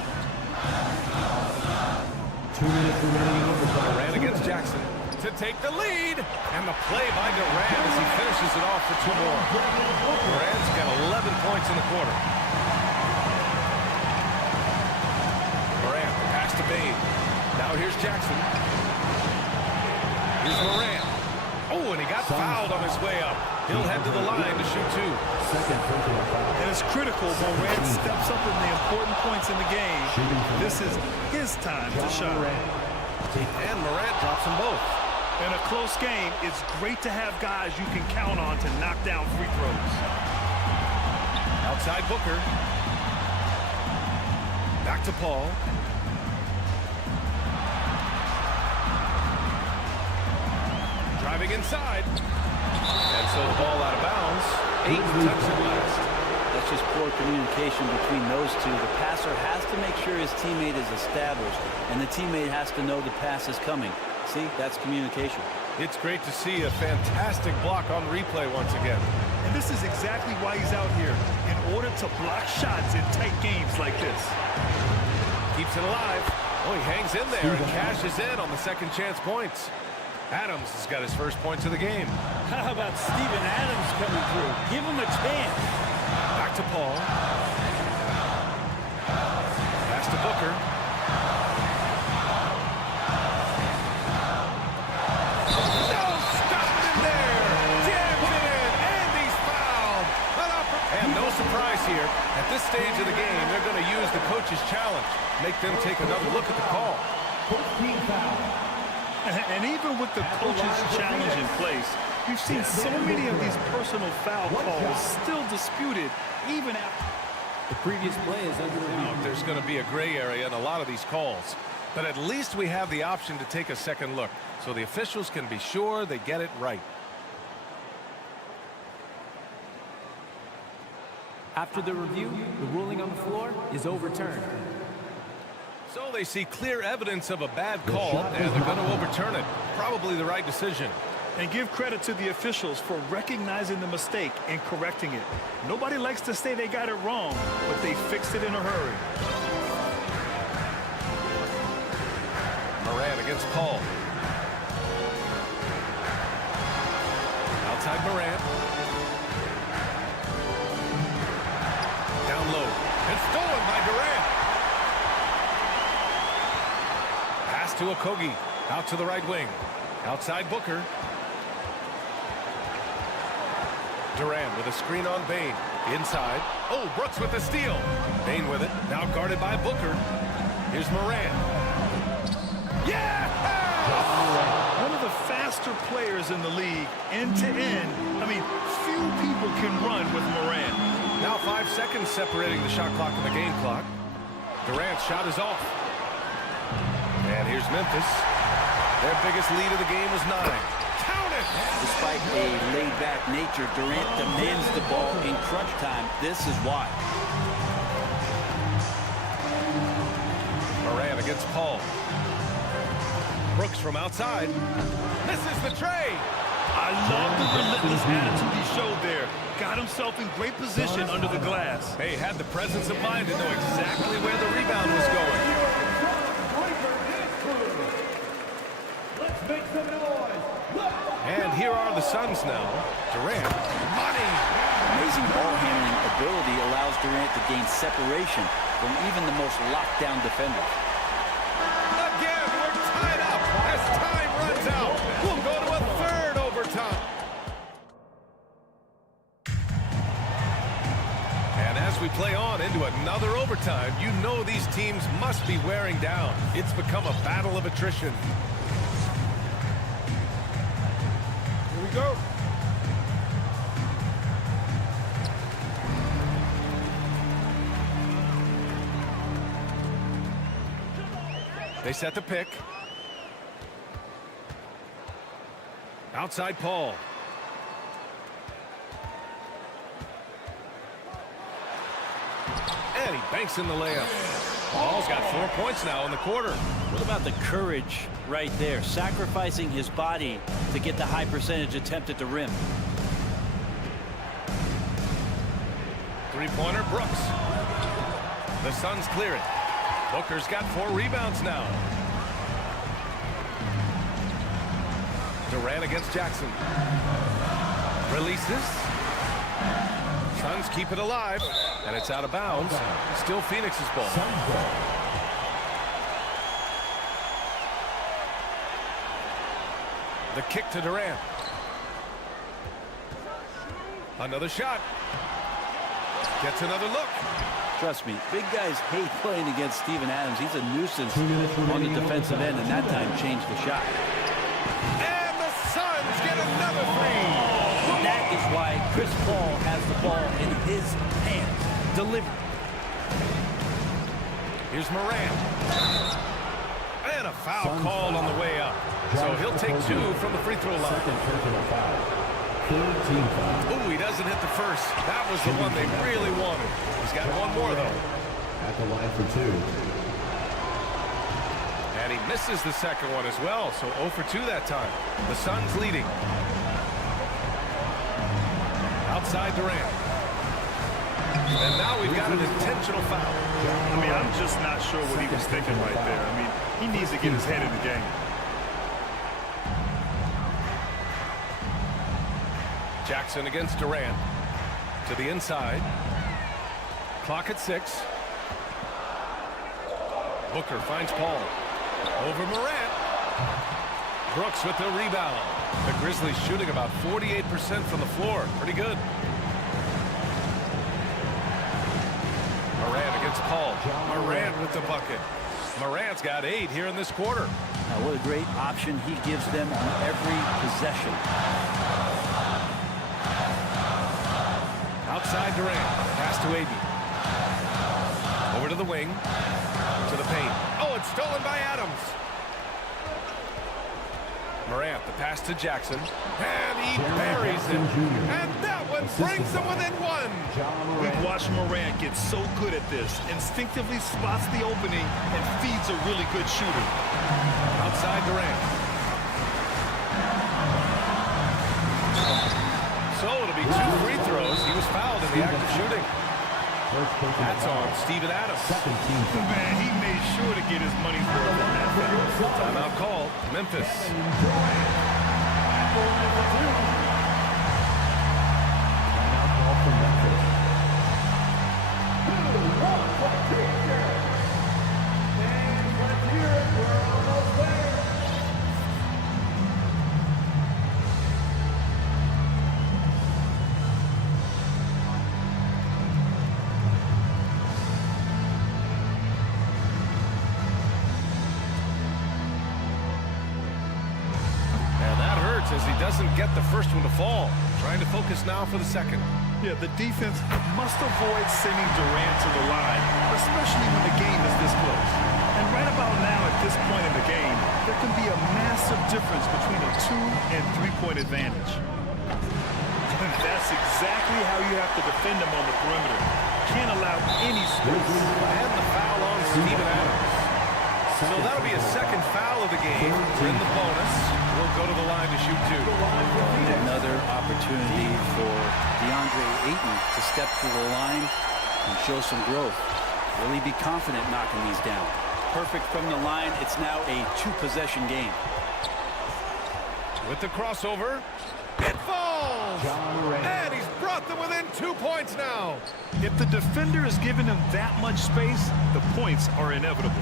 2 minutes remaining in overtime. Durant against Jackson to take the lead. And the play by Durant as he finishes it off for 2 more. Durant's got 11 points in the quarter. Durant, pass to Bain. Now here's Jackson. Here's Morant. Oh, and he got fouled on his way up. He'll head to the line to shoot 2. And it's critical Morant steps up in the important points in the game. This is his time to shine. And Morant drops them both. In a close game, it's great to have guys you can count on to knock down free throws. Outside Booker. Back to Paul. Driving inside. And so the ball out of bounds. 8 touches at last. That's just poor communication between those two. The passer has to make sure his teammate is established, and the teammate has to know the pass is coming. See, that's communication. It's great to see a fantastic block on replay once again. And this is exactly why he's out here, in order to block shots in tight games like this. Keeps it alive. Oh, he hangs in there and cashes in on the second chance points. Adams has got his first points of the game. How about Steven Adams coming through? Give him a chance. Back to Paul. Pass to Booker. No, stopped him there. Jams it in, and he's fouled. And no surprise here. At this stage of the game, they're going to use the coach's challenge. Make them take another look at the call. And even with the coach's challenge in place, we've seen so many of these personal foul calls still disputed even after. The previous play is under review. There's going to be a gray area in a lot of these calls. But at least we have the option to take a second look, so the officials can be sure they get it right. After the review, the ruling on the floor is overturned. So they see clear evidence of a bad call, and they're going to overturn it. Probably the right decision. And give credit to the officials for recognizing the mistake and correcting it. Nobody likes to say they got it wrong, but they fixed it in a hurry. Moran against Paul. Outside Moran. Down low. And stolen by Durant. Pass to Okogie. Out to the right wing. Outside Booker. Durant with a screen on Bane. Inside. Oh, Brooks with the steal. Bane with it. Now guarded by Booker. Here's Moran. Yeah! One of the faster players in the league, end to end. I mean, few people can run with Moran. Now 5 seconds separating the shot clock and the game clock. Durant's shot is off. And here's Memphis. Their biggest lead of the game was 9. Count it! Despite a laid-back nature, Durant demands the ball in crunch time. This is why. Moran against Paul. Brooks from outside. Misses the tray. I love the relentless attitude he showed there. Got himself in great position under the glass. Hey, had the presence of mind to know exactly where the rebound was going. Let's make some noise. And here are the Suns now. Durant. Money. Amazing ball handling ability allows Durant to gain separation from even the most locked-down defenders. Again, we're tied up as time runs out. We'll go to a third overtime. And as we play on into another overtime, you know these teams must be wearing down. It's become a battle of attrition. Here we go. They set the pick. Outside Paul. And he banks in the layup. Paul's got 4 points now in the quarter. What about the courage right there? Sacrificing his body to get the high percentage attempt at the rim. Three-pointer, Brooks. The Suns clear it. Booker's got 4 rebounds now. Durant against Jackson. Releases. Suns keep it alive. And it's out of bounds. Still Phoenix's ball. The kick to Durant. Another shot. Gets another look. Trust me, big guys hate playing against Steven Adams. He's a nuisance on the defensive end, and that time changed the shot. And the Suns get another three. That is why Chris Paul has the ball in his hands. Delivered. Here's Moran. And a foul called on the way up. So he'll take 2 from the free throw line. Ooh, he doesn't hit the first. That was the one they really wanted. He's got 1 more, though. At the line for 2. And he misses the second one as well, so 0 for 2 that time. The Suns leading. Outside Durant. And now we've got an intentional foul. I mean, I'm just not sure what he was thinking right there. I mean, he needs to get his head in the game. Jackson against Durant. To the inside. Clock at 6. Booker finds Paul. Over Morant. Brooks with the rebound. The Grizzlies shooting about 48% from the floor. Pretty good. Morant against Paul. Morant with the bucket. Morant's got 8 here in this quarter. Now, what a great option he gives them on every possession. Outside Durant. Pass to A.B. Over to the wing. To the paint. Oh, it's stolen by Adams. Morant, the pass to Jackson. And he buries it. And that one brings them within 1. We've watched Morant get so good at this. Instinctively spots the opening and feeds a really good shooter. Outside Durant. So it'll be 2 free throws. He was fouled in the act of shooting. That's on Steven Adams. Man, he made sure to get his money's worth on that foul. Timeout call, Memphis. As he doesn't get the first one to fall. Trying to focus now for the second. Yeah, the defense must avoid sending Durant to the line, especially when the game is this close. And right about now at this point in the game, there can be a massive difference between a 2- and 3-point advantage. And that's exactly how you have to defend them on the perimeter. Can't allow any space. And the foul on Steven Adams. So that'll be a second foul of the game. We're in the bonus. We'll go to the line to shoot 2. Another opportunity for DeAndre Ayton to step to the line and show some growth. Really be confident knocking these down. Perfect from the line. It's now a 2-possession game. With the crossover, it falls! And he's brought them within 2 points now. If the defender is giving him that much space, the points are inevitable.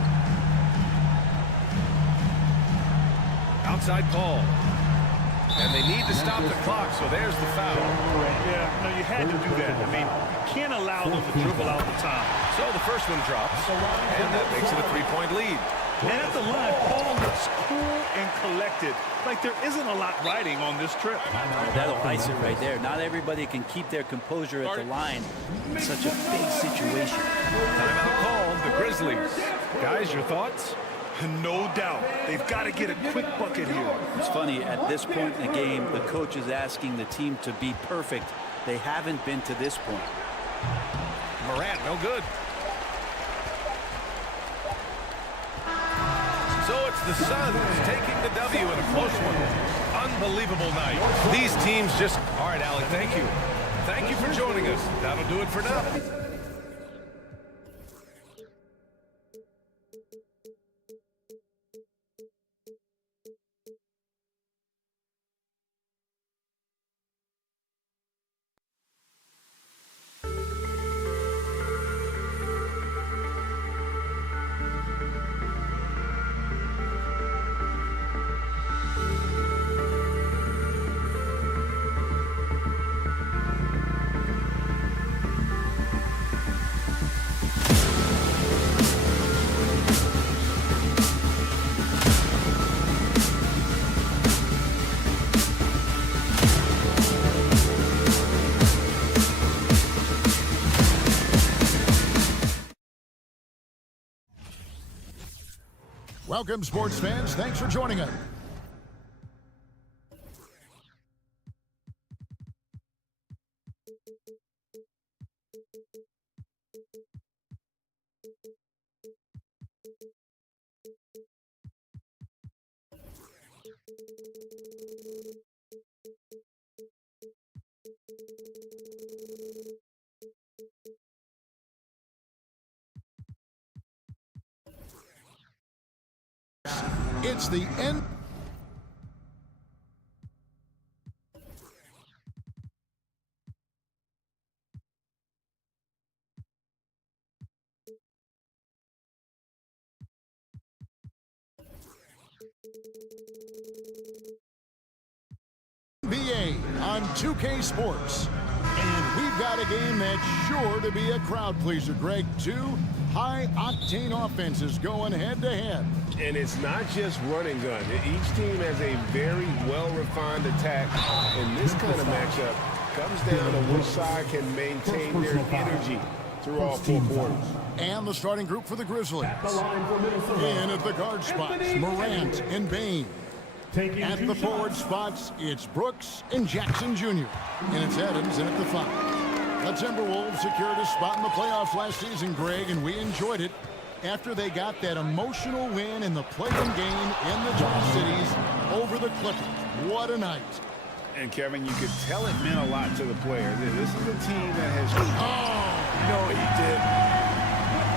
Outside call. And they need to stop the clock, so there's the foul. Yeah, no, you had to do that. I mean, you can't allow them to dribble out the time. So the first one drops, and that makes it a 3-point lead. And at the line, Paul looks cool and collected, like there isn't a lot riding on this trip. That'll ice it right there. Not everybody can keep their composure at the line in such a big situation. Timeout called, the Grizzlies. Guys, your thoughts? No doubt. They've got to get a quick bucket here. It's funny, at this point in the game, the coach is asking the team to be perfect. They haven't been to this point. Morant, no good. So it's the Suns taking the W in a close one. Unbelievable night. These teams just... All right, Alec, thank you. Thank you for joining us. That'll do it for now. Welcome, sports fans. Thanks for joining us. It's the end. NBA on 2K Sports. And we've got a game that's sure to be a crowd pleaser, Greg. 2 high-octane offenses going head-to-head. And it's not just run and gun. Each team has a very well-refined attack. And this kind of matchup comes down to which side can maintain their energy through all 4 quarters. And the starting group for the Grizzlies. In at the guard spots, Morant and Bain. At the forward spots, it's Brooks and Jackson Jr. And it's Adams in at the 5. The Timberwolves secured a spot in the playoffs last season, Greg, and we enjoyed it after they got that emotional win in the play-in game in the Twin Cities over the Clippers. What a night. And, Kevin, you could tell it meant a lot to the players. This is a team that has... Oh, no, he didn't.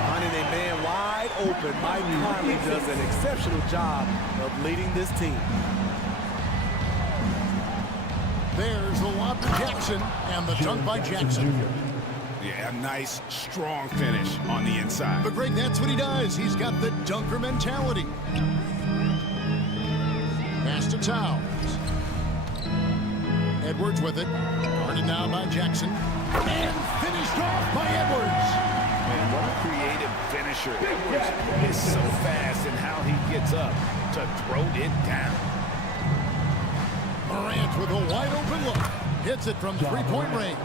Finding a man wide open, Mike Conley does an exceptional job of leading this team. There's the lob to Jackson, and the dunk by Jackson. Yeah, a nice, strong finish on the inside. But Greg, that's what he does. He's got the dunker mentality. Pass to Towns. Edwards with it. Guarded now by Jackson. And finished off by Edwards. Man, what a creative finisher. Edwards is so fast in how he gets up to throw it down. Morant with a wide open look. Hits it from three-point range.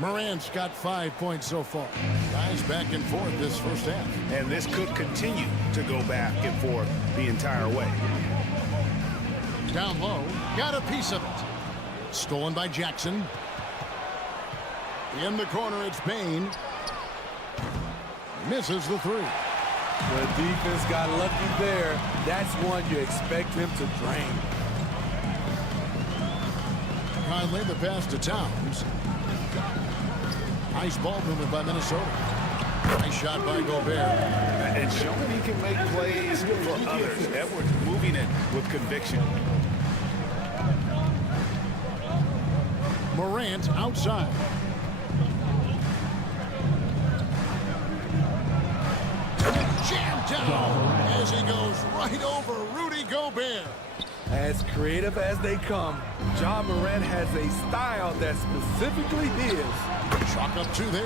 Morant's got 5 points so far. Guys back and forth this first half. And this could continue to go back and forth the entire way. Down low, got a piece of it. Stolen by Jackson. In the corner, it's Payne. Misses the three. The defense got lucky there. That's one you expect him to drain. Conley, the pass to Towns. Nice ball movement by Minnesota. Nice shot by Gobert. And showing he can make plays for others. Edwards moving it with conviction. Morant outside. Jammed down as he goes right over Rudy Gobert. As creative as they come, Ja Morant has a style that's specifically his. Chalk up two there.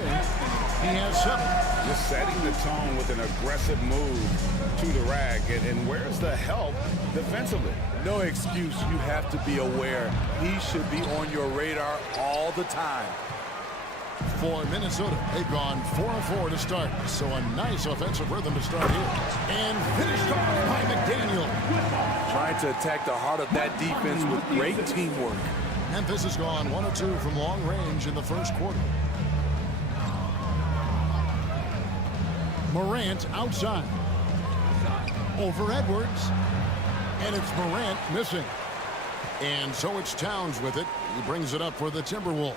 He has 7. Just setting the tone with an aggressive move to the rack. And where's the help defensively? No excuse. You have to be aware. He should be on your radar all the time. For Minnesota, they've gone 4-4 to start. So a nice offensive rhythm to start here. And finished off by McDaniel. Trying to attack the heart of that defense with great teamwork. Memphis has gone 1 of 2 from long range in the first quarter. Morant outside. Over Edwards. And it's Morant missing. And so it's Towns with it. He brings it up for the Timberwolves.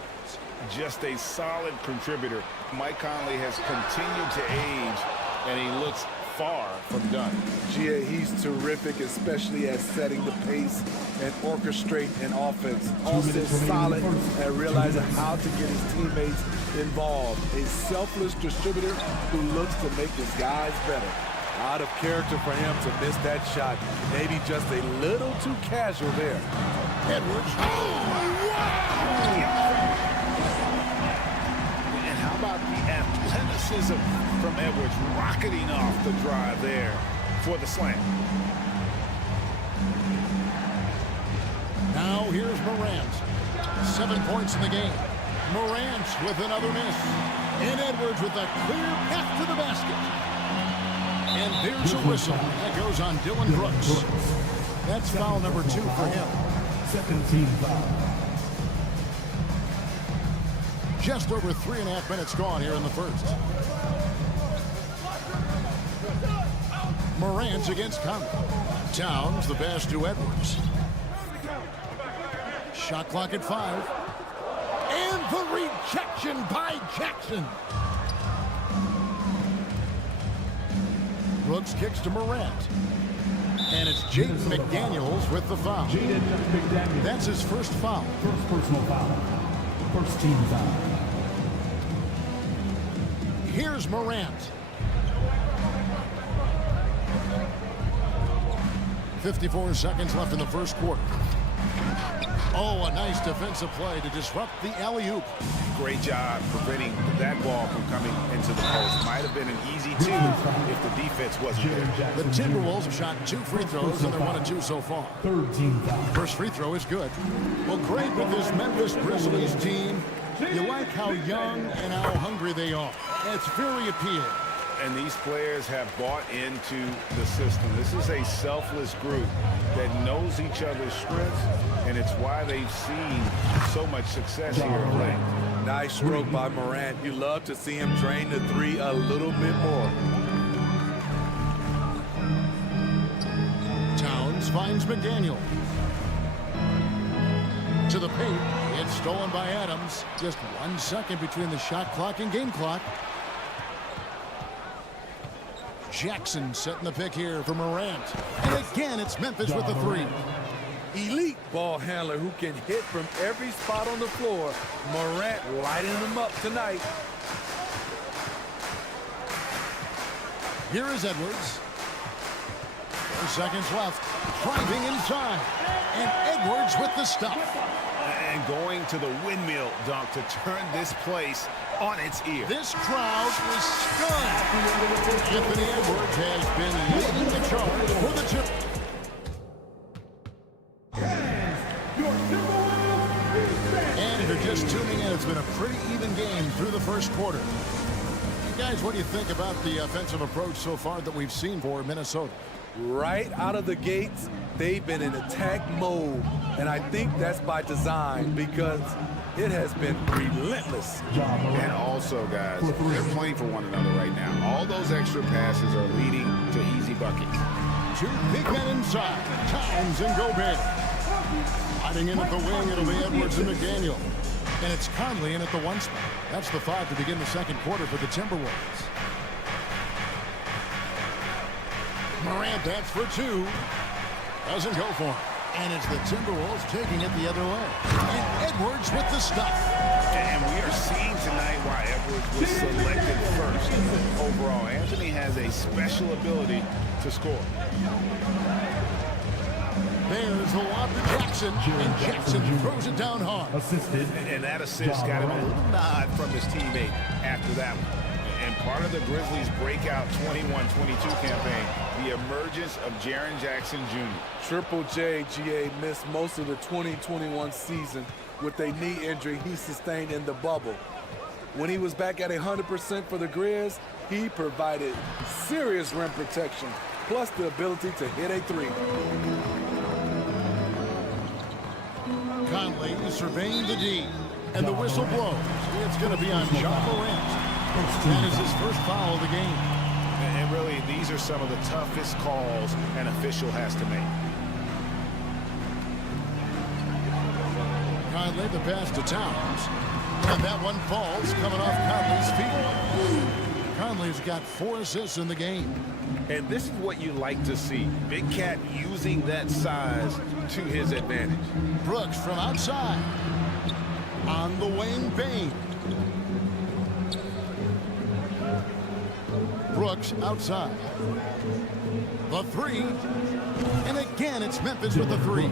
Just a solid contributor. Mike Conley has continued to age, and he looks far from done. Gia, he's terrific, especially at setting the pace and orchestrate an offense. Also solid at realizing how to get his teammates involved. A selfless distributor who looks to make his guys better. Out of character for him to miss that shot. Maybe just a little too casual there. Edwards. Oh, wow! And how about the athleticism from Edwards rocketing off the drive there for the slam. Now here's Morant. 7 points in the game. Morant with another miss. And Edwards with a clear path to the basket. And there's a whistle. That goes on Dylan Brooks. That's foul number 2 for him. Second team foul. Just over 3.5 minutes gone here in the first. Morant against Conley. Towns, the pass to Edwards. Shot clock at 5. And the rejection by Jackson. Brooks kicks to Morant. And it's Jaden McDaniels with the foul. That's his first foul. First personal foul. First team foul. Here's Morant. 54 seconds left in the first quarter. Oh, a nice defensive play to disrupt the alley-oop. Great job preventing that ball from coming into the post. Might have been an easy 2 if the defense wasn't there. The Timberwolves have shot 2 free throws, and they're 1 of 2 so far. Third team foul. First free throw is good. Well, great with this Memphis Grizzlies team. You like how young and how hungry they are. It's very appealing. And these players have bought into the system. This is a selfless group that knows each other's strengths, and it's why they've seen so much success here of late. Nice stroke by Morant. You love to see him drain the 3 a little bit more. Towns finds McDaniel. into the paint. It's stolen by Adams. Just 1 second between the shot clock and game clock. Jackson setting the pick here for Morant. And again, it's Memphis with the three. Elite ball handler who can hit from every spot on the floor. Morant lighting them up tonight. Here is Edwards. 4 seconds left. Driving inside. And Edwards with the stop. And going to the windmill dunk to turn this place on its ear. This crowd is stunned. Anthony Edwards has been leading the charge for the tip. And if you're just tuning in, it's been a pretty even game through the first quarter. Guys, what do you think about the offensive approach so far that we've seen for Minnesota? Right out of the gates, they've been in attack mode. And I think that's by design because it has been relentless. And also, guys, they're playing for one another right now. All those extra passes are leading to easy buckets. 2 big men inside, Towns and Gobert. Hiding in at the wing, it'll be Edwards and McDaniel. And it's Conley in at the 1 spot. That's the 5 to begin the second quarter for the Timberwolves. Morant, that's for 2. Doesn't go for him. And it's the Timberwolves taking it the other way. And Edwards with the stuff. And we are seeing tonight why Edwards was selected first overall. Anthony has a special ability to score. There's the lob to Jackson, and Jackson throws it down hard. Assisted. And that assist got him a little nod from his teammate after that one. And part of the Grizzlies' breakout 21-22 campaign, the emergence of Jaren Jackson Jr. Triple J, GA, missed most of the 2021 season with a knee injury he sustained in the bubble. When he was back at 100% for the Grizz, he provided serious rim protection, plus the ability to hit a 3. Conley surveying the D, and the whistle blows. It's going to be on Ja Morant. That is his first foul of the game. And really, these are some of the toughest calls an official has to make. Conley, the pass to Towns. And that one falls, coming off Conley's feet. Conley's got 4 assists in the game. And this is what you like to see. Big Cat using that size to his advantage. Brooks from outside. On the wing, Bain. Brooks outside. The 3. And again, it's Memphis with the 3.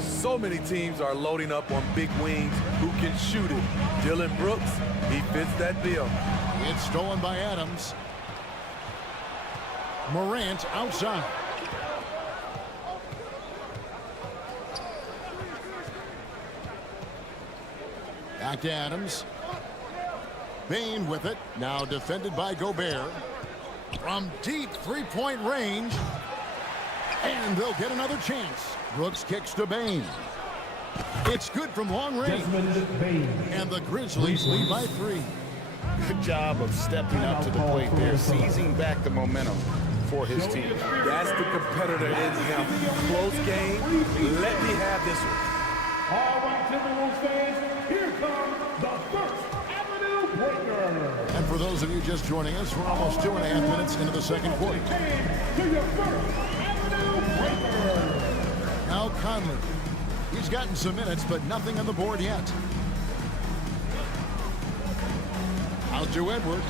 So many teams are loading up on big wings who can shoot it. Dylan Brooks, he fits that bill. It's stolen by Adams. Morant outside. Back to Adams. Bain with it. Now defended by Gobert. From deep three-point range. And they'll get another chance. Brooks kicks to Bain. It's good from long range. And the Grizzlies lead by 3. Good job of stepping up to the plate there, seizing back the momentum for his team. That's the competitor in him. Close game. Let me have this one. All right, Timberwolves fans, here comes the First Avenue Breaker. And for those of you just joining us, we're almost 2.5 minutes into the second quarter. To your First Avenue Breaker. Now Conley. He's gotten some minutes, but nothing on the board yet. Out to Edwards.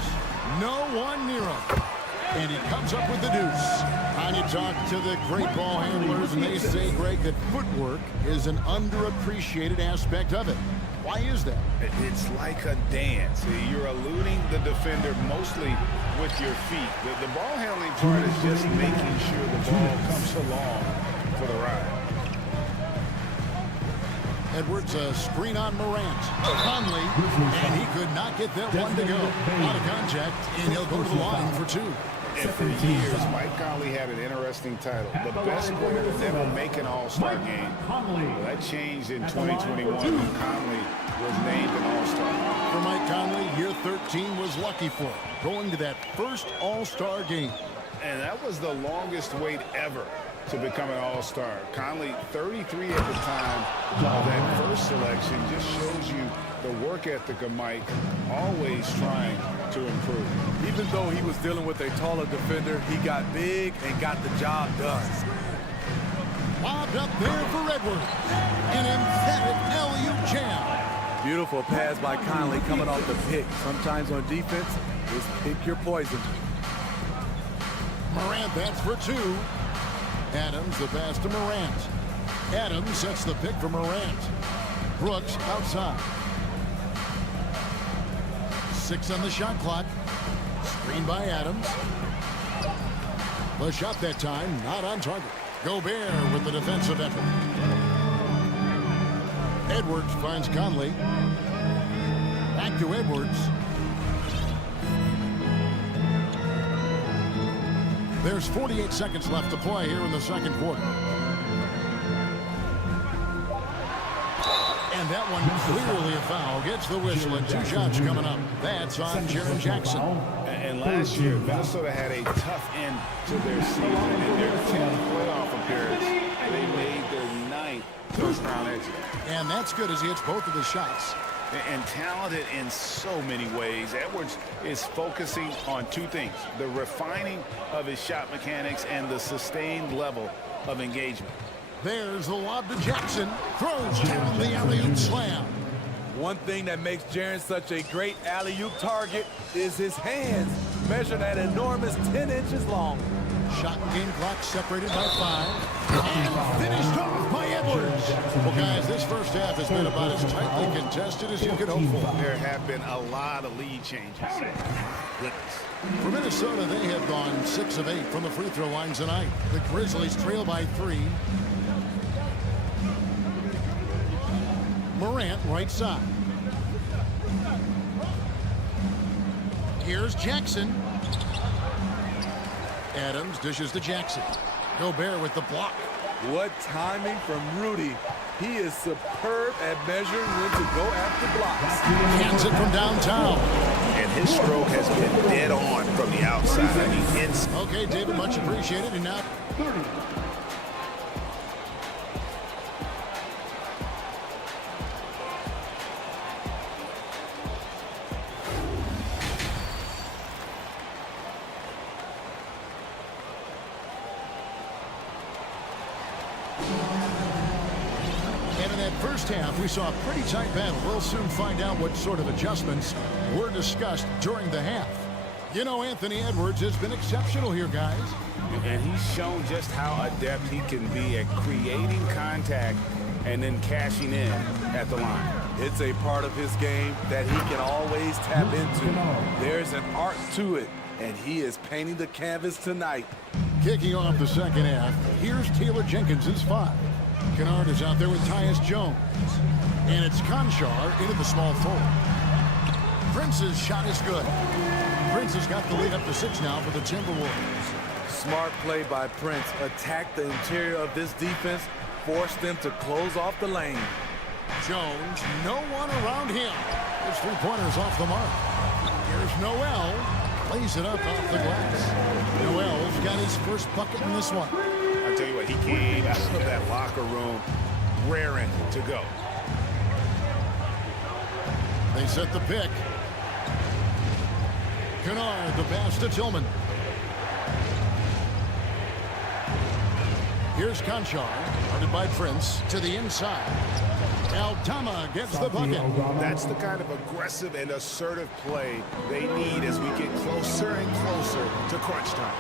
No one near him. And he comes up with the deuce. And you talk to the great ball handlers, and they say, Greg, that footwork is an underappreciated aspect of it. Why is that? It's like a dance. You're eluding the defender mostly with your feet. The ball handling part is just making sure the ball comes along for the ride. Edwards, a screen on Morant. Conley, and he could not get that one to go. Out of contact, and he'll go to the line for 2. And for years, Mike Conley had an interesting title. The best player to ever make an All-Star game. Well, that changed in 2021 when Conley was named an All-Star. For Mike Conley, year 13 was lucky for him, going to that first All-Star game. And that was the longest wait ever to become an all-star. Conley, 33 at the time of that first selection, just shows you the work ethic of Mike, always trying to improve. Even though he was dealing with a taller defender, he got big and got the job done. Lobbed up there for Edwards. An emphatic alley-oop jam. Beautiful pass by Conley coming off the pick. Sometimes on defense, just pick your poison. Morant bats for two. Adams the pass to Morant. Adams sets the pick for Morant. Brooks outside. 6 on the shot clock. Screen by Adams. The shot that time not on target. Gobert with the defensive effort. Edwards finds Conley. Back to Edwards. There's 48 seconds left to play here in the second quarter. And that one clearly a foul. Gets the whistle and 2 shots coming up. That's on Jaren Jackson. And last year, Minnesota had a tough end to their season. In their 10th playoff appearance, they made their 9th first-round exit. And that's good as he hits both of the shots. And talented in so many ways. Edwards is focusing on 2 things: the refining of his shot mechanics and the sustained level of engagement. There's the lob to Jackson. Throws down the alley-oop slam. One thing that makes Jaren such a great alley-oop target is his hands, measured at enormous 10 inches long. Shot and game clock separated by 5. And finished off by Edwards. Well, guys, this first half has been about as tightly contested as you could hope for. There have been a lot of lead changes. For Minnesota, they have gone 6 of 8 from the free throw line tonight. The Grizzlies trail by 3. Morant right side. Here's Jackson. Adams dishes to Jackson. Gobert with the block. What timing from Rudy. He is superb at measuring when to go after blocks. Hands it from downtown. And his stroke has been dead on from the outside. Okay, David, much appreciated. And now 30. first half, we saw a pretty tight battle. We'll soon find out what sort of adjustments were discussed during the half. You know, Anthony Edwards has been exceptional here, guys. And he's shown just how adept he can be at creating contact and then cashing in at the line. It's a part of his game that he can always tap into. There's an art to it, and he is painting the canvas tonight. Kicking off the second half, here's Taylor Jenkins' 5. Kennard is out there with Tyus Jones. And it's Conchar into the small forward. Prince's shot is good. Prince has got the lead up to 6 now for the Timberwolves. Smart play by Prince. Attack the interior of this defense. Force them to close off the lane. Jones, no one around him. His 3-pointers off the mark. Here's Noel. Plays it up off the glass. Noel's got his first bucket in this one. I tell you what, he came out of that locker room raring to go. They set the pick. Kennard, the pass to Tillman. Here's Conchar, guarded by Prince, to the inside. Aldama gets the bucket. That's the kind of aggressive and assertive play they need as we get closer and closer to crunch time.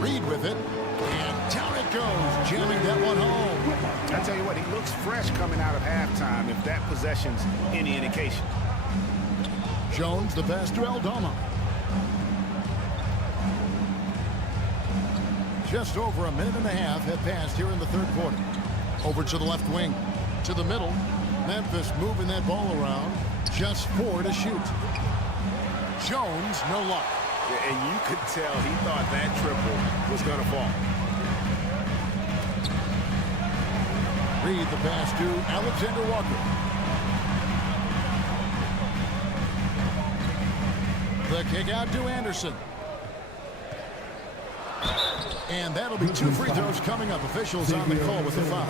Reed with it, and down it goes, jamming that one home. I tell you what, he looks fresh coming out of halftime, if that possession's any indication. Jones, the pass to Aldama. Just over a minute and a half have passed here in the third quarter. Over to the left wing, to the middle. Memphis moving that ball around. Just 4 to shoot. Jones, no luck. Yeah, and you could tell he thought that triple was going to fall. Reed the pass to Alexander Walker. The kick out to Anderson. And that'll be 2 free throws coming up. Officials on the call with the foul.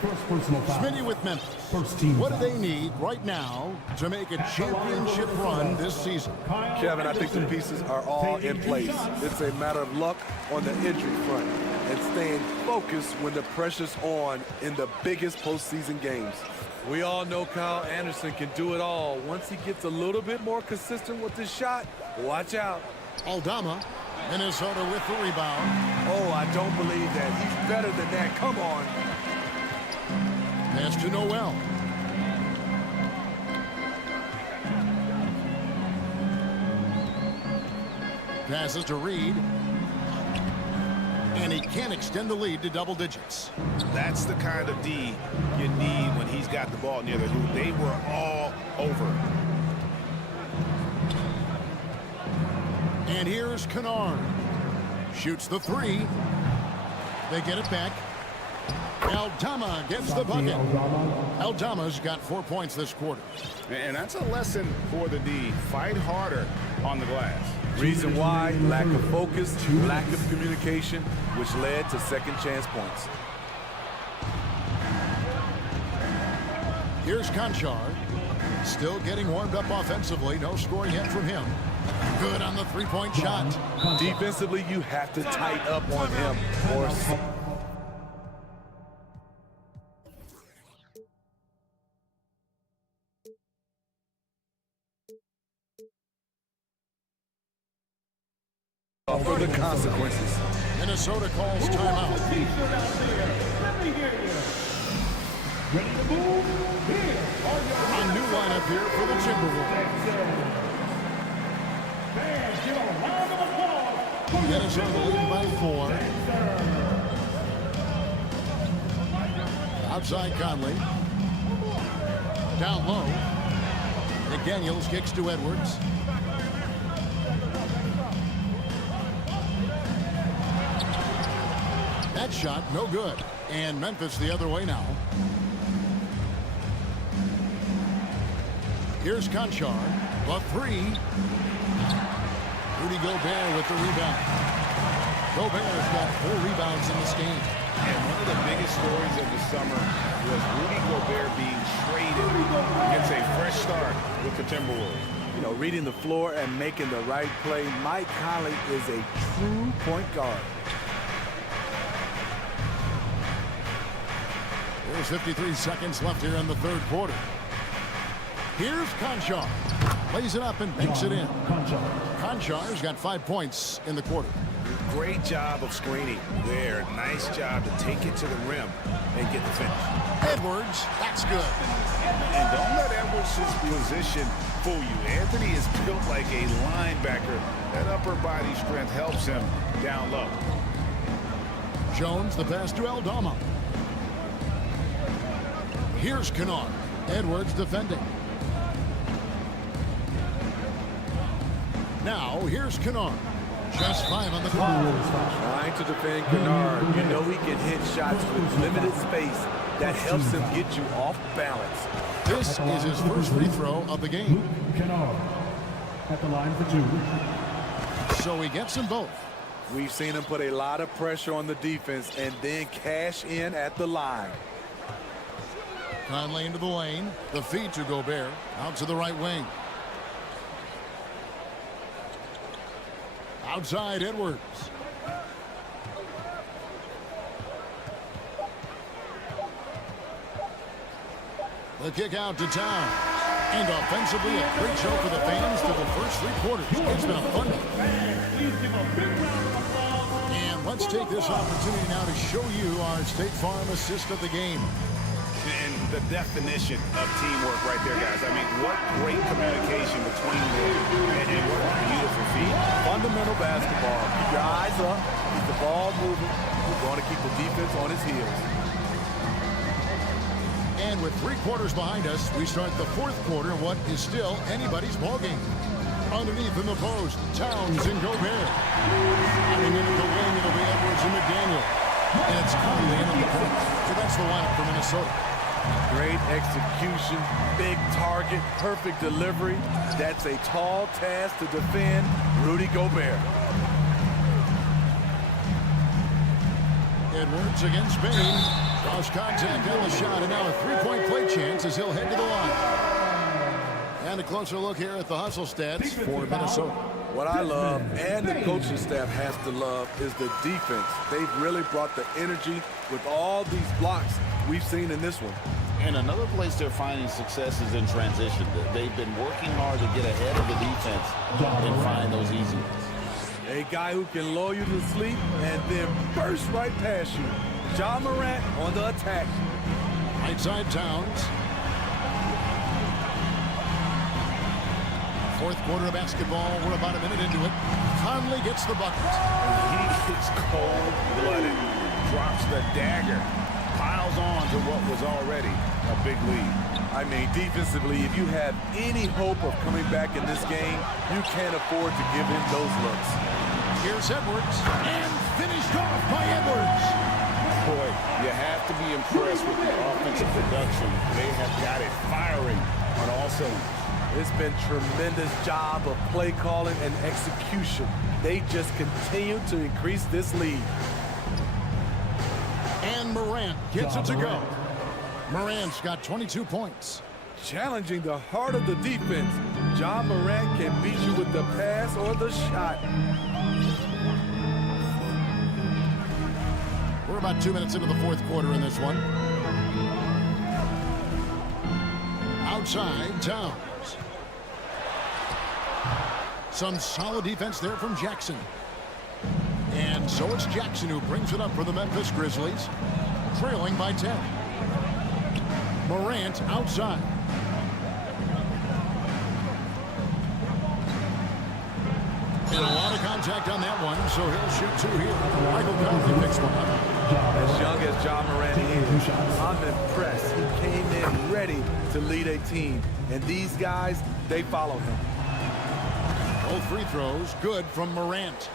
First personal foul. Smitty with Memphis. First team What do foul. they need right now to make a championship run this season? Kevin, I think the pieces are all in place. It's a matter of luck on the injury front and staying focused when the pressure's on in the biggest postseason games. We all know Kyle Anderson can do it all. Once he gets a little bit more consistent with his shot, watch out. Aldama, Minnesota with the rebound. Oh, I don't believe that. He's better than that. Come on. Pass to Noel. Passes to Reed. And he can't extend the lead to double digits. That's the kind of D you need when he's got the ball near the hoop. They were all over. And here's Kennard. Shoots the 3. They get it back. Aldama gets the bucket. Aldama's got 4 points this quarter. And that's a lesson for the D. Fight harder on the glass. Reason why? Lack of focus, lack of communication, which led to second chance points. Here's Conchar. Still getting warmed up offensively. No scoring yet from him. Good on the three-point shot. Defensively, you have to tighten up on him or for the consequences. Minnesota calls timeout. A new lineup here for the Timberwolves. Minnesota leading by 4. Outside Conley. Down low. McDaniels kicks to Edwards. That shot, no good. And Memphis the other way now. Here's Conchar. The 3. Rudy Gobert with the rebound. Gobert's got 4 rebounds in this game. And one of the biggest stories of the summer was Rudy Gobert being traded. Gets a fresh start with the Timberwolves. You know, reading the floor and making the right play. Mike Conley is a true point guard. There's 53 seconds left here in the third quarter. Here's Conchar. Lays it up and banks it in. Conchar's got 5 points in the quarter. Great job of screening there. Nice job to take it to the rim and get the finish. Edwards, that's good. And don't let Edwards' position fool you. Anthony is built like a linebacker. That upper body strength helps him down low. Jones, the pass to Aldama. Here's Kennard. Edwards defending. Now, here's Kennard. Just 5 on the clock. Trying to defend Kennard. You know he can hit shots with limited space. That helps him get you off balance. This is his first free throw of the game. Kennard at the line for 2. So he gets them both. We've seen him put a lot of pressure on the defense and then cash in at the line. Conley into the lane. The feed to Gobert. Out to the right wing. Outside Edwards. The kick out to Towns. And offensively, a great show for the fans through the first 3 quarters. It's been a fun one. And let's take this opportunity now to show you our State Farm assist of the game. And the definition of teamwork right there, guys. I mean, what great communication between them, and what a beautiful feat. Fundamental basketball. Keep your eyes up. Keep the ball moving. We're going to keep the defense on its heels. And with 3 quarters behind us, we start the 4th quarter in what is still anybody's ballgame. Underneath in the post, Towns and Gobert. Coming into the wing, it'll be Edwards and McDaniel. And it's Conley in the post. So that's the lineup for Minnesota. Great execution, big target, perfect delivery. That's a tall task to defend Rudy Gobert. Edwards against Bain. Cross contact on the shot, and now a three-point play chance as he'll head to the line. And a closer look here at the hustle stats for Minnesota. What I love, and the coaching staff has to love, is the defense. They've really brought the energy with all these blocks we've seen in this one. And another place they're finding success is in transition. They've been working hard to get ahead of the defense and find those easy ones. A guy who can lull you to sleep and then burst right past you. Ja Morant on the attack. Right side Towns. Fourth quarter of basketball. We're about a minute into it. Conley gets the bucket. He gets cold-blooded, drops the dagger, piles on to what was already a big lead. I mean, defensively, if you have any hope of coming back in this game, you can't afford to give him those looks. Here's Edwards, and finished off by Edwards. Boy, you have to be impressed with the offensive production. They have got it firing on all cylinders. It's been tremendous job of play calling and execution. They just continue to increase this lead. And Morant gets it to go. Morant's got 22 points. Challenging the heart of the defense. Ja Morant can beat you with the pass or the shot. We're about 2 minutes into the fourth quarter in this one. Outside, Towns. Some solid defense there from Jackson. And so it's Jackson who brings it up for the Memphis Grizzlies, trailing by 10. Morant outside. And a lot of contact on that one, so he'll shoot two here. Michael Conley picks one up. As young as Ja Morant is, I'm impressed. He came in ready to lead a team. And these guys, they follow him. Both free throws good from Morant.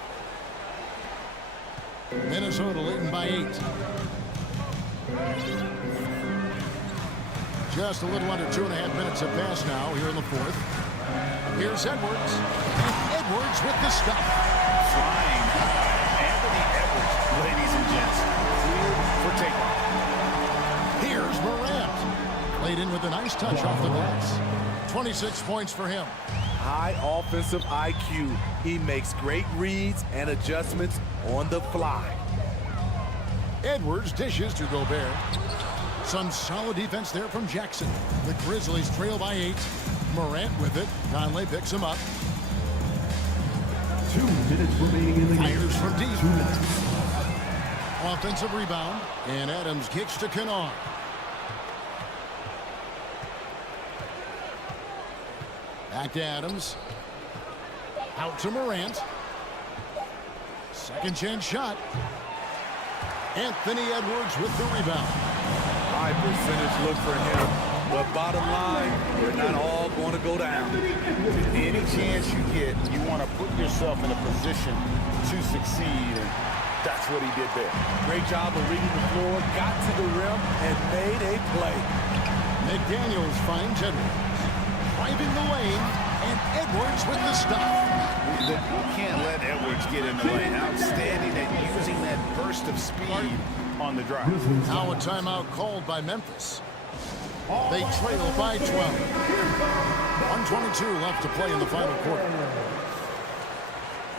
Minnesota leading by 8. Just a little under 2.5 minutes have passed now here in the fourth. Here's Edwards. And Edwards with the stop. Flying. Anthony Edwards, ladies and gents. Cleared for takeoff. Here's Morant. Played in with a nice touch off the glass. 26 points for him. High offensive IQ. He makes great reads and adjustments on the fly. Edwards dishes to Gobert. Some solid defense there from Jackson. The Grizzlies trail by 8. Morant with it. Conley picks him up. 2 minutes remaining in the game. Fires from deep. 2 minutes. Offensive rebound. And Adams kicks to Kennard. Back to Adams. Out to Morant. Second chance shot. Anthony Edwards with the rebound. High percentage look for him. But bottom line, they're not all going to go down. Any chance you get, you want to put yourself in a position to succeed. And that's what he did there. Great job of reading the floor, got to the rim, and made a play. McDaniels finds Edwards. Driving the lane, and Edwards with the stop. You can't let Edwards get in the lane. Outstanding at using that burst of speed on the drive. Now a timeout called by Memphis. They trail by 12. 1:22 left to play in the final quarter.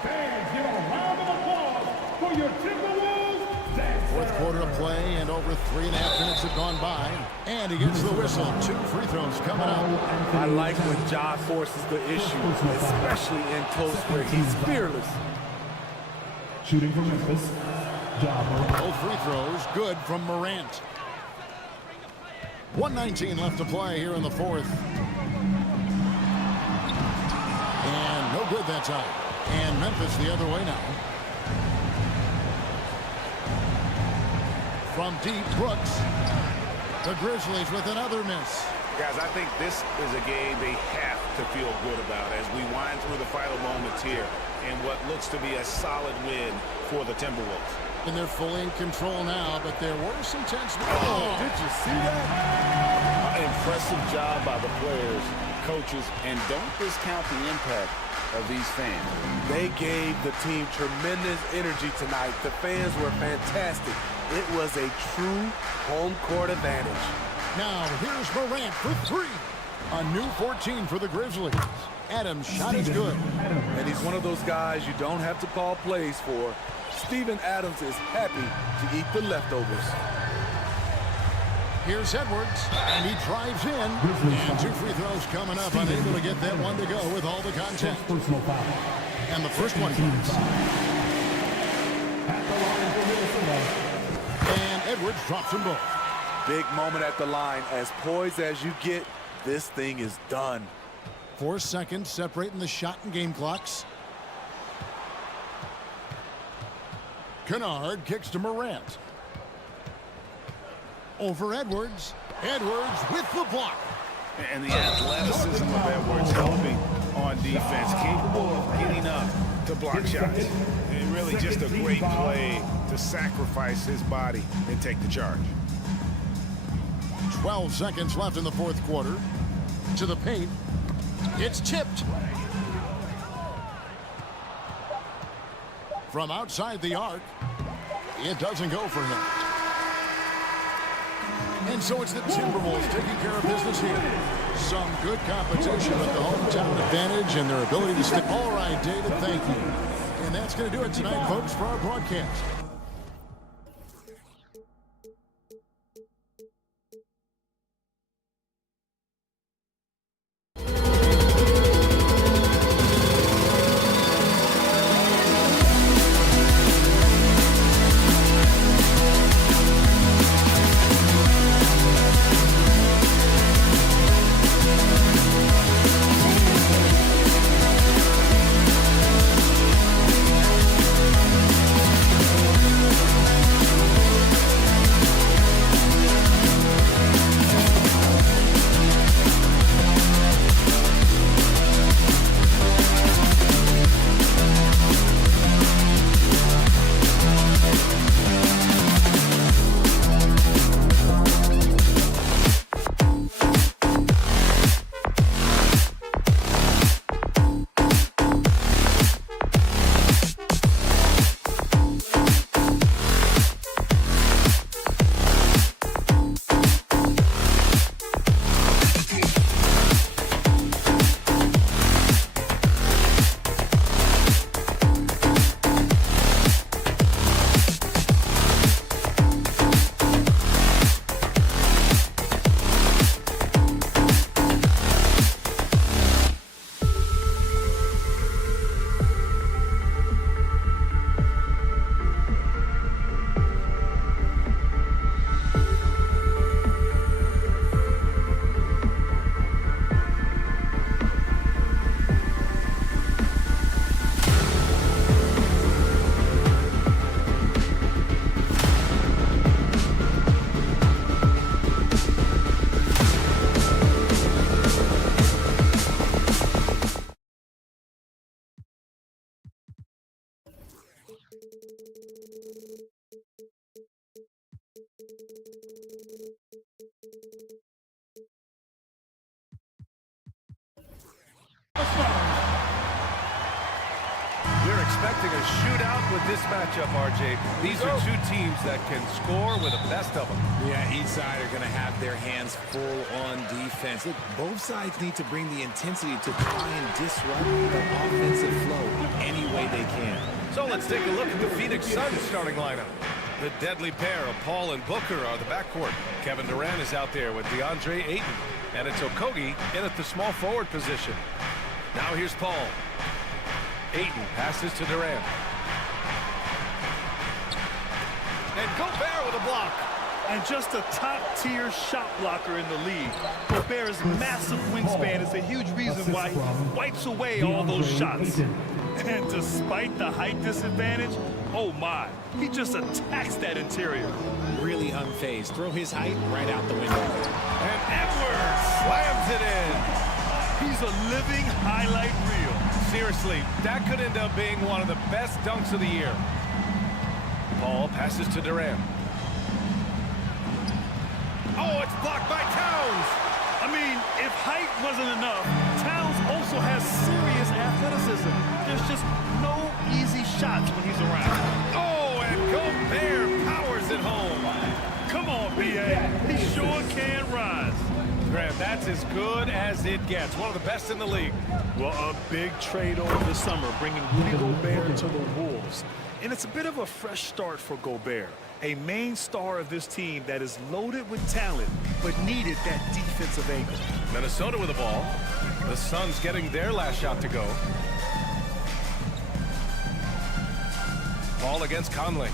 Fans, give a round of applause for your Timberwolves. Fourth quarter of play, and over 3.5 minutes have gone by. And he gets the whistle. 2 free throws coming up. I like when Ja forces the issue, especially in close where he's fearless. Shooting from Memphis. Ja Morant. Both free throws good from Morant. 1:19 left to play here in the fourth. And no good that time. And Memphis the other way now. From deep, Brooks. The Grizzlies with another miss. Guys, I think this is a game they have to feel good about as we wind through the final moments here in what looks to be a solid win for the Timberwolves. And they're fully in control now, but there were some tense. Oh, did you see that? Impressive job by the players, coaches, and don't discount the impact of these fans. They gave the team tremendous energy tonight. The fans were fantastic. It was a true home court advantage. Now here's Morant for three. A new 14 for the Grizzlies. Adams' shot is good. And he's one of those guys you don't have to call plays for. Steven Adams is happy to eat the leftovers. Here's Edwards, and he drives in. And 2 free throws coming up. Unable to get that one to go with all the contact. And the first one comes. And Edwards drops them both. Big moment at the line. As poised as you get, this thing is done. 4 seconds separating the shot and game clocks. Kennard kicks to Morant. Over Edwards. Edwards with the block. And the athleticism of Edwards helping on defense, capable of getting up to block shots. And really just a great play to sacrifice his body and take the charge. 12 seconds left in the fourth quarter. To the paint. It's tipped. From outside the arc. It doesn't go for him. And so it's the Timberwolves taking care of business here. Some good competition with the hometown advantage and their ability to stick. All right, David, thank you. And that's going to do it tonight, folks, for our broadcast. We're expecting a shootout with this matchup, RJ. These are two teams that can score with the best of them. Yeah, each side are going to have their hands full on defense. Look, both sides need to bring the intensity to try and disrupt the offensive flow any way they can. So let's take a look at the Phoenix Suns starting lineup. The deadly pair of Paul and Booker are the backcourt. Kevin Durant is out there with DeAndre Ayton. And it's Okogie in at the small forward position. Now here's Paul. Ayton passes to Durant. And Gobert with a block. And just a top-tier shot blocker in the league. Gobert's massive wingspan is a huge reason why he wipes away all those shots. And despite the height disadvantage, oh my, he just attacks that interior. Really unfazed. Throw his height right out the window. And Edwards slams it in. He's a living highlight reel. Seriously, that could end up being one of the best dunks of the year. Paul passes to Durant. Oh, it's blocked by Towns. I mean, if height wasn't enough, Towns also has serious athleticism. There's just no easy shots when he's around. Oh, and Gobert powers it home. And that's as good as it gets. One of the best in the league. Well, a big trade over the summer, bringing Rudy Gobert to the Wolves. And it's a bit of a fresh start for Gobert, a main star of this team that is loaded with talent, but needed that defensive angle. Minnesota with the ball. The Suns getting their last shot to go. Ball against Conley.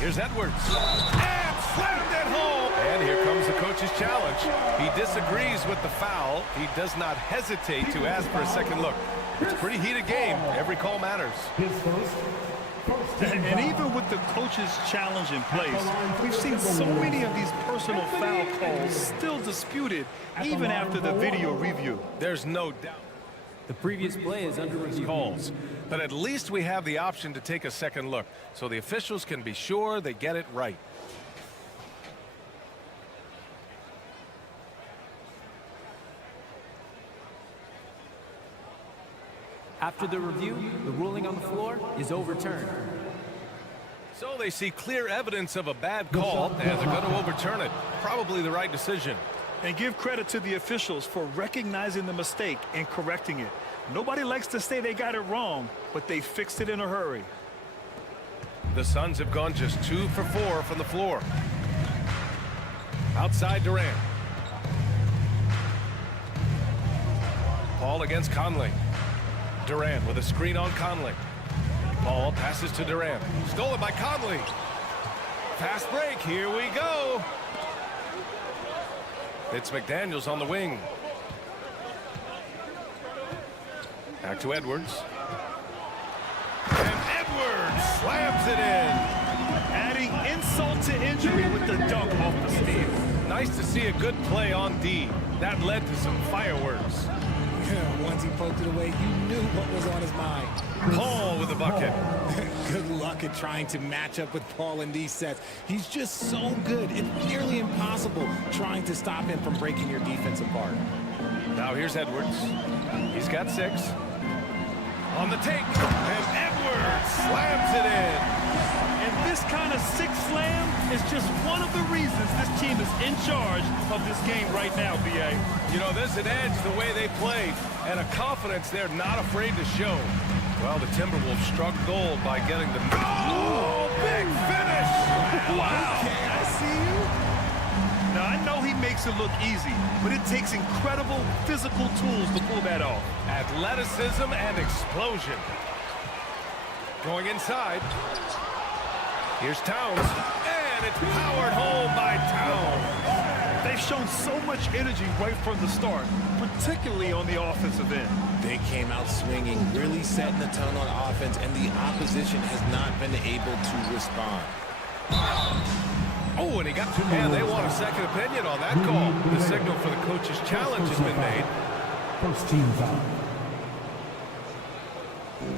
Here's Edwards. And slammed it home. And here comes the coach's challenge. He disagrees with the foul. He does not hesitate to ask for a second look. It's a pretty heated game. Every call matters. And even with the coach's challenge in place, we've seen so many of these personal foul calls still disputed even after the video review. There's no doubt. The previous play is under review. Calls. But at least we have the option to take a second look, so the officials can be sure they get it right. After the review, the ruling on the floor is overturned. So they see clear evidence of a bad call, and they're going to overturn it. Probably the right decision. And give credit to the officials for recognizing the mistake and correcting it. Nobody likes to say they got it wrong, but they fixed it in a hurry. The Suns have gone just 2 for 4 from the floor. Outside Durant. Paul against Conley. Durant with a screen on Conley. Paul passes to Durant. Stolen by Conley. Fast break. Here we go. It's McDaniels on the wing. Back to Edwards. And Edwards slams it in. Adding insult to injury with the dunk off the steal. Nice to see a good play on D. That led to some fireworks. Yeah, once he poked it away, you knew what was on his mind. Paul with the bucket. Good luck at trying to match up with Paul in these sets. He's just so good. It's nearly impossible trying to stop him from breaking your defense apart. Now here's Edwards. He's got 6. On the take. And Edwards slams it in. And this kind of 6 slam is just one of the reasons this team is in charge of this game right now, B.A. You know, there's an edge the way they played and a confidence they're not afraid to show. Well, the Timberwolves struck gold by getting the... Oh, big finish! Wow! Okay, I see you. Now, I know he makes it look easy, but it takes incredible physical tools to pull that off. Athleticism and explosion. Going inside. Here's Towns. And it's powered home by Towns. They've shown so much energy right from the start, particularly on the offensive end. They came out swinging, really setting the tone on offense, and the opposition has not been able to respond. Oh, and he got... And they want a second opinion on that call. The signal for the coach's challenge has been made. First team foul.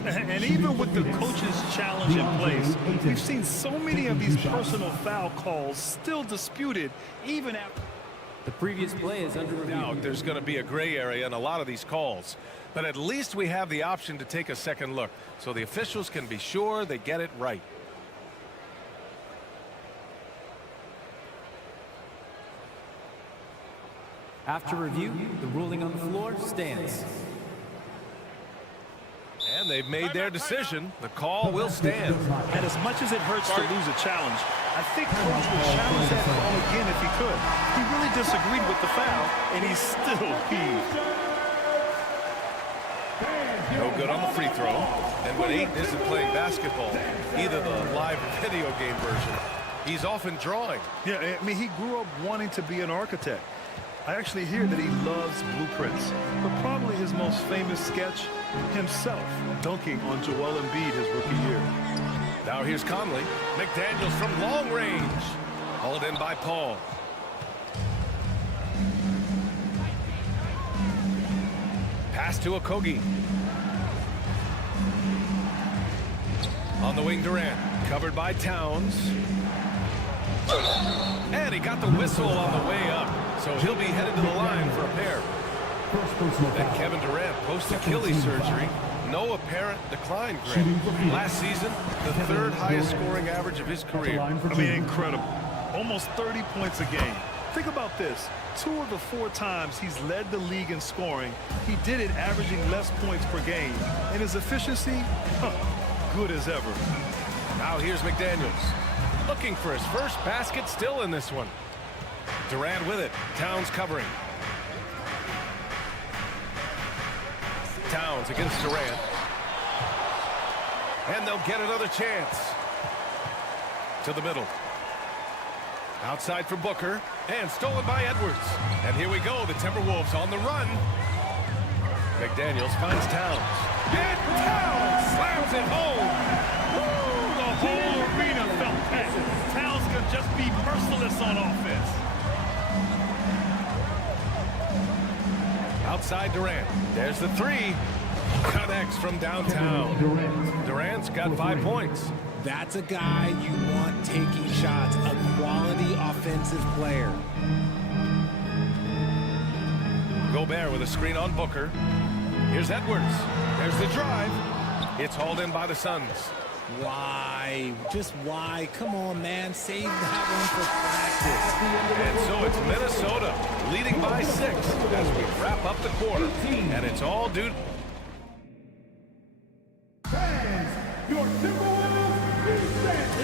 And even with the coach's challenge in place, we've seen so many of these personal foul calls still disputed even after... The previous play is under review. Now, there's going to be a gray area in a lot of these calls. But at least we have the option to take a second look, so the officials can be sure they get it right. After review, the ruling on the floor stands. And they've made their decision. The call will stand. And as much as it hurts to lose a challenge, I think Coach would challenge that call again if he could. He really disagreed with the foul, and he's still peeved. No good on the free throw. And when Ayton isn't playing basketball, either the live or video game version, he's often drawing. Yeah, I mean, he grew up wanting to be an architect. I actually hear that he loves blueprints, but probably his most famous sketch, himself dunking on Joel Embiid his rookie year. Now here's Conley. McDaniels from long range. Hauled in by Paul. Pass to Okogie. On the wing, Durant. Covered by Towns. And he got the whistle on the way up. So he'll be headed to the line for a pair. Then Kevin Durant post-Achilles surgery. No apparent decline, Greg. Last season, the 3rd highest scoring average of his career. I mean, incredible. Almost 30 points a game. Think about this. 2 of the 4 times he's led the league in scoring, he did it averaging less points per game. And his efficiency, good as ever. Now here's McDaniels. Looking for his first basket, still in this one. Durant with it. Towns covering. Towns against Durant. And they'll get another chance. To the middle. Outside for Booker. And stolen by Edwards. And here we go. The Timberwolves on the run. McDaniels finds Towns. And Towns slams it home. Woo, the whole arena felt that. Towns could just be merciless on offense. Outside Durant. There's the 3. Connects from downtown. Durant's got 5 points. That's a guy you want taking shots, a quality offensive player. Gobert with a screen on Booker. Here's Edwards. There's the drive. It's hauled in by the Suns. Why? Just why? Come on, man. Save that one for practice. And so it's Minnesota leading by 6 as we wrap up the quarter. And it's all due.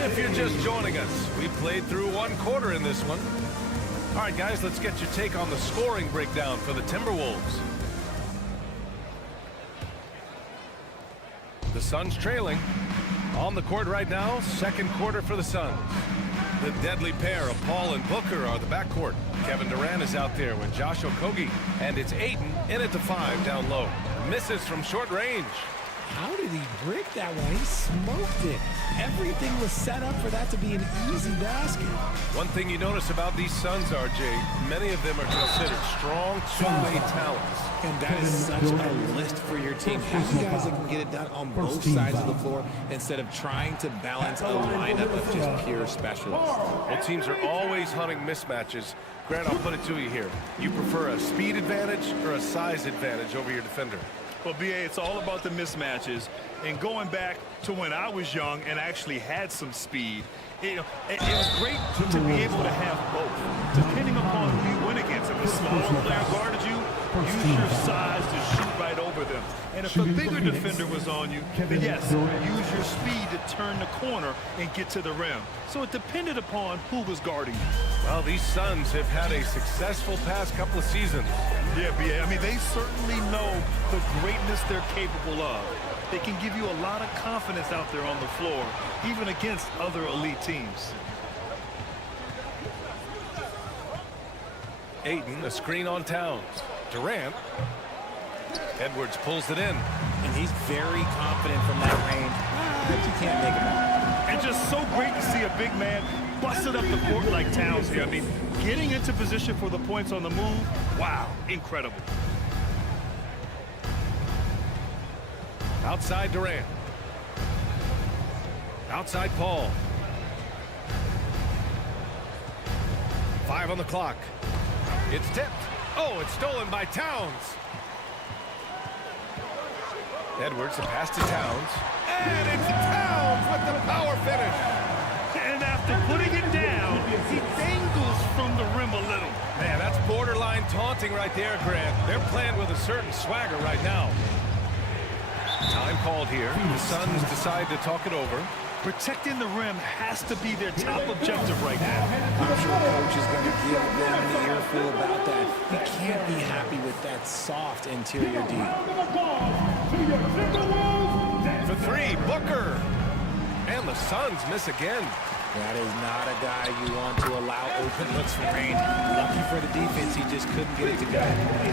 If you're just joining us, we played through 1 quarter in this one. All right, guys, let's get your take on the scoring breakdown for the Timberwolves. The Suns trailing. On the court right now, 2nd quarter for the Suns. The deadly pair of Paul and Booker are the backcourt. Kevin Durant is out there with Josh Okogie. And it's Ayton in at the 5 down low. Misses from short range. How did he break that one? He smoked it. Everything was set up for that to be an easy basket. One thing you notice about these Suns, RJ, many of them are considered strong two-way talents. And that is such a list for your team. Having guys that can get it done on both sides of the floor instead of trying to balance a lineup of just pure specialists. Well, teams are always hunting mismatches. Grant, I'll put it to you here. You prefer a speed advantage or a size advantage over your defender? Well, B.A., it's all about the mismatches. And going back to when I was young and actually had some speed, it was great to be able to have both. Depending upon who you went against. If a smaller player guarded you, use your size to shoot right over them. And if a bigger defender was on you, then yes, use your speed to turn the corner and get to the rim. So it depended upon who was guarding you. Well, these Suns have had a successful past couple of seasons. Yeah, B.A., I mean, they certainly know the greatness they're capable of. They can give you a lot of confidence out there on the floor, even against other elite teams. Ayton, a screen on Towns. Durant. Edwards pulls it in. And he's very confident from that range. But you can't make him out. And just so great to see a big man busted up the court like Towns here. I mean, getting into position for the points on the move, wow, incredible. Outside Durant. Outside Paul. 5 on the clock. It's tipped. Oh, it's stolen by Towns. Edwards, a pass to Towns. And it's Towns with the power finish. And after putting it down, he dangles from the rim a little. Man, that's borderline taunting right there, Grant. They're playing with a certain swagger right now. Time called here. The Suns decide to talk it over. Protecting the rim has to be their top objective right now. I'm sure coach is going to give them an earful about that. He can't be happy with that soft interior D. For 3, Booker. And the Suns miss again. That is not a guy you want to allow open looks from range. Lucky for the defense, he just couldn't get it to go.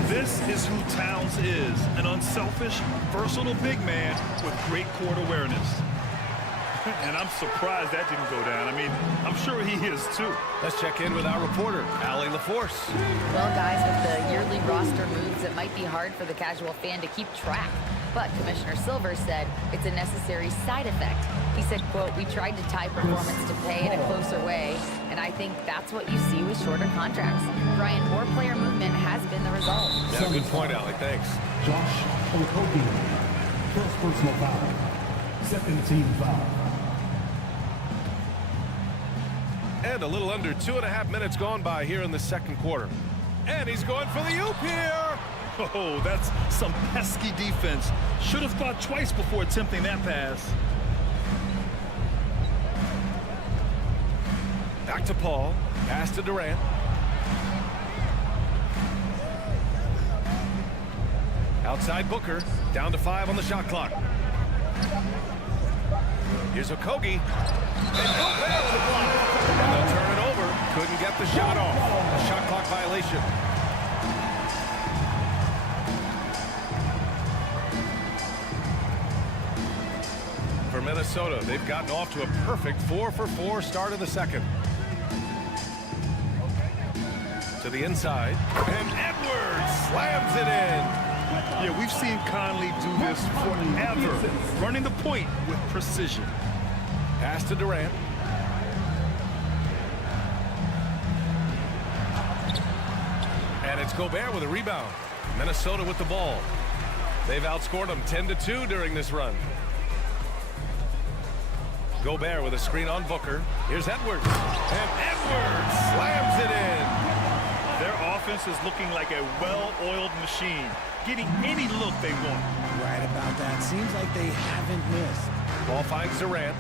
This is who Towns is, an unselfish, versatile big man with great court awareness. And I'm surprised that didn't go down. I mean, I'm sure he is too. Let's check in with our reporter, Allie LaForce. Well, guys, with the yearly roster moves, it might be hard for the casual fan to keep track. But Commissioner Silver said it's a necessary side effect. He said, quote, "We tried to tie performance to pay in a closer way, and I think that's what you see with shorter contracts." Brian, more player movement has been the result. Yeah, good point, Allie. Thanks. Josh Okogie, first personal foul, second team foul. And a little under 2.5 minutes gone by here in the second quarter. And he's going for the oop here. Oh, that's some pesky defense. Should have thought twice before attempting that pass. Back to Paul. Pass to Durant. Outside Booker. Down to 5 on the shot clock. Here's Okogie. And Gobert with the block. And they'll turn it over. Couldn't get the shot off. A shot clock violation. For Minnesota, they've gotten off to a perfect 4-for-4 start of the second. To the inside. And Edwards slams it in. Yeah, we've seen Conley do this forever, running the point with precision. Pass to Durant. And it's Gobert with a rebound. Minnesota with the ball. They've outscored them 10-2 during this run. Gobert with a screen on Booker. Here's Edwards. And Edwards slams it in. Their offense is looking like a well-oiled machine, getting any look they want. Right about that. Seems like they haven't missed. Ball finds Durant.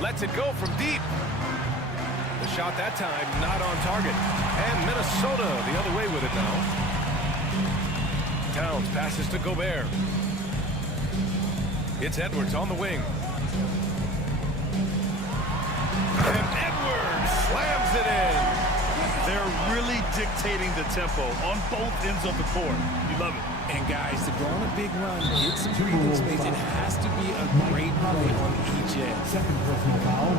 Lets it go from deep. The shot that time not on target. And Minnesota the other way with it now. Towns passes to Gobert. It's Edwards on the wing. And Edwards slams it in. They're really dictating the tempo on both ends of the court. You love it. And guys, to go on a big run, get some breathing space, it has to be a great play on each end. Second personal foul.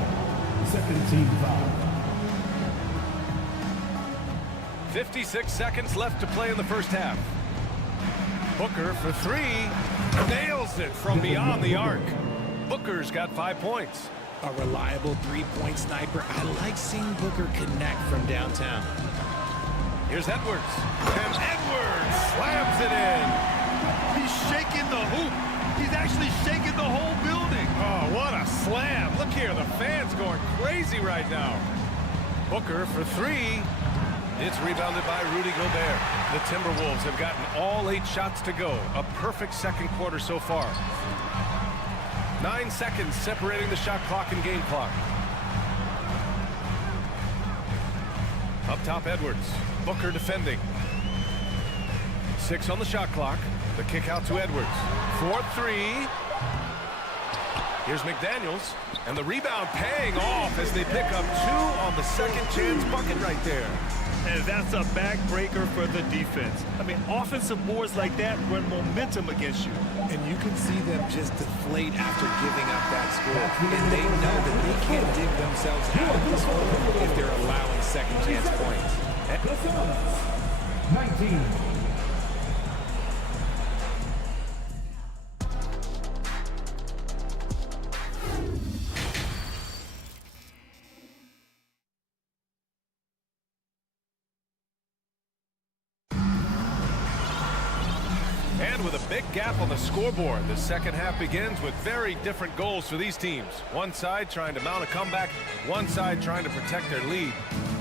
Second team foul. 56 seconds left to play in the first half. Booker for 3. Nails it from beyond the arc. Booker's got 5 points. A reliable three-point sniper. I like seeing Booker connect from downtown. Here's Edwards. And Edwards slams it in. He's shaking the hoop. He's actually shaking the whole building. Oh, what a slam. Look here, the fans going crazy right now. Booker for 3. It's rebounded by Rudy Gobert. The Timberwolves have gotten all 8 shots to go. A perfect second quarter so far. 9 seconds separating the shot clock and game clock. Up top, Edwards. Booker defending. 6 on the shot clock. The kick out to Edwards. 4-3. Here's McDaniels. And the rebound paying off as they pick up 2 on the second chance bucket right there. And that's a backbreaker for the defense. I mean, offensive boards like that run momentum against you. And you can see them just deflate after giving up that score. And they know that they can't dig themselves out of this hole if they're allowing second chance points. 19. With a big gap on the scoreboard, the second half begins with very different goals for these teams. One side trying to mount a comeback, one side trying to protect their lead.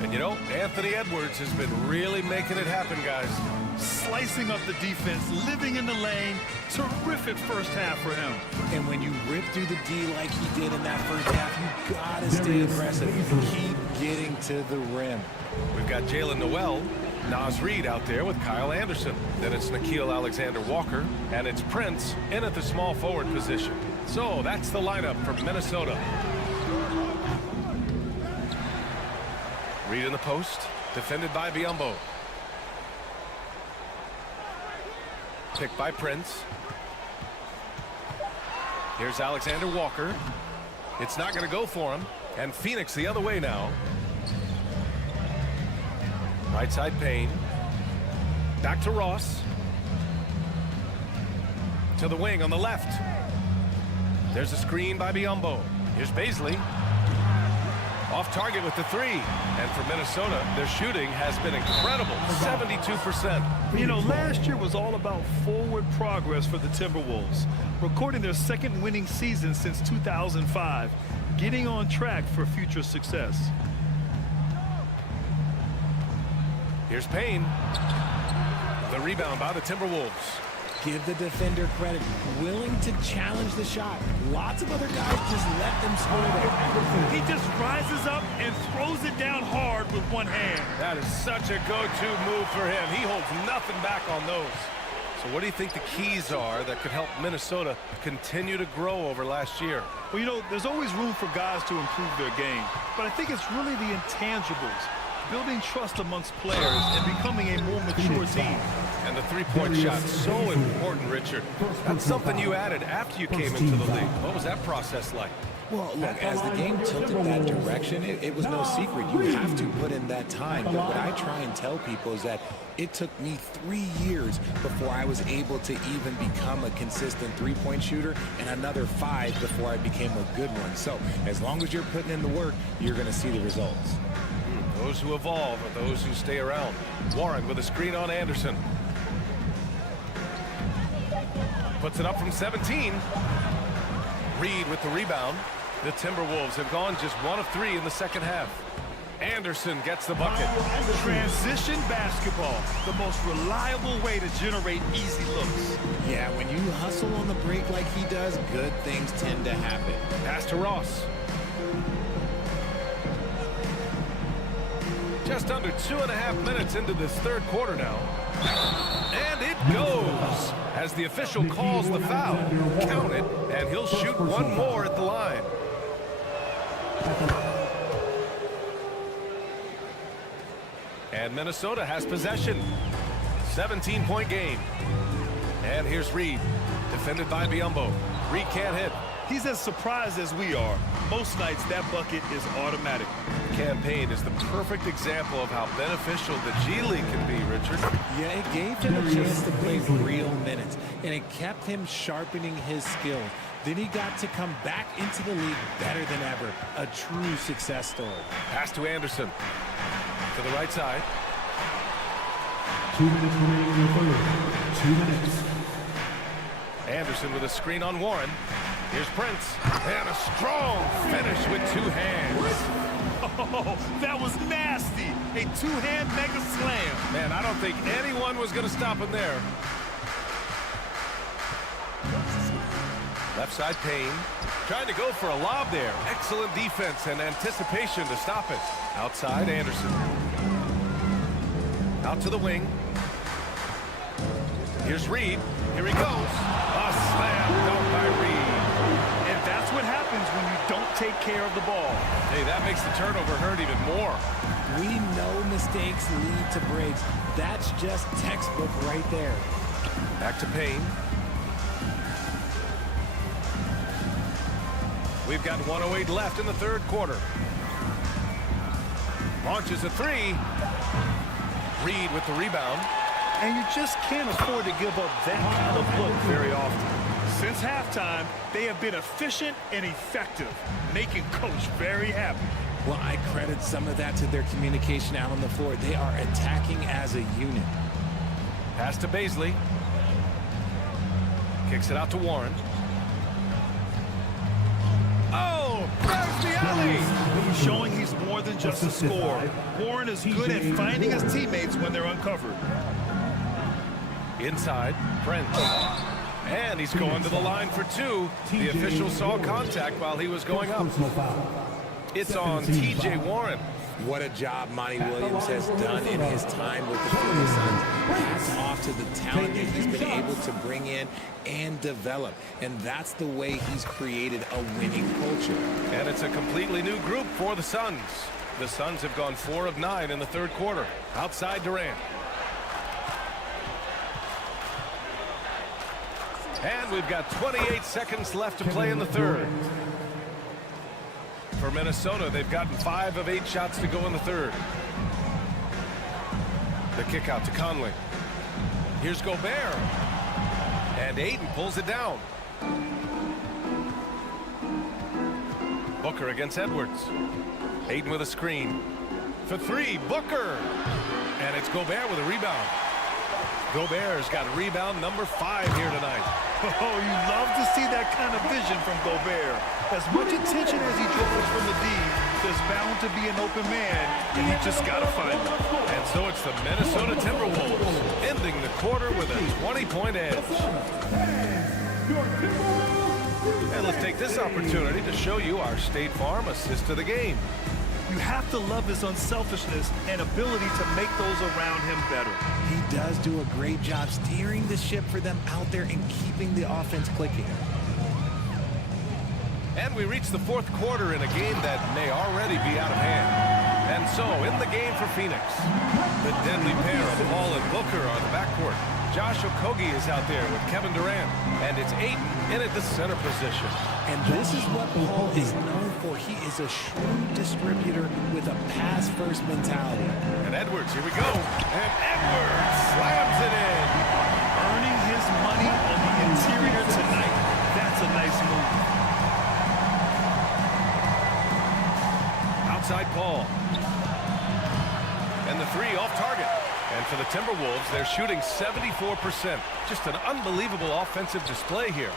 And you know, Anthony Edwards has been really making it happen, guys. Slicing up the defense, living in the lane. Terrific first half for him. And when you rip through the D like he did in that first half, you gotta stay aggressive. Keep getting to the rim. We've got Jalen Noel, Naz Reid out there with Kyle Anderson. Then it's Nickeil Alexander-Walker, and it's Prince in at the small forward position. So that's the lineup for Minnesota. Reid in the post, defended by Biyombo. Picked by Prince. Here's Alexander-Walker. It's not going to go for him. And Phoenix the other way now. Right side Payne. Back to Ross. To the wing on the left. There's a screen by Biyombo. Here's Baisley. Off target with the three. And for Minnesota, their shooting has been incredible, 72%. You know, last year was all about forward progress for the Timberwolves, recording their second winning season since 2005, getting on track for future success. Here's Payne. The rebound by the Timberwolves. Give the defender credit, willing to challenge the shot. Lots of other guys just let them score there. He just rises up and throws it down hard with one hand. That is such a go-to move for him. He holds nothing back on those. So what do you think the keys are that could help Minnesota continue to grow over last year? Well, you know, there's always room for guys to improve their game, but I think it's really the intangibles, building trust amongst players and becoming a more mature team. And the three-point shot, so important, Richard. That's something you added after you came into the league. What was that process like? Well, look, as the game tilted that direction, it was no secret. You have to put in that time. But what I try and tell people is that it took me 3 years before I was able to even become a consistent three-point shooter, and another 5 before I became a good one. So as long as you're putting in the work, you're going to see the results. Those who evolve are those who stay around. Warren with a screen on Anderson. Puts it up from 17. Reed with the rebound. The Timberwolves have gone just 1 of 3 in the second half. Anderson gets the bucket. Transition basketball, the most reliable way to generate easy looks. Yeah, when you hustle on the break like he does, good things tend to happen. Pass to Ross. Just under 2.5 minutes into this third quarter now. And it goes as the official calls the foul. Count it, and he'll shoot one more at the line. And Minnesota has possession. 17-point game. And here's Reed, defended by Biyombo. Reed can't hit. He's as surprised as we are. Most nights, that bucket is automatic. Campaign is the perfect example of how beneficial the G League can be, Richard. Yeah, it gave him a chance to play real minutes, and it kept him sharpening his skill. Then he got to come back into the league better than ever. A true success story. Pass to Anderson. To the right side. 2 minutes remaining in the third. 2 minutes. Anderson with a screen on Warren. Here's Prince. And a strong finish with 2 hands. Oh, that was nasty. A 2-hand mega slam. Man, I don't think anyone was going to stop him there. Left side Payne. Trying to go for a lob there. Excellent defense and anticipation to stop it. Outside Anderson. Out to the wing. Here's Reed. Here he goes. A slam dunk by Reed. And that's what happens when you don't take care of the ball. Hey, that makes the turnover hurt even more. We know mistakes lead to breaks. That's just textbook right there. Back to Payne. We've got 1:08 left in the third quarter. Launches a 3. Reed with the rebound. And you just can't afford to give up that kind of look very often. Since halftime, they have been efficient and effective, making Coach very happy. Well, I credit some of that to their communication out on the floor. They are attacking as a unit. Pass to Baisley. Kicks it out to Warren. Oh, there's the alley! He's showing he's more than just a scorer. Warren is good at finding his teammates when they're uncovered. Inside, Prince. And he's going to the line for 2. The official saw contact while he was going up. It's on T.J. Warren. What a job Monty Williams has done in his time with the Phoenix Suns. Hats off to the talent that he's been able to bring in and develop. And that's the way he's created a winning culture. And it's a completely new group for the Suns. The Suns have gone 4 of 9 in the third quarter. Outside Durant. And we've got 28 seconds left to play in the third. For Minnesota, they've gotten 5 of 8 shots to go in the third. The kick out to Conley. Here's Gobert. And Ayton pulls it down. Booker against Edwards. Ayton with a screen. For three, Booker. And it's Gobert with a rebound. Gobert's got rebound number 5 here tonight. Oh, you love to see that kind of vision from Gobert. As much attention as he draws from the D, there's bound to be an open man, and he just got to find him. And so it's the Minnesota Timberwolves ending the quarter with a 20-point edge. And let's take this opportunity to show you our State Farm assist of the game. You have to love his unselfishness and ability to make those around him better. He does do a great job steering the ship for them out there and keeping the offense clicking. And we reach the fourth quarter in a game that may already be out of hand. And so, in the game for Phoenix, the deadly pair of Paul and Booker on the backcourt. Josh Okogie is out there with Kevin Durant, and it's Ayton in at the center position. And this is what Paul is known for. He is a shrewd distributor with a pass-first mentality. And Edwards, here we go. And Edwards slams it in. Earning his money on the interior tonight. That's a nice move. Outside Paul. And the three off target. And for the Timberwolves, they're shooting 74%. Just an unbelievable offensive display here.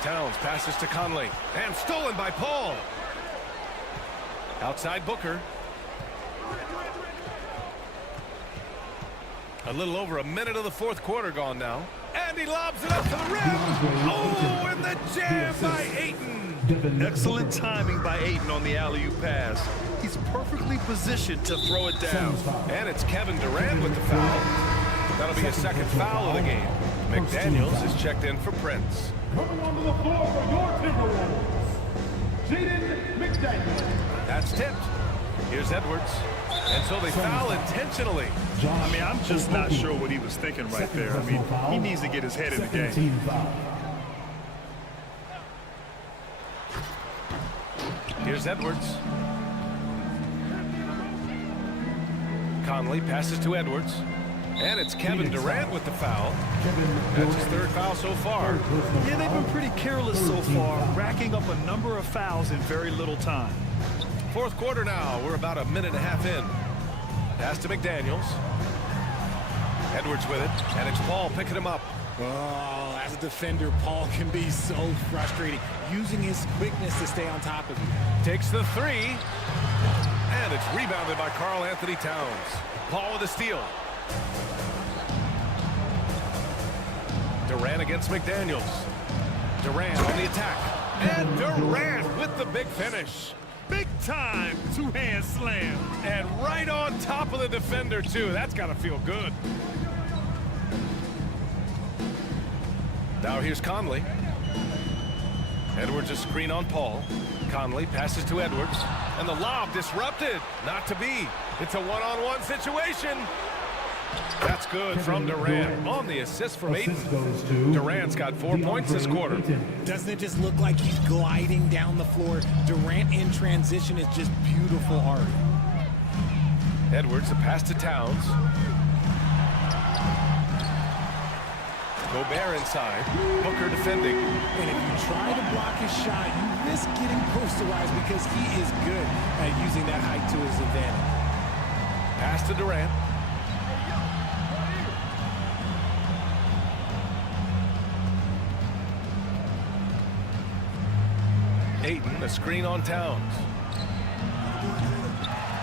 Towns passes to Conley. And stolen by Paul. Outside Booker. A little over a minute of the fourth quarter gone now. And he lobs it up to the rim. Oh, and the jam by Ayton. Excellent timing by Ayton on the alley-oop pass. He's perfectly positioned to throw it down. And it's Kevin Durant with the foul. That'll be a second foul of the game. McDaniels is checked in for Prince. Coming onto the floor for your Timberwolves, Jaden McDaniels. That's tipped. Here's Edwards. And so they foul intentionally. I mean, I'm just not sure what he was thinking right there. I mean, he needs to get his head in the game. Here's Edwards. Conley passes to Edwards. And it's Kevin Durant with the foul. That's his third foul so far. Yeah, they've been pretty careless so far, racking up a number of fouls in very little time. Fourth quarter now. We're about a minute and a half in. Pass to McDaniels. Edwards with it. And it's Paul picking him up. Oh, as a defender, Paul can be so frustrating, using his quickness to stay on top of you. Takes the three. And it's rebounded by Karl Anthony Towns. Paul with a steal. Durant against McDaniels. Durant on the attack. And Durant with the big finish. Big time two-hand slam. And right on top of the defender, too. That's got to feel good. Now here's Conley. Edwards a screen on Paul. Conley passes to Edwards. And the lob disrupted. Not to be. It's a one-on-one situation. That's good from Durant on the assist from Ayton. Durant's got 4 points this quarter. Doesn't it just look like he's gliding down the floor? Durant in transition is just beautiful art. Edwards, a pass to Towns. Gobert inside. Booker defending. And if you try to block his shot, you risk getting posterized because he is good at using that height to his advantage. Pass to Durant. Ayton, a screen on Towns.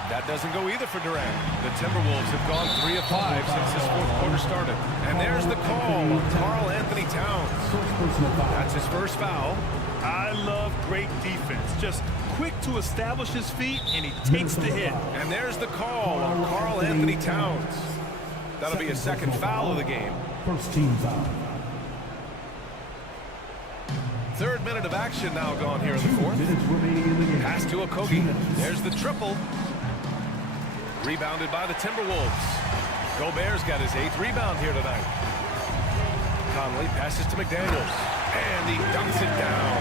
That doesn't go either for Durant. The Timberwolves have gone 3 of 5 since this fourth quarter started. And there's the call of Karl Anthony Towns. That's his first foul. I love great defense. Just quick to establish his feet, and he takes the hit. And there's the call of Karl Anthony Towns. That'll be a second foul of the game. First team foul. Third minute of action now gone here in the fourth. Pass to Okogie. There's the triple. Rebounded by the Timberwolves. Gobert's got his 8th rebound here tonight. Conley passes to McDaniels. And he dunks it down.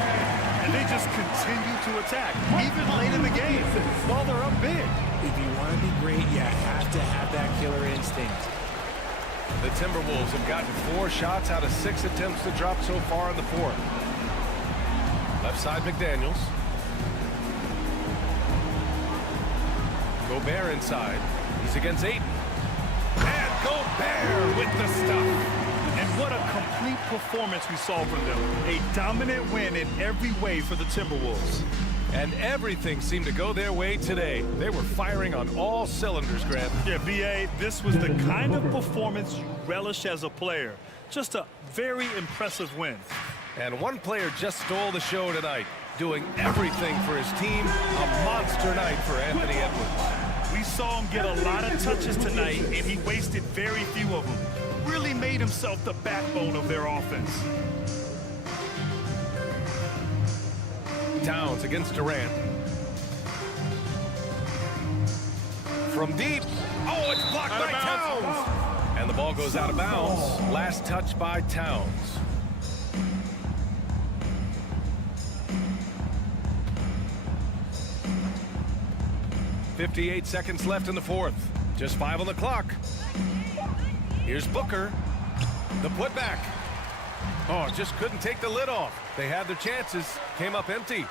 And they just continue to attack, even late in the game, while they're up big. If you want to be great, you have to have that killer instinct. The Timberwolves have gotten 4 shots out of 6 attempts to drop so far in the fourth. Left side McDaniels. Gobert inside. He's against Ayton. And Gobert with the stuff. And what a complete performance we saw from them. A dominant win in every way for the Timberwolves. And everything seemed to go their way today. They were firing on all cylinders, Grant. Yeah, B.A., this was the kind of performance you relish as a player. Just a very impressive win. And one player just stole the show tonight, doing everything for his team. A monster night for Anthony Edwards. We saw him get a lot of touches tonight, and he wasted very few of them. Really made himself the backbone of their offense. Towns against Durant. From deep. Oh, it's blocked by Towns. And the ball goes out of bounds. Last touch by Towns. .58 seconds left in the fourth. Just 5 on the clock. Here's Booker. The putback. Oh, just couldn't take the lid off. They had their chances. Came up empty.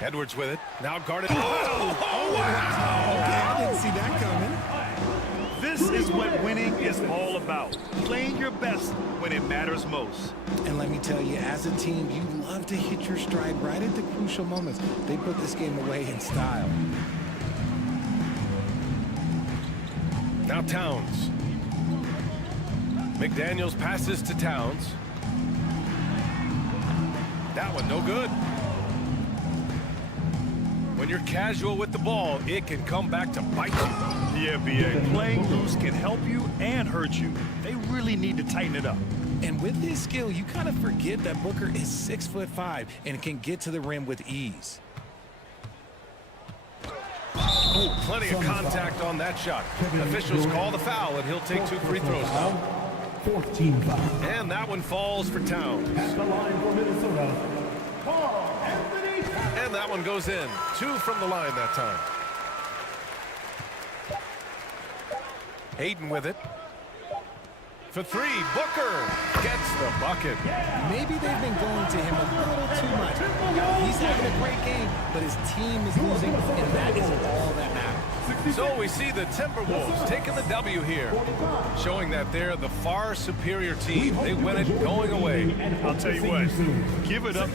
Edwards with it. Now guarded. Oh, wow. Okay, I didn't see that coming. This is what winning is all about. Playing your best when it matters most. And let me tell you, as a team, you love to hit your stride right at the crucial moments. They put this game away in style. Now Towns. McDaniels passes to Towns. That one no good. When you're casual with the ball, it can come back to bite you. Yeah, B.A. Playing loose can help you and hurt you. They really need to tighten it up. And with his skill, you kind of forget that Booker is 6'5" and can get to the rim with ease. Oh, plenty of contact on that shot. Officials call the foul, and he'll take 2 free throws now. 14 foul. And that one falls for Towns. At the line for Minnesota, And that one goes in. 2 from the line that time. Ayton with it. For 3, Booker gets the bucket. Maybe they've been going to him a little too much. He's having a great game, but his team is losing, and that is all that matters. So we see the Timberwolves taking the W here, showing that they're the far superior team. They win it going away. I'll tell you what, give it up.